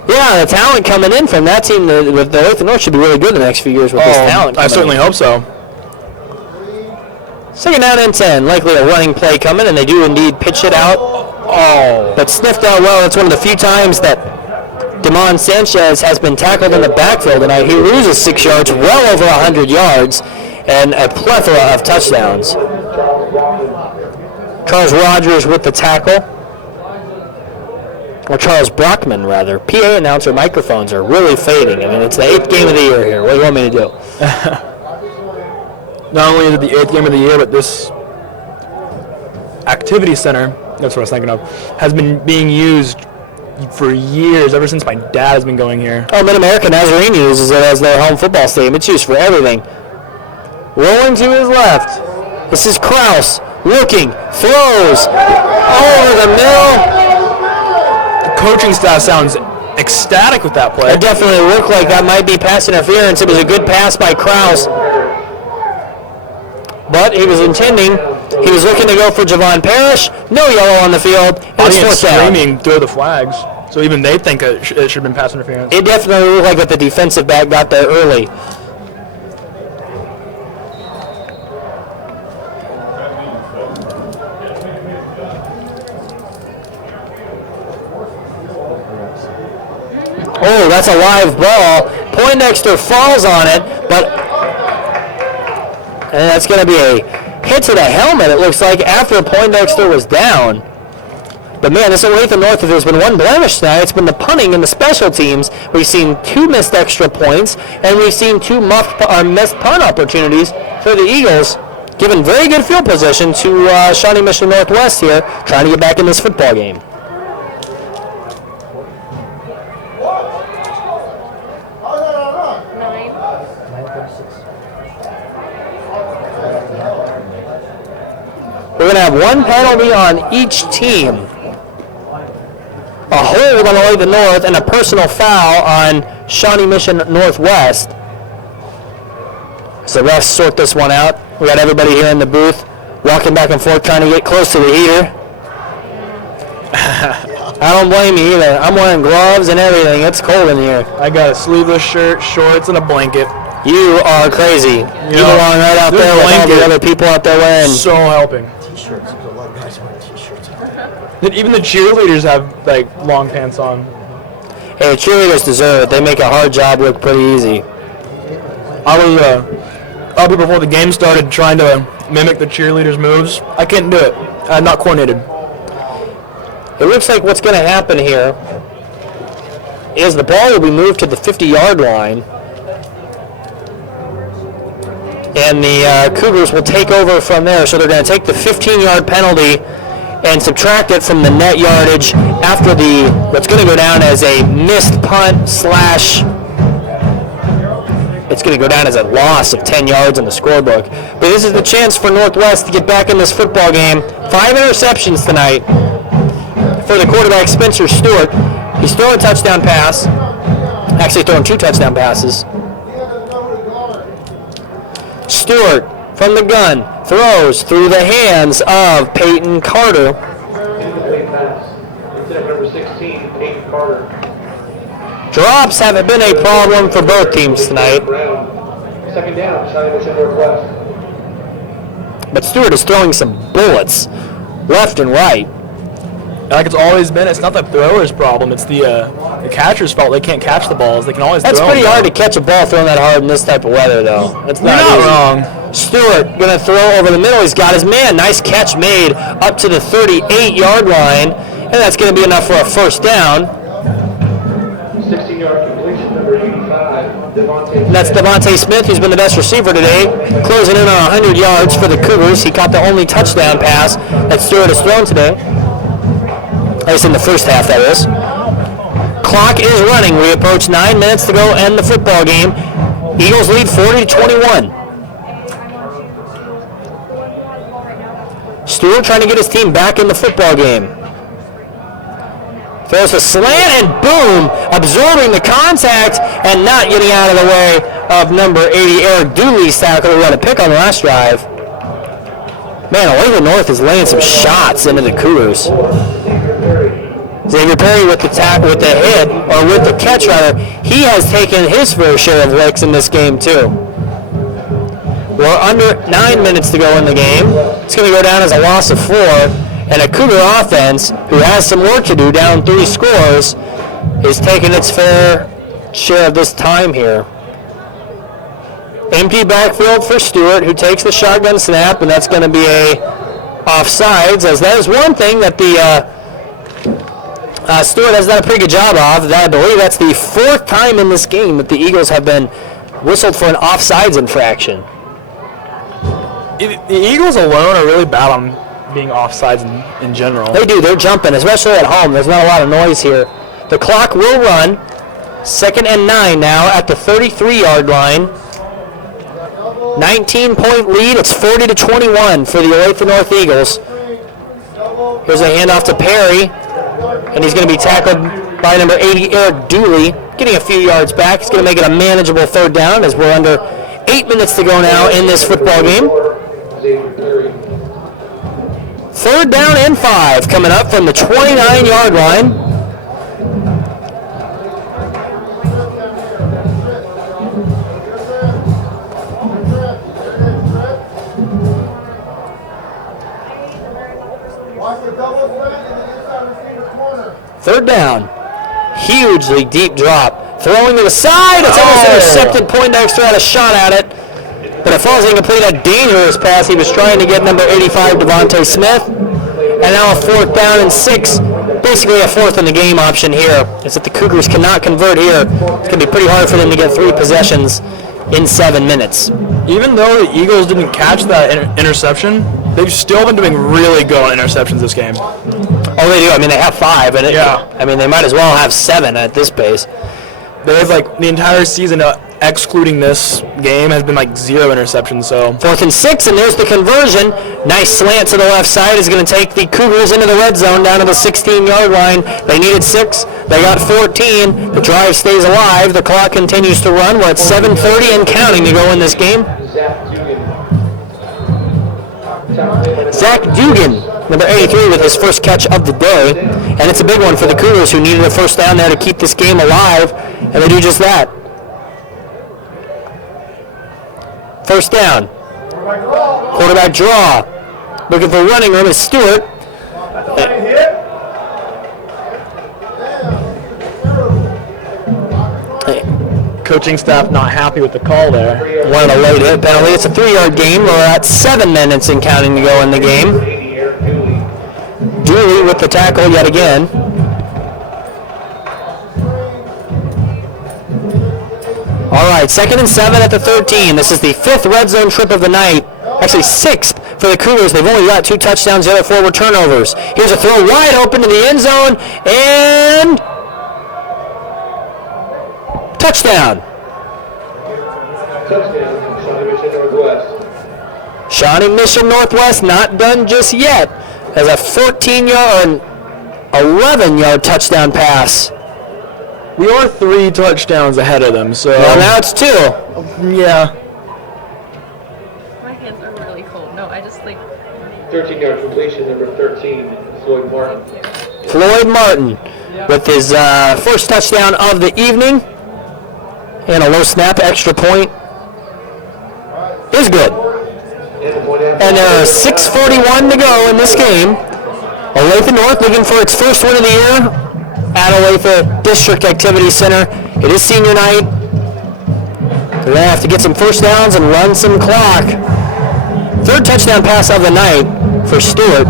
Yeah, the talent coming in from that team with the Olathe North should be really good the next few years with this talent. I certainly hope so. 2nd down and 10. Likely a running play coming, and they do indeed pitch it out. Oh, but sniffed out well. It's one of the few times that Damon Sanchez has been tackled in the backfield, and he loses 6 yards, well over 100 yards, and a plethora of touchdowns. Charles Rogers with the tackle. Or Charles Brockman, rather. PA announcer microphones are really fading. I mean, it's the 8th game of the year here. What do you want me to do? Not only is it the 8th game of the year, but this activity center, that's what I was thinking of, has been being used for years, ever since my dad has been going here. Oh, Mid-America Nazarene uses it as their home football stadium. It's used for everything. Rolling to his left. This is Kraus. Looking. Throws. Over the middle. The coaching staff sounds ecstatic with that play. It definitely looked like that might be pass interference. It was a good pass by Kraus. But he was intending, he was looking to go for Javon Parrish. No yellow on the field. Audience screaming, throw the flags. So even they think it should have been pass interference. It definitely looked like that the defensive back got there early. Oh, that's a live ball Poindexter falls on it, and that's going to be a hit to the helmet, it looks like, after Poindexter was down. But man, this Olathe North, if there's been one blemish tonight, it's been the punting and the special teams. We've seen 2 missed extra points, and we've seen 2 missed punt opportunities for the Eagles, giving very good field position to Shawnee Mission Northwest here, trying to get back in this football game. We're going to have one penalty on each team. A hold on Olathe North and a personal foul on Shawnee Mission Northwest. So refs sort this one out. We got everybody here in the booth walking back and forth trying to get close to the heater. I don't blame you either. I'm wearing gloves and everything. It's cold in here. I got a sleeveless shirt, shorts, and a blanket. You are crazy. You belong right out there with all the other people out there wearing. So helping. T-shirts. There's a lot of guys wearing T-shirts. Even the cheerleaders have like long pants on. Hey, cheerleaders deserve it. They make a hard job look pretty easy. I was up before the game started trying to mimic the cheerleaders' moves. I can't do it. I'm not coordinated. It looks like what's going to happen here is the ball will be moved to the 50-yard line, and the Cougars will take over from there. So they're going to take the 15-yard penalty and subtract it from the net yardage after what's going to go down as a missed punt slash. It's going to go down as a loss of 10 yards in the scorebook. But this is the chance for Northwest to get back in this football game. 5 interceptions tonight for the quarterback, Spencer Stewart. He's throwing a touchdown pass. Actually throwing 2 touchdown passes. Stewart from the gun throws through the hands of Peyton Carter. Incomplete pass. Instead of number 16, Peyton Carter. Drops haven't been a problem for both teams tonight. Second down, Shawnee Mission Northwest. But Stewart is throwing some bullets left and right. Like it's always been, it's not the thrower's problem. It's the catcher's fault. They can't catch the balls. They can always That's throw pretty them. hard to catch a ball thrown that hard in this type of weather, though. That's You're not not easy. wrong. Stewart going to throw over the middle. He's got his man. Nice catch made up to the 38-yard line, and that's going to be enough for a first down. 16-yard completion, number 85, Devontae. And that's Devontae Smith, who's been the best receiver today, closing in on 100 yards for the Cougars. He caught the only touchdown pass that Stewart has thrown today. At least in the first half, that is. Clock is running. We approach 9 minutes to go end the football game. Eagles lead 40-21. Stewart trying to get his team back in the football game. Throws a slant and boom, absorbing the contact and not getting out of the way of number 80, Eric Dooley's tackle, who had a pick on the last drive. Man, Olathe North is laying some shots into the Cougars. Xavier Perry with the hit, or with the catch rather, he has taken his fair share of licks in this game too. We're under 9 minutes to go in the game. It's going to go down as a loss of 4, and a Cougar offense, who has some work to do, down 3 scores, is taking its fair share of this time here. Empty backfield for Stewart, who takes the shotgun snap, and that's going to be a offsides, as that is one thing that the Stewart has done a pretty good job of. I believe that's the 4th time in this game that the Eagles have been whistled for an offsides infraction. The Eagles alone are really bad on being offsides in general. They do. They're jumping, especially at home. There's not a lot of noise here. The clock will run. 2nd and 9 now at the 33-yard line. 19-point lead. It's 40-21 for the Olathe North Eagles. Here's a handoff to Perry, and he's going to be tackled by number 80, Eric Dooley, getting a few yards back. He's going to make it a manageable 3rd down as we're under 8 minutes to go now in this football game. 3rd down and 5 coming up from the 29-yard line. Third down. Hugely deep drop Throwing to the side. It's almost intercepted. Poindexter had a shot at it, but it falls incomplete. A dangerous pass. He was trying to get number 85, Devontae Smith. And now a 4th down and 6. Basically a 4th in the game option here. Is if the Cougars cannot convert here, it's going to be pretty hard for them to get 3 possessions in 7 minutes. Even though the Eagles didn't catch that interception, they've still been doing really good on interceptions this game. Oh, they do. I mean, they have 5. And I mean, they might as well have 7 at this pace. They've like the entire season, excluding this game, has been like 0 interceptions. So 4th and 6, and there's the conversion. Nice slant to the left side is going to take the Cougars into the red zone down to the 16-yard line. They needed 6. They got 14. The drive stays alive. The clock continues to run. We're at 7:30 and counting to go in this game. Zach Dugan, number 83, with his first catch of the day. And it's a big one for the Cougars, who needed a 1st down there to keep this game alive. And they do just that. 1st down. Quarterback draw. Looking for running room is Stewart. coaching staff not happy with the call there. Wanted a late hit penalty. It's a 3-yard game. We're at 7 minutes and counting to go in the game. Dooley with the tackle yet again. All right, 2nd and 7 at the 13. This is the 5th red zone trip of the night. Actually, 6th for the Cougars. They've only got 2 touchdowns. The other 4 were turnovers. Here's a throw wide open to the end zone, and touchdown. Touchdown, Shawnee Mission Northwest. Shawnee Mission Northwest not done just yet, as a 14-yard, 11-yard touchdown pass. We are 3 touchdowns ahead of them, so... Well, now it's 2. Yeah. My hands are really cold. No, I just like... 13-yard completion, number 13, Floyd Martin. Floyd Martin with his first touchdown of the evening. And a low snap, extra point is good. And there are 6:41 to go in this game. Olathe North looking for its first win of the year at Olathe District Activity Center. It is senior night. They're going to have to get some first downs and run some clock. 3rd touchdown pass of the night for Stewart.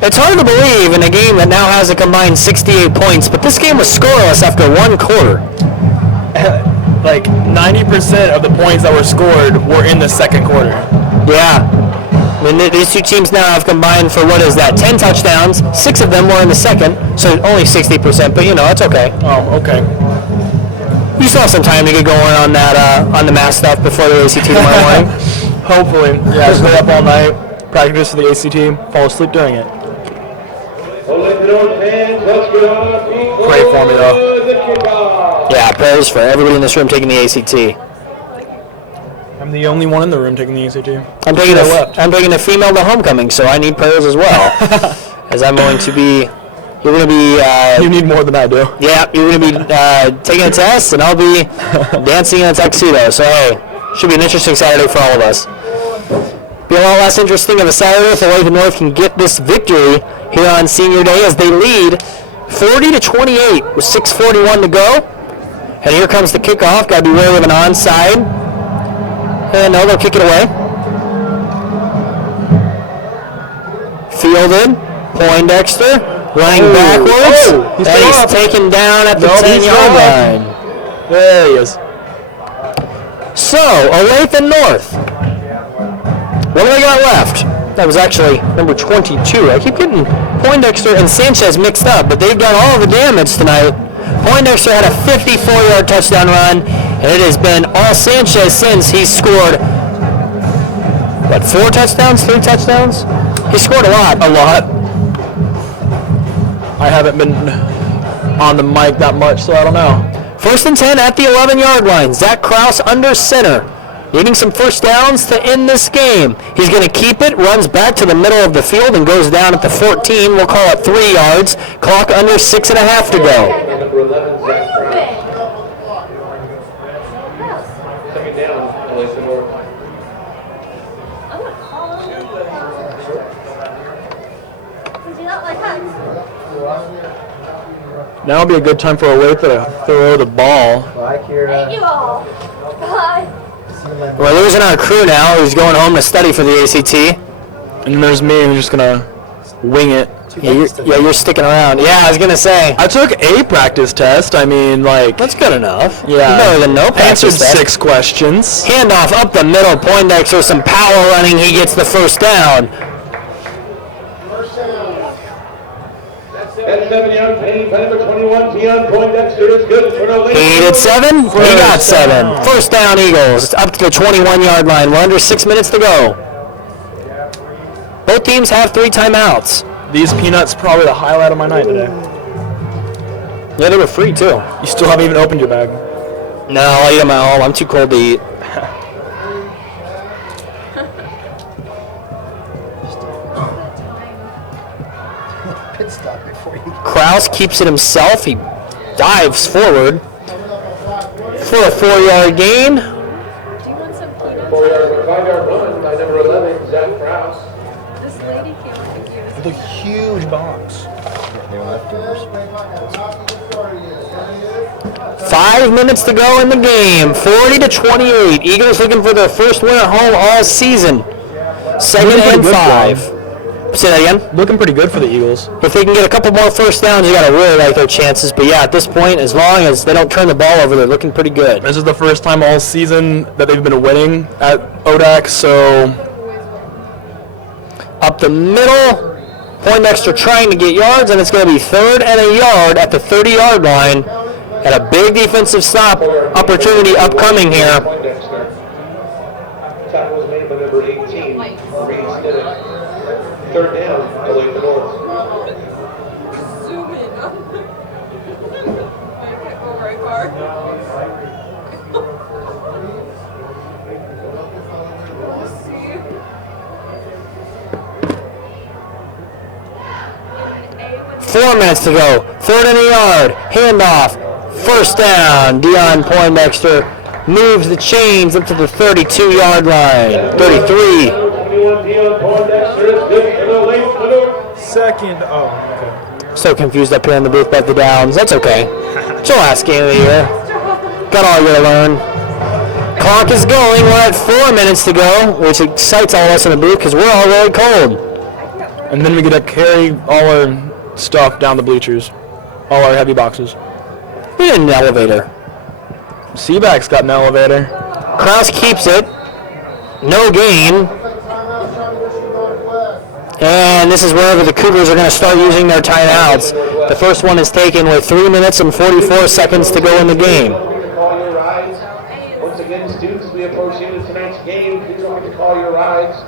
It's hard to believe in a game that now has a combined 68 points, but this game was scoreless after 1 quarter. Like 90% of the points that were scored were in the 2nd quarter. Yeah. I mean, these 2 teams now have combined for, what is that, 10 touchdowns. 6 of them were in the 2nd, so only 60%, but you know, it's okay. Oh, okay. You still have some time to get going on that, on the math stuff before the ACT tomorrow morning. Hopefully. Yeah, stay up all night, practice for the ACT, fall asleep during it. Pray for me, though. Yeah, prayers for everybody in this room taking the ACT. I'm the only one in the room taking the ACT. I'm taking a female to homecoming, so I need prayers as well. As I'm going to be, you're going to be... you need more than I do. Yeah, you're going to be taking a test, and I'll be dancing in a tuxedo. So, hey, should be an interesting Saturday for all of us. Be a lot less interesting of a Saturday if Olathe North can get this victory here on Senior Day as they lead 40-28 with 6:41 to go. And here comes the kickoff. Got to be wary of an onside. And no, they'll kick it away. Fielded. Poindexter running backwards. He's And he's taken down at the 10-yard line. There he is. So, Olathe North. What do they got left? That was actually number 22. I keep getting Poindexter and Sanchez mixed up, but they've done all the damage tonight. Poindexter had a 54-yard touchdown run, and it has been all Sanchez since he's scored, what, 4 touchdowns, 3 touchdowns? He scored a lot. A lot. I haven't been on the mic that much, so I don't know. 1st and 10 at the 11-yard line. Zach Krause under center. Needing some first downs to end this game. He's going to keep it, runs back to the middle of the field, and goes down at the 14. We'll call it 3 yards. Clock under 6.5 to go. Number 11, Zach Brown. Coming down, Olathe North. out like hugs. Now would be a good time for a Olathe to throw the ball. Thank you all. Bye. We're losing our crew now. He's going home to study for the ACT. And then there's me, who's just gonna wing it. Yeah, you're sticking around. Yeah, I was gonna say. I took a practice test. I mean, like, That's good enough. yeah, Better than no practice answered test. 6 questions. Handoff up the middle. Poindexter, some power running. He gets the first down. At 7 yard penny, number 21, Dion Poindexter is good for no He needed 7. He got 7. First down, Eagles. Up to the 21-yard line. We're under 6 minutes to go. Both teams have 3 timeouts. These peanuts probably the highlight of my night today. Yeah, they were free too. You still haven't even opened your bag. No, I'll eat them at home. I'm too cold to eat. Pit stop before you. Kraus keeps it himself. He dives forward for a 4-yard gain. Do you want some peanuts? 5-yard run by number 11, Zach Kraus. This lady came up and gave us The huge box. They were leftovers. 5 minutes to go in the game. 40-28. Eagles looking for their first win at home all season. Second Looking and pretty good 5. Say that again. Looking pretty good for the Eagles. If they can get a couple more first downs, you got to really like their chances. But yeah, at this point, as long as they don't turn the ball over, they're looking pretty good. This is the first time all season that they've been winning at ODAC, so Up the middle, Poindexter trying to get yards, and it's going to be 3rd and a yard at the 30-yard line. And a big defensive stop opportunity upcoming here. Poindexter. Tackle was made by number 18, Reed Stivic. 3rd down, Olathe North. zoom in. I can't go very far. Let's see. 4 minutes to go. 3rd and a yard. Handoff. First down. Dion Poindexter moves the chains up to the 32-yard line. 33. 21, Dion Poindexter is good for the Olathe North. Second. Oh, okay. So confused up here in the booth by the downs. That's okay. It's your last game of the year. Got all you to learn. Clock is going. We're at 4 minutes to go, which excites all of us in the booth because we're all really cold. and then we get to carry all our stuff down the bleachers, all our heavy boxes. We need an elevator. Seaback's got an elevator. Kraus keeps it. No gain. And this is wherever the Cougars are going to start using their timeouts. The first one is taken with 3 minutes and 44 seconds to go in the game. Call your rides. Once again, students, we approach the end of tonight's game. Please don't forget to call your rides.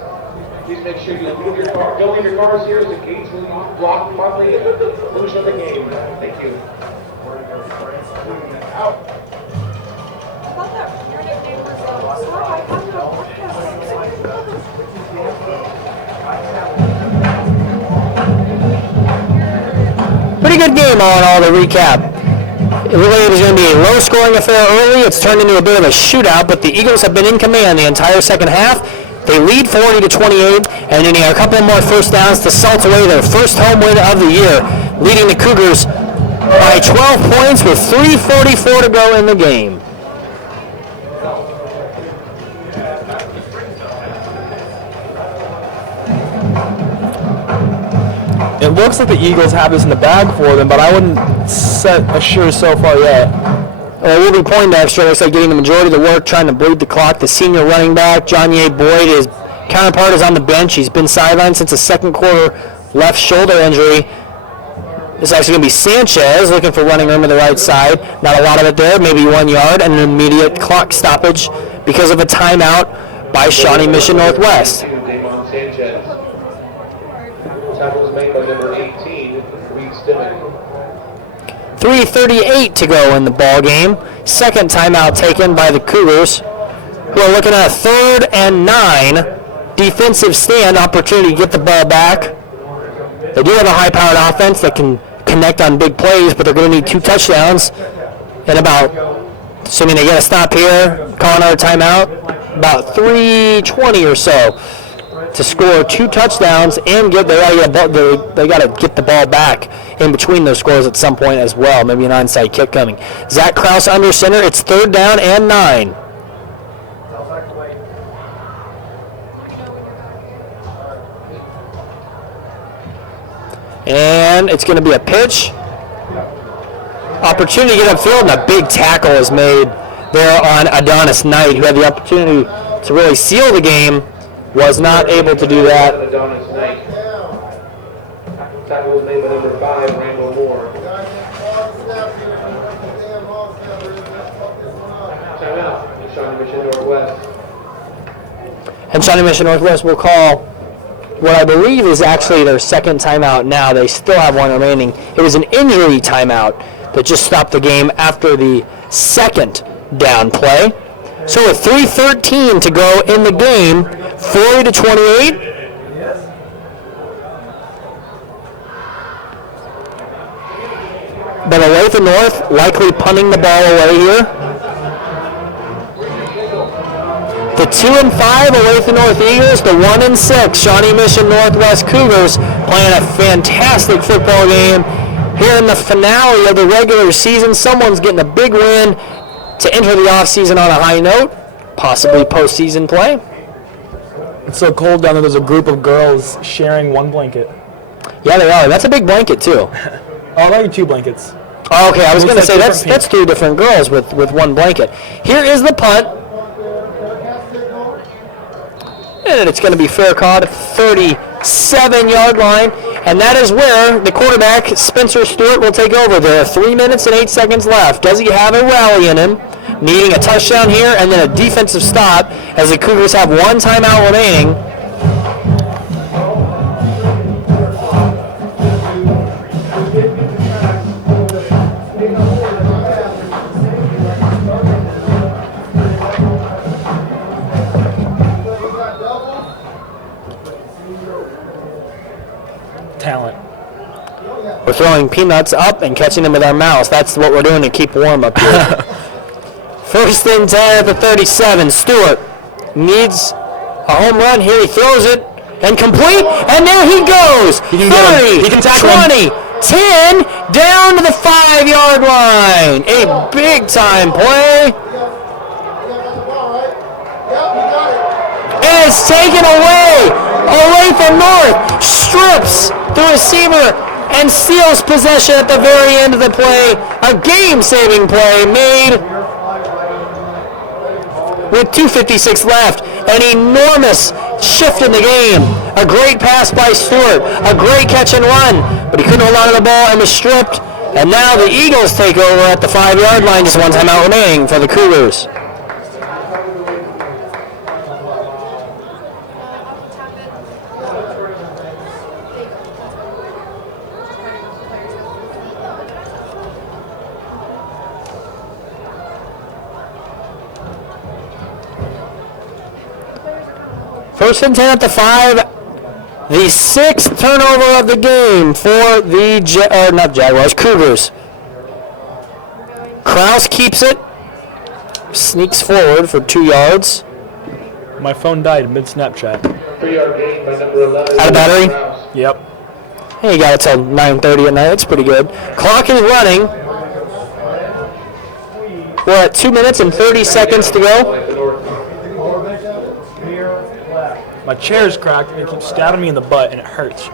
Please make sure you leave your car. Don't leave your cars here, as the gates will be blocked upon the conclusion of the game. Thank you. I thought that your nickname was Sorry, I have no podcast. Pretty good game all in all to recap. It really was going to be a low-scoring affair early. It's turned into a bit of a shootout, but the Eagles have been in command the entire second half. They lead 40-28, and then a couple more first downs to salt away their first home win of the year, leading the Cougars by 12 points with 3:44 to go in the game. It looks like the Eagles have this in the bag for them, but I wouldn't set assure so far yet. Well, Ruby Poindexter looks like getting the majority of the work, trying to bleed the clock. The senior running back, Johnny Boyd, his counterpart, is on the bench. He's been sidelined since a second quarter left shoulder injury. This is actually going to be Sanchez looking for running room to the right side. Not a lot of it there, maybe 1 yard, and an immediate clock stoppage because of a timeout by Shawnee Mission Northwest. Damon Sanchez. Tackle was made by number 18, Reed Stivic. 3:38 to go in the ball game. Second timeout taken by the Cougars, who are looking at a 3rd and 9 defensive stand opportunity to get the ball back. They do have a high-powered offense that can connect on big plays, but they're going to need 2 touchdowns in about, assuming they get a stop here, call another timeout, about 3:20 or so. to score 2 touchdowns and they got to get the ball back in between those scores at some point as well. Maybe an onside kick coming. Zach Krause under center. It's 3rd down and 9. And it's going to be a pitch. Opportunity to get upfield, and a big tackle is made there on Adonis Knight, who had the opportunity to really seal the game. Was not able to do that. Adonis Knight. Tackle was made by number 5, Randall Moore. Timeout. Shawnee Mission Northwest. And Shawnee Mission Northwest will call what I believe is actually their 2nd timeout now. They still have one remaining. It was an injury timeout that just stopped the game after the 2nd down play. So with 3:13 to go in the game, 40-28. But Olathe North likely punting the ball away here. The 2-5 Olathe North Eagles, the 1-6 Shawnee Mission Northwest Cougars playing a fantastic football game here in the finale of the regular season. Someone's getting a big win to enter the offseason on a high note, possibly postseason play. It's so cold down there. There's a group of girls sharing one blanket. Yeah, they are. That's a big blanket too. Oh, maybe 2 blankets. Oh, okay, I was Looks going to like say different that's 3 different girls with one blanket. Here is the punt. And it's going to be fair caught at 37-yard line. And that is where the quarterback, Spencer Stewart, will take over. There are 3 minutes and 8 seconds left. Does he have a rally in him? Needing a touchdown here and then a defensive stop as the Cougars have 1 timeout remaining. Talent. We're throwing peanuts up and catching them with our mouths. That's what we're doing to keep warm up here. 1st and 10 at the 37. Stewart needs a home run here. He throws it and complete, and there he goes. 30, 20, 10, down to the 5-yard line. A big-time play. And it's taken away. Olathe North strips the receiver and steals possession at the very end of the play. A game-saving play made with 2:56 left. An enormous shift in the game. A great pass by Stewart. A great catch and run. But he couldn't hold on to the ball and was stripped. And now the Eagles take over at the 5-yard line. Just 1 timeout remaining for the Cougars. First and 10 at the 5. The 6th turnover of the game for the Cougars. Krause keeps it. Sneaks forward for 2 yards. My phone died mid-Snapchat. 3-yard gain by number 11. Out of battery? Yep. Hey, you got it till 9:30 at night. That's pretty good. Clock is running. We're at 2 minutes and 30 seconds to go. My chair's cracked and it keeps stabbing me in the butt and it hurts.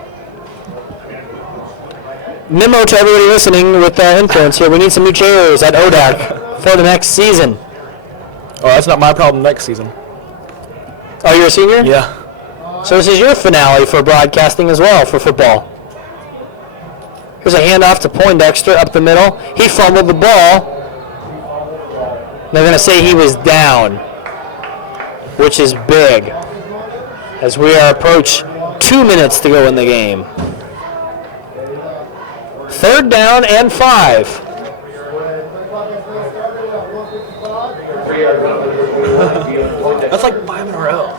Memo to everybody listening with influence here. We need some new chairs at ODAC for the next season. Oh, that's not my problem next season. Oh, you're a senior? Yeah. So this is your finale for broadcasting as well for football. Here's a handoff to Poindexter up the middle. He fumbled the ball. They're going to say he was down, which is big, as we are approach 2 minutes to go in the game. 3rd down and 5. That's like 5 in a row.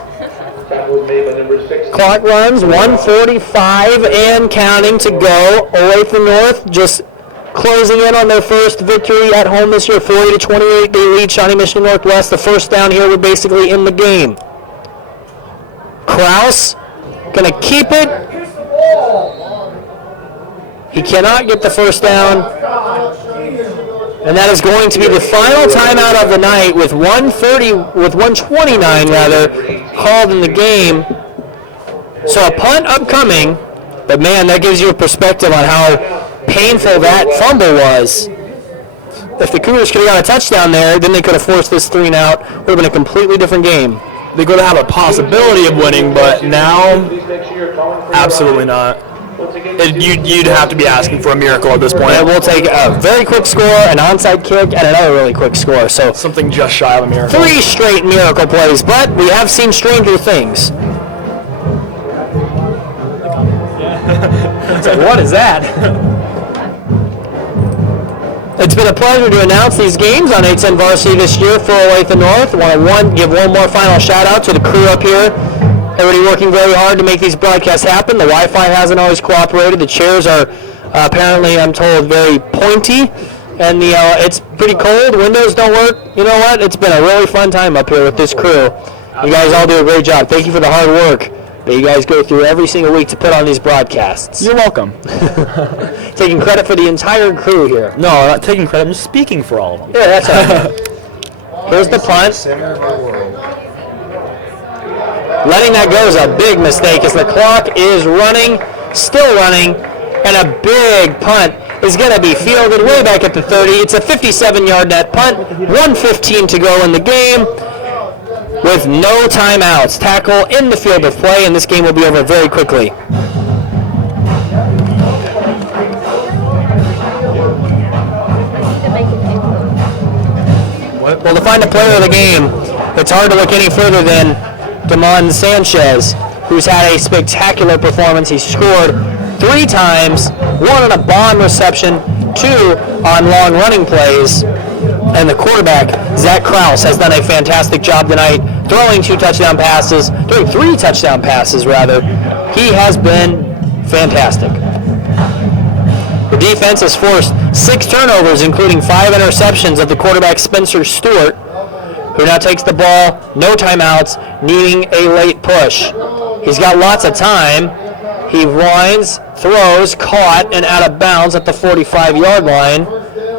Clock runs, 1:45 and counting to go. Olathe North just closing in on their first victory at home this year, 40-28. They lead Shawnee Mission Northwest. The first down here, we're basically in the game. Kraus going to keep it. He cannot get the first down. And that is going to be the final timeout of the night with 129 rather, called in the game. So a punt upcoming, but man, that gives you a perspective on how painful that fumble was. If the Cougars could have got a touchdown there, then they could have forced this 3 and out. Would have been a completely different game. They could have a possibility of winning, but now, absolutely not. You'd have to be asking for a miracle at this point. And we'll take a very quick score, an onside kick, and another really quick score. So something just shy of a miracle. 3 straight miracle plays, but we have seen stranger things. What is that? It's been a pleasure to announce these games on 810 Varsity this year for Olathe North. I want to give one more final shout out to the crew up here. Everybody working very hard to make these broadcasts happen. The Wi-Fi hasn't always cooperated. The chairs are apparently, I'm told, very pointy. And it's pretty cold. Windows don't work. You know what? It's been a really fun time up here with this crew. You guys all do a great job. Thank you for the hard work that you guys go through every single week to put on these broadcasts. You're welcome. Taking credit for the entire crew here. No, I'm not taking credit. I'm just speaking for all of them. Yeah, that's right. Here's the punt. Letting that go is a big mistake as the clock is running, still running, and a big punt is going to be fielded way back at the 30. It's a 57-yard net punt, 1:15 to go in the game with no timeouts. Tackle in the field of play, and this game will be over very quickly. Well, to find a player of the game, it's hard to look any further than Damon Sanchez, who's had a spectacular performance. He scored 3 times, 1 on a bomb reception, 2 on long running plays. And the quarterback, Zach Kraus, has done a fantastic job tonight, throwing 3 touchdown passes. He has been fantastic. The defense has forced 6 turnovers, including 5 interceptions of the quarterback Spencer Stewart, who now takes the ball, no timeouts, needing a late push. He's got lots of time. He winds, throws, caught, and out of bounds at the 45-yard line.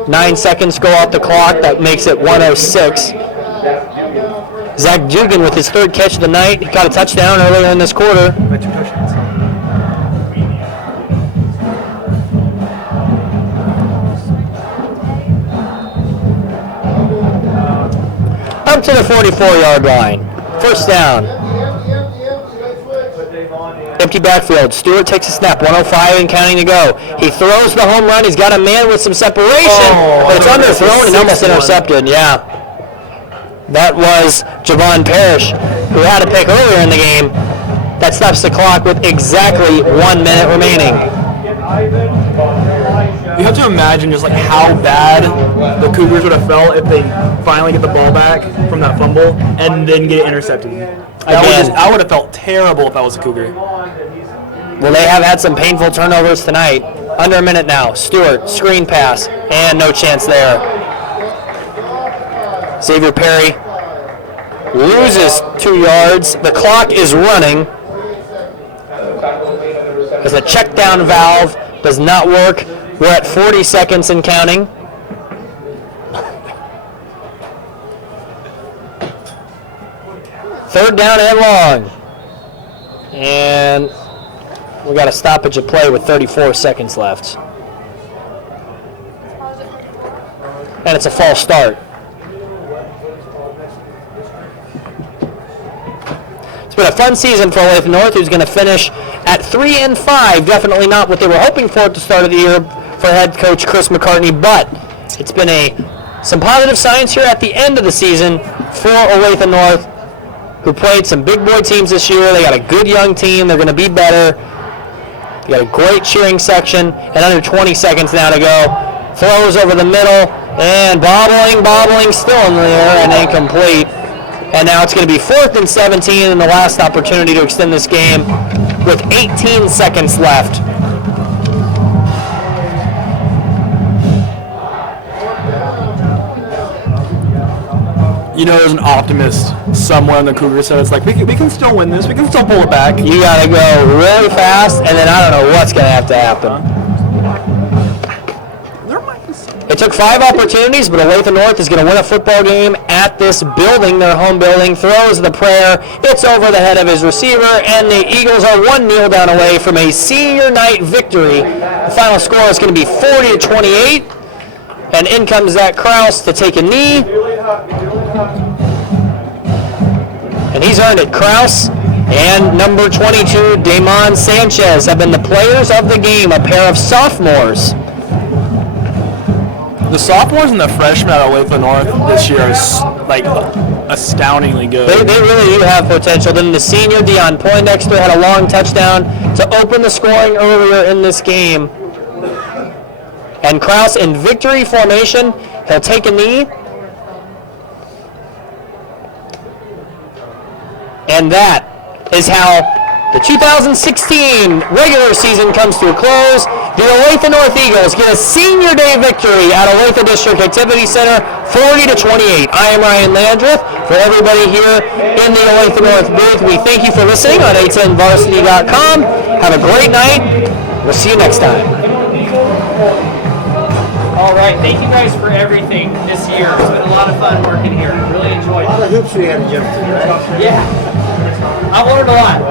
9 seconds go off the clock. That makes it 1:06. Zach Dugan with his 3rd catch of the night. He got a touchdown earlier in this quarter. Up to the 44-yard line. First down. Empty backfield. Stewart takes a snap. 1:05 and counting to go. He throws the home run. He's got a man with some separation, but it's underthrown and almost intercepted. Yeah. That was Javon Parrish, who had a pick earlier in the game. That stops the clock with exactly 1 minute remaining. You have to imagine just like how bad the Cougars would have felt if they finally get the ball back from that fumble and then get it intercepted. I would have felt terrible if I was a Cougar. Well, they have had some painful turnovers tonight. Under a minute now. Stewart, screen pass, and no chance there. Xavier Perry loses 2 yards. The clock is running as the check down valve does not work. We're at 40 seconds and counting. Third down and long. And we got a stoppage of play with 34 seconds left. And it's a false start. It's been a fun season for Olathe North, who's going to finish at 3-5. Definitely not what they were hoping for at the start of the year for head coach Chris McCartney, but it's been some positive signs here at the end of the season for Olathe North, who played some big boy teams this year. They got a good young team. They're going to be better. They got a great cheering section, and under 20 seconds now to go. Throws over the middle, and bobbling, still in the air, and incomplete. And now it's going to be 4th and 17, and the last opportunity to extend this game with 18 seconds left. you know, there's an optimist somewhere in the Cougar set. It's like we can still win this. We can still pull it back. You got to go really fast, and then I don't know what's going to have to happen. There might be some. It took 5 opportunities, but Olathe North is going to win a football game at this building, their home building. Throws the prayer. It's over the head of his receiver, and the Eagles are 1 kneel down away from a senior night victory. The final score is going to be 40-28, and in comes Zach Kraus to take a knee. And he's earned it. Kraus and number 22, Damon Sanchez, have been the players of the game, a pair of sophomores. The sophomores and the freshmen at Olathe North this year is like astoundingly good. They really do have potential. Then the senior, Deion Poindexter, had a long touchdown to open the scoring earlier in this game. And Kraus in victory formation. He'll take a knee. And that is how the 2016 regular season comes to a close. The Olathe North Eagles get a senior day victory at Olathe District Activity Center, 40-28. I am Ryan Landreth. For everybody here in the Olathe North booth, we thank you for listening on a10varsity.com. Have a great night. We'll see you next time. All right, thank you guys for everything this year. It's been a lot of fun working here. Really enjoyed it. A lot of hoops we had to jump through, right? Yeah, I learned a lot.